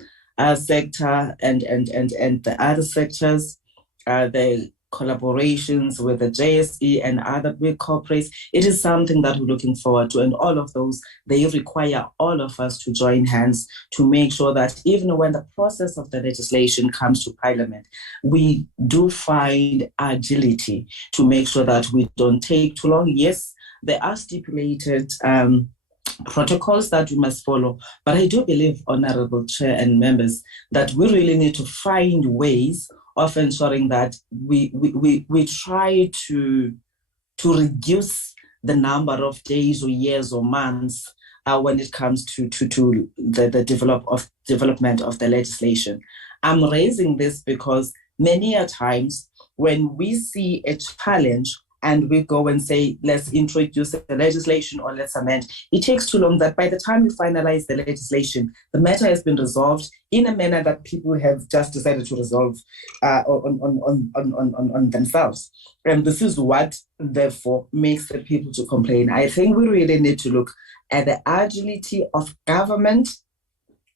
sector and the other sectors, the collaborations with the JSE and other big corporates, it is something that we're looking forward to. And all of those, they require all of us to join hands to make sure that even when the process of the legislation comes to Parliament, we do find agility to make sure that we don't take too long. Yes, there are stipulated protocols that we must follow, but I do believe, Honorable Chair and members, that we really need to find ways of ensuring that we try to reduce the number of days or years or months when it comes to the development of the legislation. I'm raising this because many a times when we see a challenge and we go and say, let's introduce the legislation or let's amend, it takes too long that by the time we finalize the legislation, the matter has been resolved in a manner that people have just decided to resolve on themselves. And this is what, therefore, makes the people to complain. I think we really need to look at the agility of government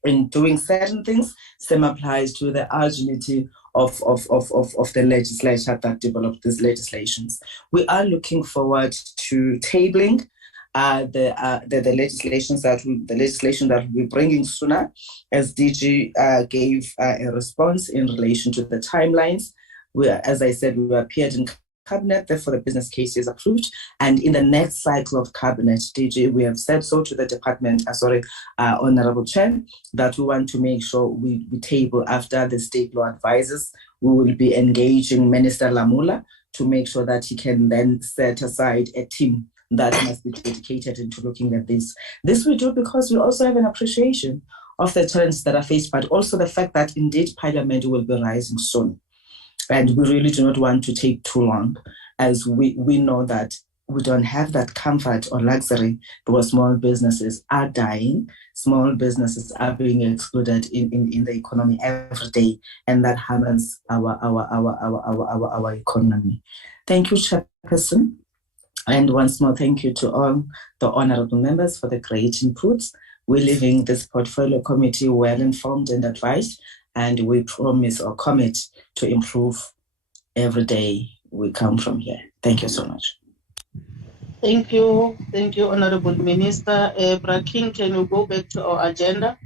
in doing certain things. Same applies to the agility of the legislature that developed these legislations. We are looking forward to tabling the legislation that we'll be bringing sooner, as DG gave a response in relation to the timelines. As I said, we appeared in Cabinet, therefore the business case is approved. And in the next cycle of Cabinet, DG, we have said so to the department, Honorable Chair, that we want to make sure we table after the state law advisors. We will be engaging Minister Lamula to make sure that he can then set aside a team that must be dedicated into looking at this. This we do because we also have an appreciation of the challenges that are faced, but also the fact that indeed Parliament will be rising soon. And we really do not want to take too long, as we know that we don't have that comfort or luxury because small businesses are dying. Small businesses are being excluded in the economy every day, and that hammers our economy. Thank you, Chairperson. And once more, thank you to all the honorable members for the great inputs. We're leaving this portfolio committee well informed and advised, and we promise or commit to improve every day we come from here. Thank you so much. Thank you, Honorable Minister. Braking, can you go back to our agenda?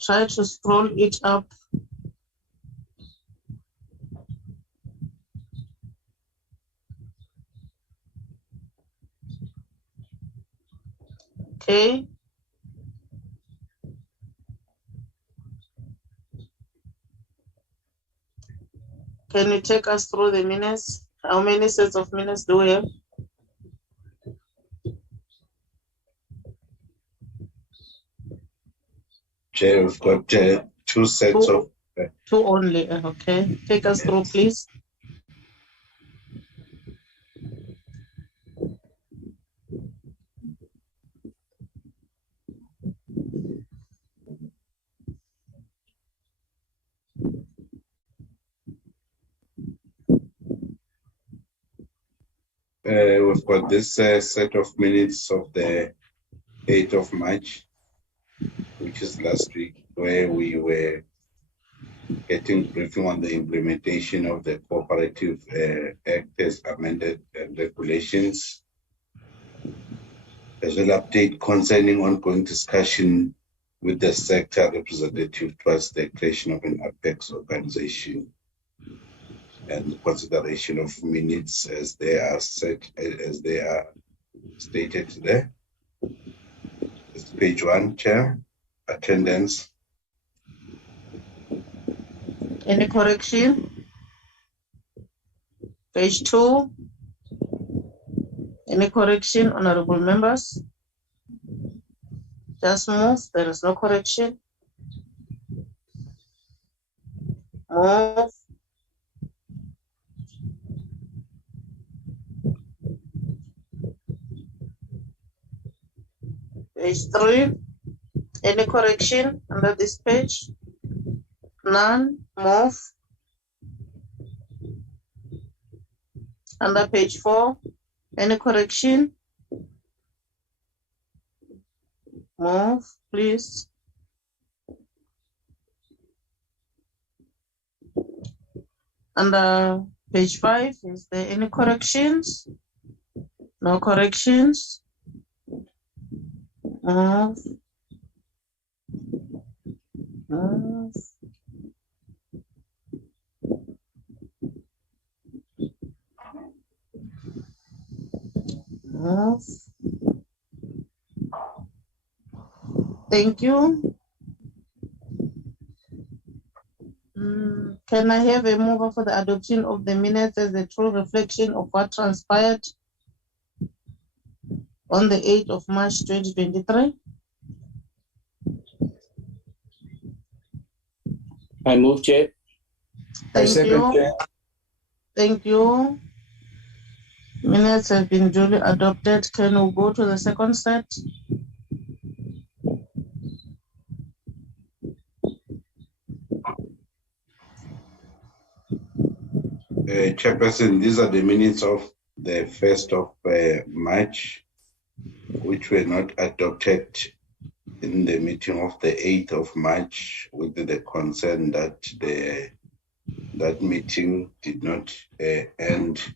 Try to scroll it up. Okay. Can you take us through the minutes? How many sets of minutes do we have? Chair, we've got 2 sets of... Two only, okay. Take us through, please. We've got this set of minutes of the 8th of March, which is last week, where we were getting briefing on the implementation of the Cooperative Act as amended and regulations. As well, update concerning ongoing discussion with the sector representative towards the creation of an apex organization, and consideration of minutes as they are stated there. It's page 1, Chair. Attendance. Any correction? Page 2. Any correction, honorable members? Just move. There is no correction. Move. Page 3. Any correction under this page? None. Move. Under page 4. Any correction? Move, please. Under page 5, is there any corrections? No corrections. Move. Move. Move. Thank you. Can I have a mover for the adoption of the minutes as a true reflection of what transpired on the 8th of March 2023? I move, Chair. Thank you. Thank you. Minutes have been duly adopted. Can we go to the second set? Chairperson, these are the minutes of the 1st of March, which were not adopted in the meeting of the 8th of March, with the concern that that meeting did not end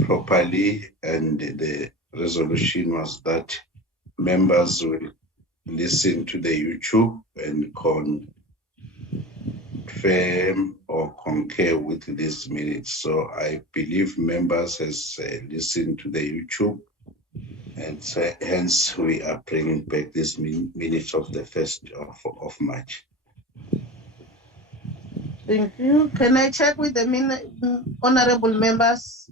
properly, and the resolution was that members will listen to the YouTube and confirm or concur with these minutes. So I believe members has listened to the YouTube And so hence we are bringing back this minutes of the 1st of March. Thank you. Can I check with the honorable members?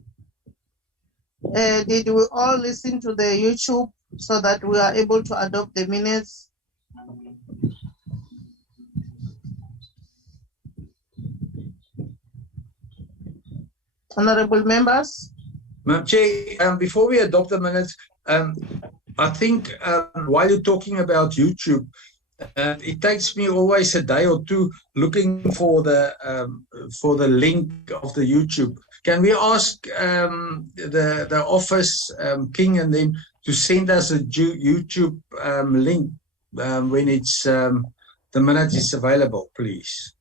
Did we all listen to the YouTube so that we are able to adopt the minutes? Honorable members? Madam Chair, before we adopt the minutes, I think while you're talking about YouTube, it takes me always a day or two looking for the link of the YouTube. Can we ask the office, King and them, to send us a YouTube link when it's the minute is available, please?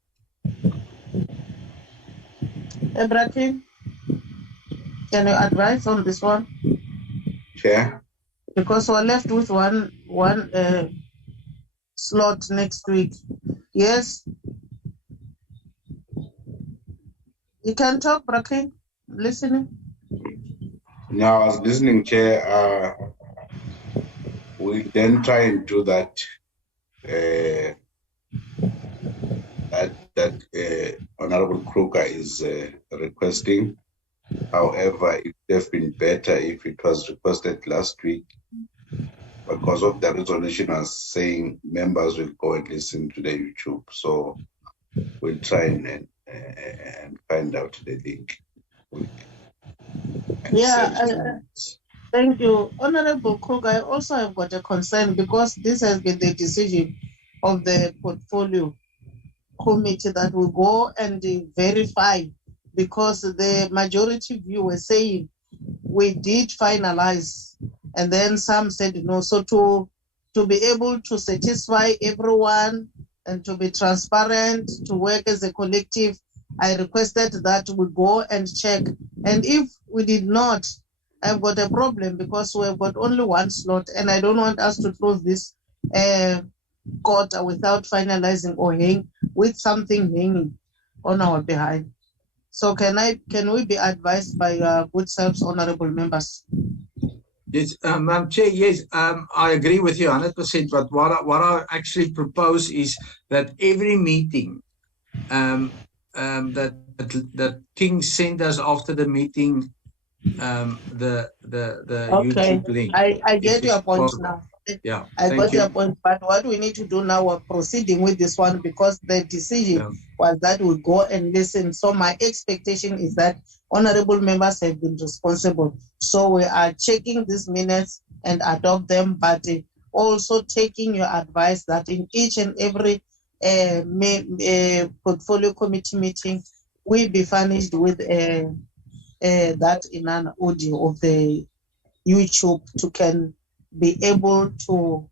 Ibrahim, can you advise on this one? Chair? Because we're left with one slot next week. Yes? You can talk, Brakin. Listening. Now, I was listening, Chair. We then try and do that. That Honorable Kruger is requesting. However, it would have been better if it was requested last week, because of the resolution as saying members will go and listen to the YouTube. So we'll try and find out the link. Yeah, thank you. Honorable Kruger, I also have got a concern because this has been the decision of the portfolio committee that will go and verify, because the majority view were saying we did finalize, and then some said no. So to be able to satisfy everyone and to be transparent, to work as a collective, I requested that we go and check. And if we did not, I've got a problem because we've got only one slot, and I don't want us to close this quarter without finalizing or hang with something hanging on our behind. So can we be advised by your good selves, honorable members? Yes, Madam Chair, yes, I agree with you 100%. But what I actually propose is that every meeting that King sent us after the meeting, the Okay. YouTube link. I get your point possible. now. Yeah, I thank got you. your point, but what we need to do now, we're proceeding with this one because the decision was that we go and listen. So my expectation is that honorable members have been responsible. So we are checking these minutes and adopt them, but also taking your advice that in each and every portfolio committee meeting, we be furnished with that in an audio of the YouTube to can be able to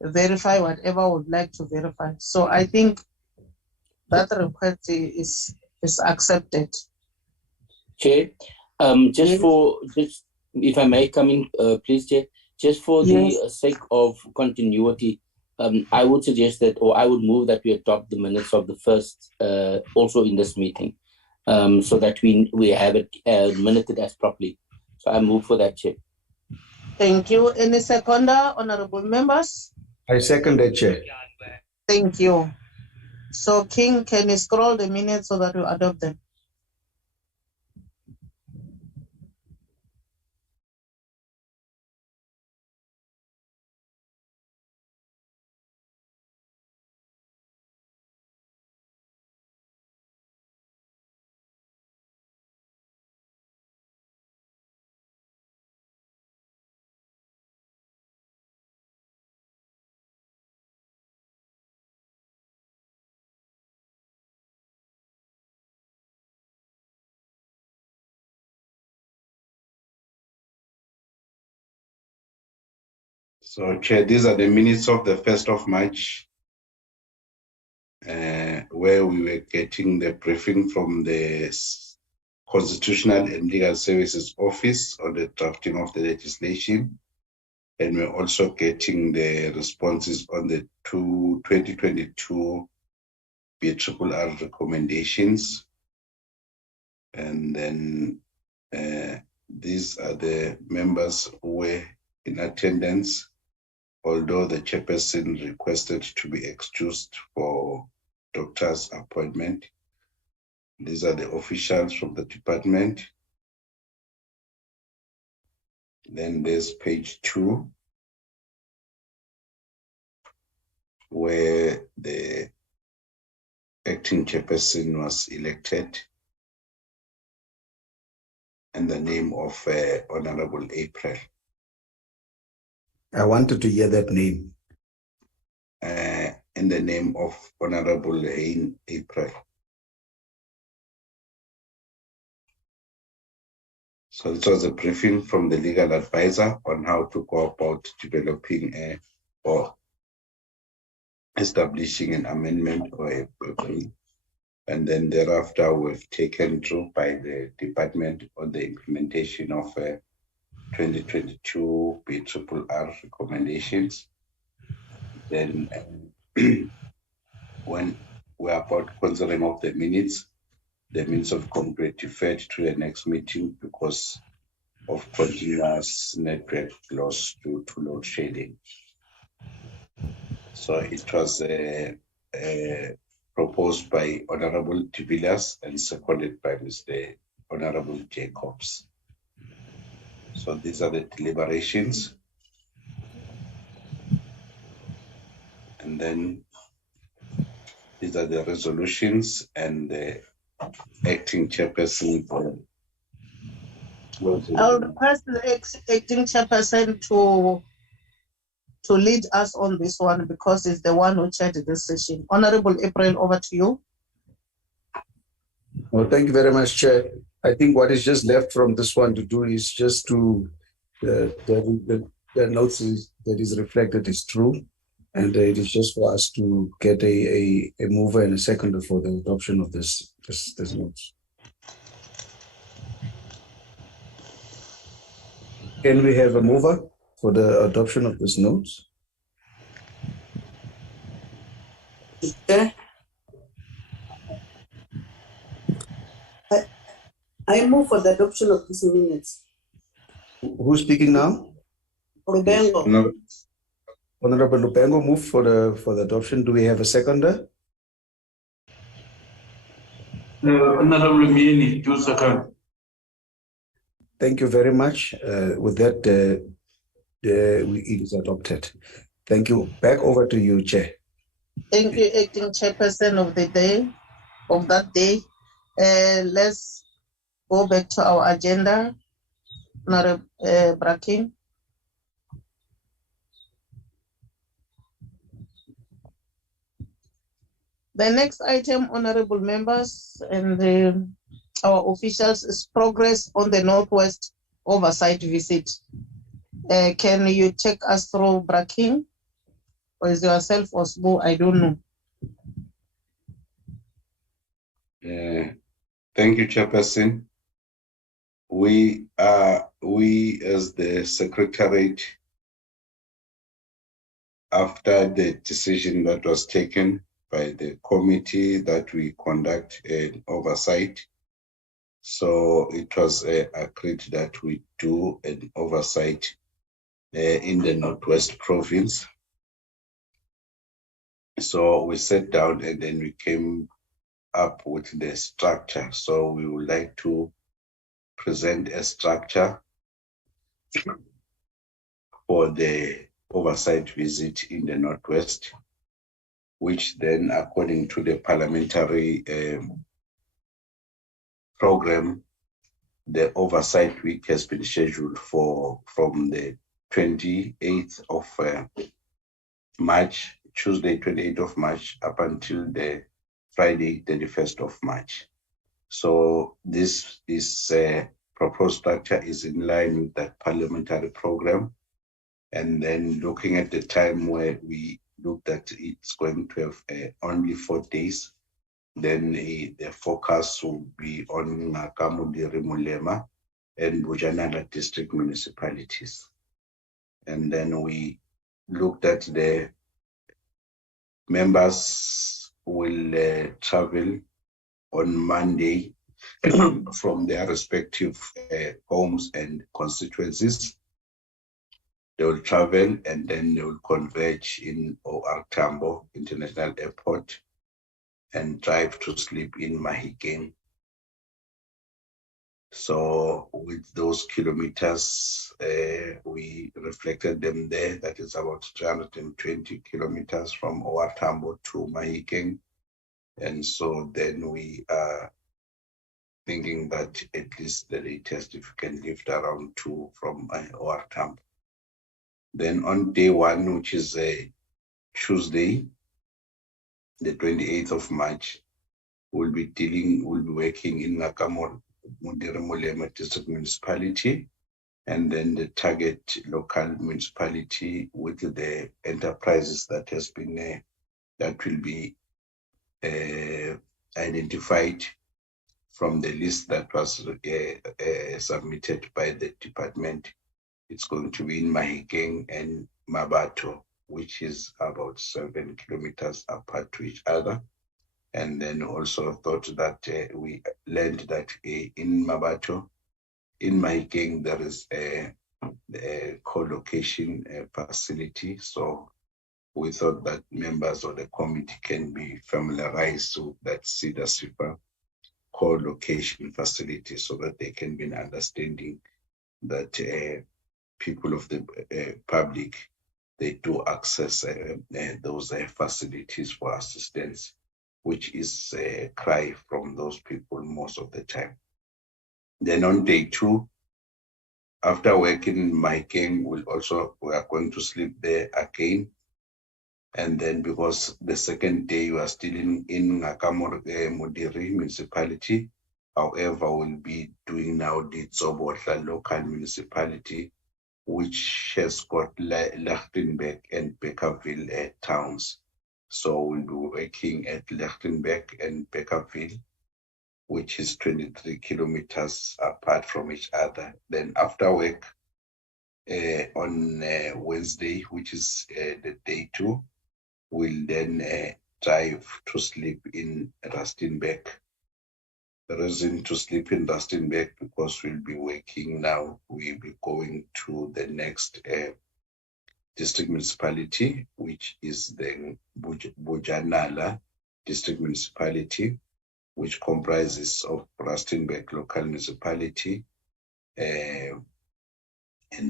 verify whatever we would like to verify. So I think that request is accepted. Chair, just if I may come in, please, Chair, just for the sake of continuity, I would suggest that, or I would move that we adopt the minutes of the first also in this meeting, so that we have it minuted as properly. So I move for that, Chair. Thank you. Any seconder, honorable members? I second that, Chair. Thank you. So King, can you scroll the minutes so that we adopt them? So, Chair, these are the minutes of the 1st of March, where we were getting the briefing from the Constitutional and Legal Services Office on the drafting of the legislation. And we're also getting the responses on the 2022 BRRR recommendations. And then these are the members who were in attendance, although the chairperson requested to be excused for doctor's appointment. These are the officials from the department. Then there's page 2, where the acting chairperson was elected, and the name of Honorable April. I wanted to hear that name. In the name of Honorable April. So this was a briefing from the legal advisor on how to go about developing or establishing an amendment or a bill. And then thereafter we've taken through by the department on the implementation of 2022 BRRR recommendations. Then when we're about considering of the minutes of Congress deferred to the next meeting because of continuous network loss due to load shedding. So it was proposed by Honorable de Villiers and seconded by Mr. Honorable Jacobs. So these are the deliberations. And then these are the resolutions and the acting chairperson. I'll request the acting chairperson to lead us on this one because it's the one who chaired this session. Honorable April, over to you. Well, thank you very much, Chair. I think what is just left from this one to do is just to the notes that is reflected is true, and it is just for us to get a mover and a seconder for the adoption of this notes. Can we have a mover for the adoption of this notes? Okay. I move for the adoption of these minutes. Who's speaking now? Rubengo. No. Honorable Lupengo moved for the adoption. Do we have a seconder? Honorable Mieni, do second. Thank you very much. With that, it is adopted. Thank you. Back over to you, Chair. Thank you, acting chairperson of the day, of that day. Let's go back to our agenda. Honorable Bracken. The next item, honorable members and our officials, is progress on the Northwest oversight visit. Can you take us through, Bracken? Or is yourself or Sbu? I don't know. Thank you, Chairperson. We as the Secretariat, after the decision that was taken by the committee that we conduct an oversight, so it was agreed that we do an oversight in the Northwest Province. So we sat down and then we came up with the structure. So we would like to present a structure for the oversight visit in the Northwest, which then, according to the parliamentary program, the oversight week has been scheduled from the 28th of March, Tuesday, 28th of March, up until the Friday, 31st of March. So this is proposed structure is in line with that parliamentary program. And then looking at the time where we looked at it's going to have only 4 days, then the focus will be on Nakamudiri, Mulema and Bujanala district municipalities. And then we looked at the members will travel on Monday from their respective homes and constituencies. They will travel and then they will converge in OR Tambo International Airport and drive to sleep in Mahikeng. So with those kilometers, we reflected them there. That is about 320 kilometers from OR Tambo to Mahikeng. And so then we are thinking that at least the latest, if we can lift around 2 from OR Tambo. Then on day 1, which is a Tuesday, the 28th of March, we'll be working in Nakamura Mulema District Municipality, and then the target local municipality with the enterprises that has been that will be identified from the list that was submitted by the department. It's going to be in Mahikeng and Mabato, which is about 7 kilometers apart to each other. And then also thought that we learned that in Mabato, in Mahikeng, there is a co-location facility. So we thought that members of the committee can be familiarized to that Cedar Super co-location facility so that they can be an understanding that people of the public, they do access those facilities for assistance, which is a cry from those people most of the time. Then on day 2, after working in Mahikeng, we are going to sleep there again. And then because the second day we are still in Nakamura Mudiri municipality, however, we'll be doing now the Tsobotla local municipality, which has got Lichtenberg and Beckerville towns. So we'll be working at Lichtenberg and Beckerville, which is 23 kilometers apart from each other. Then after work on Wednesday, which is the day 2, we'll then drive to sleep in Rustenburg. The reason to sleep in Rustenburg because we'll be working now. We'll be going to the next district municipality, which is the Bojanala district municipality, which comprises of Rustenburg local municipality and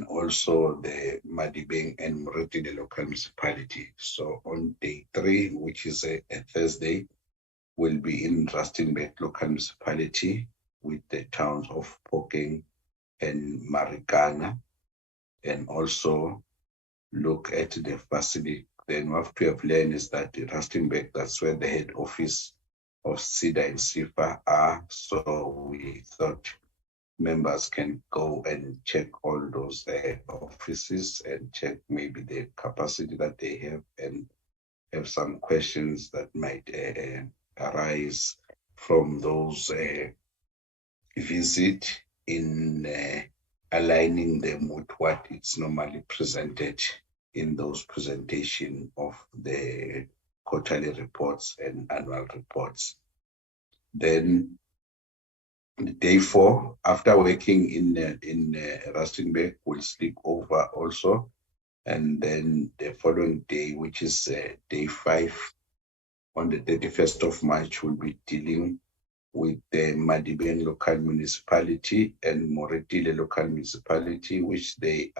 also the Madibeng and Moretile local municipality. So on day 3, which is a Thursday, we'll be in Rustenburg local municipality with the towns of Phokeng and Marikana, and also look at the facility. Then what we have learned is that Rustenburg, that's where the head office of SIDA and SIFA are. So we thought members can go and check all those offices and check maybe the capacity that they have and have some questions that might arise from those visit in aligning them with what it's normally presented in those presentation of the quarterly reports and annual reports. Then day 4, after working in Rustenburg, we'll sleep over also. And then the following day, which is day 5, on the 31st of March, we'll be dealing with the Madibeng local municipality and Moretile local municipality, which they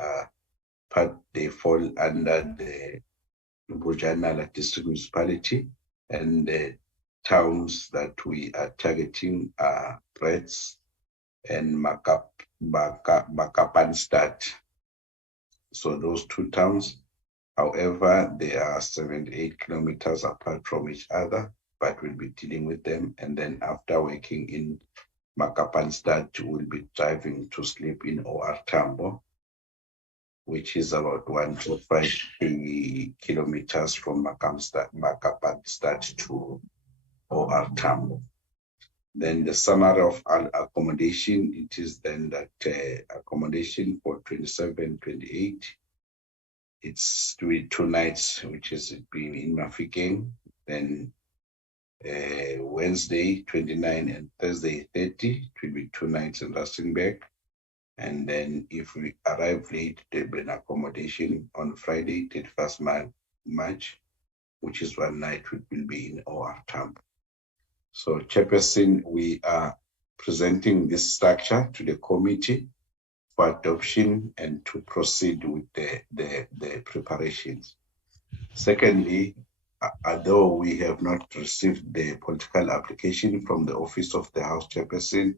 fall under the Bojanala district municipality, and the towns that we are targeting are Brets and Makapanstad. So those 2 towns, however, they are 78 kilometers apart from each other, but we'll be dealing with them. And then after working in Makapanstad, we'll be driving to sleep in OR Tambo, which is about 125 kilometers from Makapanstad to OR Tambo. Then the summary of accommodation, it is then that accommodation for 27-28, it's 2 nights, which is being in Mahikeng. Then Wednesday 29 and Thursday 30, it will be 2 nights in Rustenburg. And then if we arrive late, there'll be an accommodation on Friday, 31st March, which is one night we will be in OR Tambo. So Chairperson, we are presenting this structure to the committee for adoption and to proceed with the preparations. Secondly, although we have not received the political application from the Office of the House Chairperson,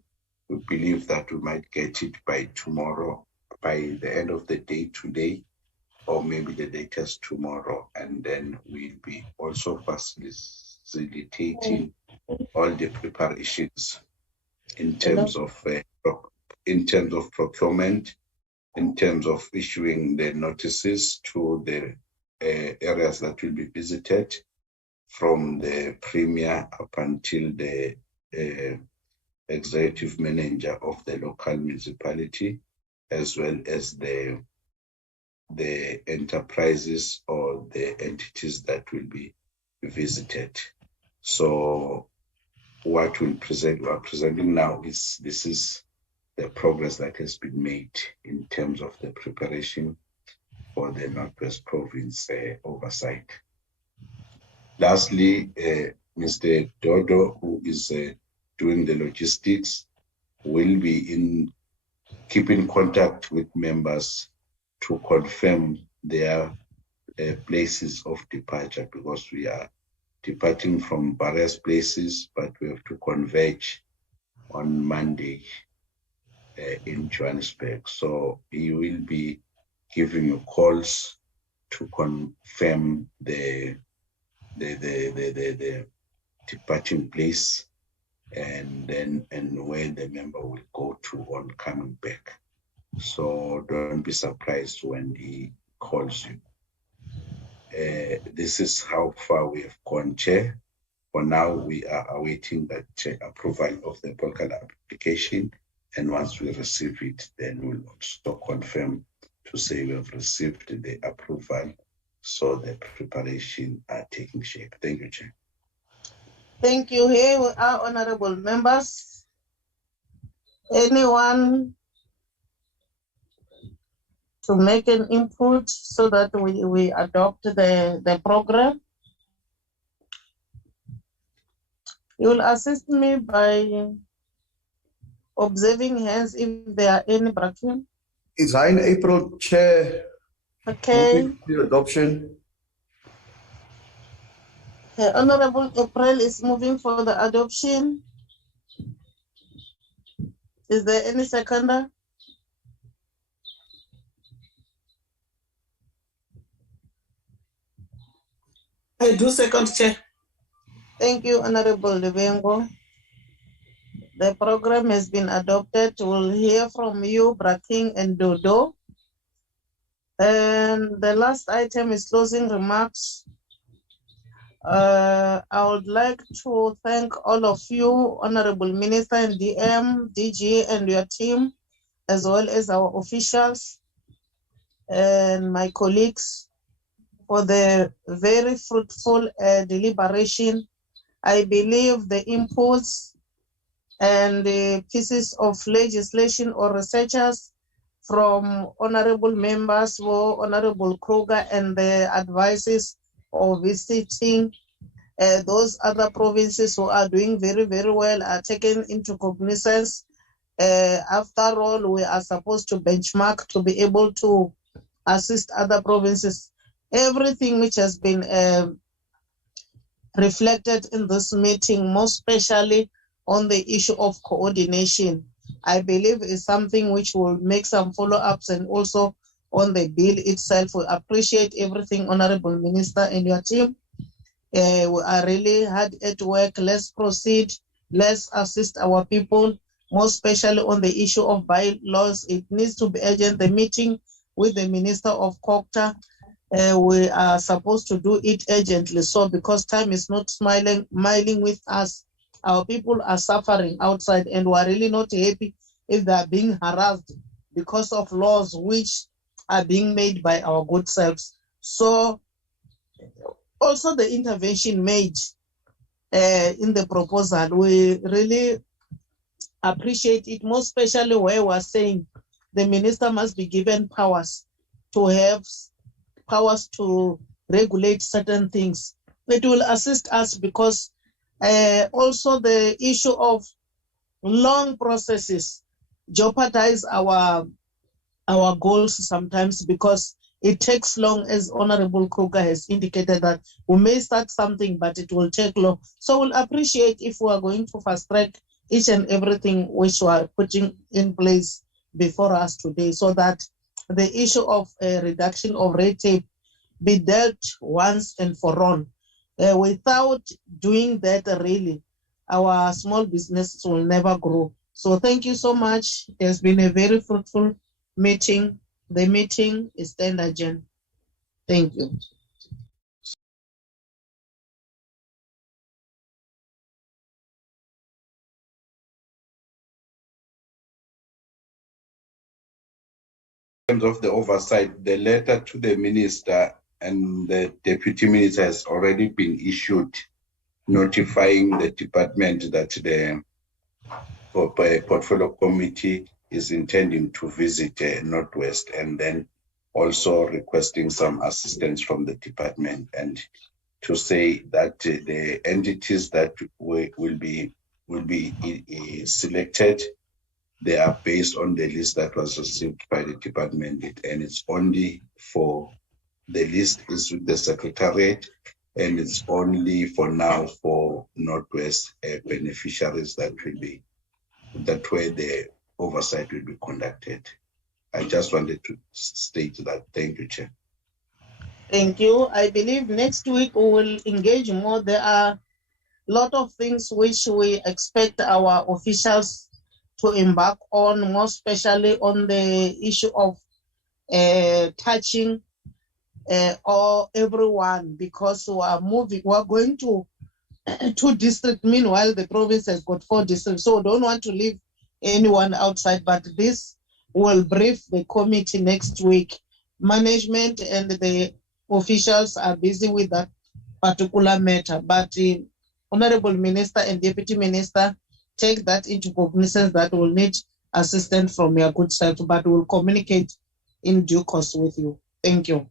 we believe that we might get it by tomorrow, by the end of the day today, or maybe the latest tomorrow. And then we'll be also facilitating all the preparations in terms of procurement, in terms of issuing the notices to the areas that will be visited, from the premier up until the executive manager of the local municipality, as well as the enterprises or the entities that will be visited. So what we are presenting now is this is the progress that has been made in terms of the preparation for the Northwest Province oversight. Lastly, Mr. Dodo, who is doing the logistics, will be keeping contact with members to confirm their places of departure, because we are departing from various places, but we have to converge on Monday in Johannesburg. So he will be giving you calls to confirm the departing place and where the member will go to on coming back. So don't be surprised when he calls you. This is how far we have gone, Chair. For now, we are awaiting that approval of the political application. And once we receive it, then we'll also confirm to say we have received the approval. So the preparation are taking shape. Thank you, Chair. Thank you. Here we are, honorable members. Anyone to make an input so that we adopt the program? You will assist me by observing hands if there are any, Bracken. It's high in April, Chair. Okay. The adoption. Honorable April is moving for the adoption. Is there any seconder? I do second, Chair. Thank you, Honorable Lebengo. The program has been adopted. We'll hear from you, Braking and Dodo. And the last item is closing remarks. I would like to thank all of you, Honorable Minister and DM, DG and your team, as well as our officials and my colleagues for the very fruitful deliberation. I believe the inputs and the pieces of legislation or researchers from honorable members for Honorable Kruger and the advices of visiting those other provinces who are doing very, very well are taken into cognizance. After all, we are supposed to benchmark to be able to assist other provinces. Everything which has been reflected in this meeting, most especially on the issue of coordination, I believe is something which will make some follow-ups, and also on the bill itself. We appreciate everything, Honorable Minister and your team. We are really hard at work. Let's proceed. Let's assist our people, most especially on the issue of bylaws. It needs to be urgent. The meeting with the Minister of Culture, we are supposed to do it urgently. So because time is not smiling with us, our people are suffering outside, and we are really not happy if they are being harassed because of laws which are being made by our good selves. So also the intervention made in the proposal, we really appreciate it, most especially where we're saying the minister must be given powers to have powers to regulate certain things. It will assist us because also the issue of long processes jeopardize our goals sometimes because it takes long, as Honorable Kruger has indicated, that we may start something, but it will take long. So we'll appreciate if we are going to fast track each and everything which we are putting in place before us today, so that the issue of reduction of red tape be dealt once and for all. Without doing that, really, our small businesses will never grow. So thank you so much. It has been a very fruitful meeting. The meeting is then adjourned. Thank you. In terms of the oversight, the letter to the minister and the deputy minister has already been issued, notifying the department that the portfolio committee is intending to visit Northwest, and then also requesting some assistance from the department, and to say that the entities that will be selected, they are based on the list that was received by the department, and it's only for the list is with the secretariat, and it's only for now for Northwest beneficiaries that way the oversight will be conducted. I just wanted to state that. Thank you, Chair. Thank you. I believe next week we will engage more. There are a lot of things which we expect our officials to embark on, more especially on the issue of touching or everyone, because we are going to 2 districts. Meanwhile, the province has got 4 districts, so we don't want to leave anyone outside. But this will brief the committee next week. Management and the officials are busy with that particular matter, but the Honorable Minister and Deputy Minister take that into cognizance that will need assistance from your good side, but will communicate in due course with you. Thank you.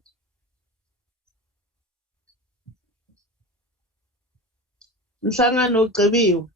Mhlangano ugqibiwe.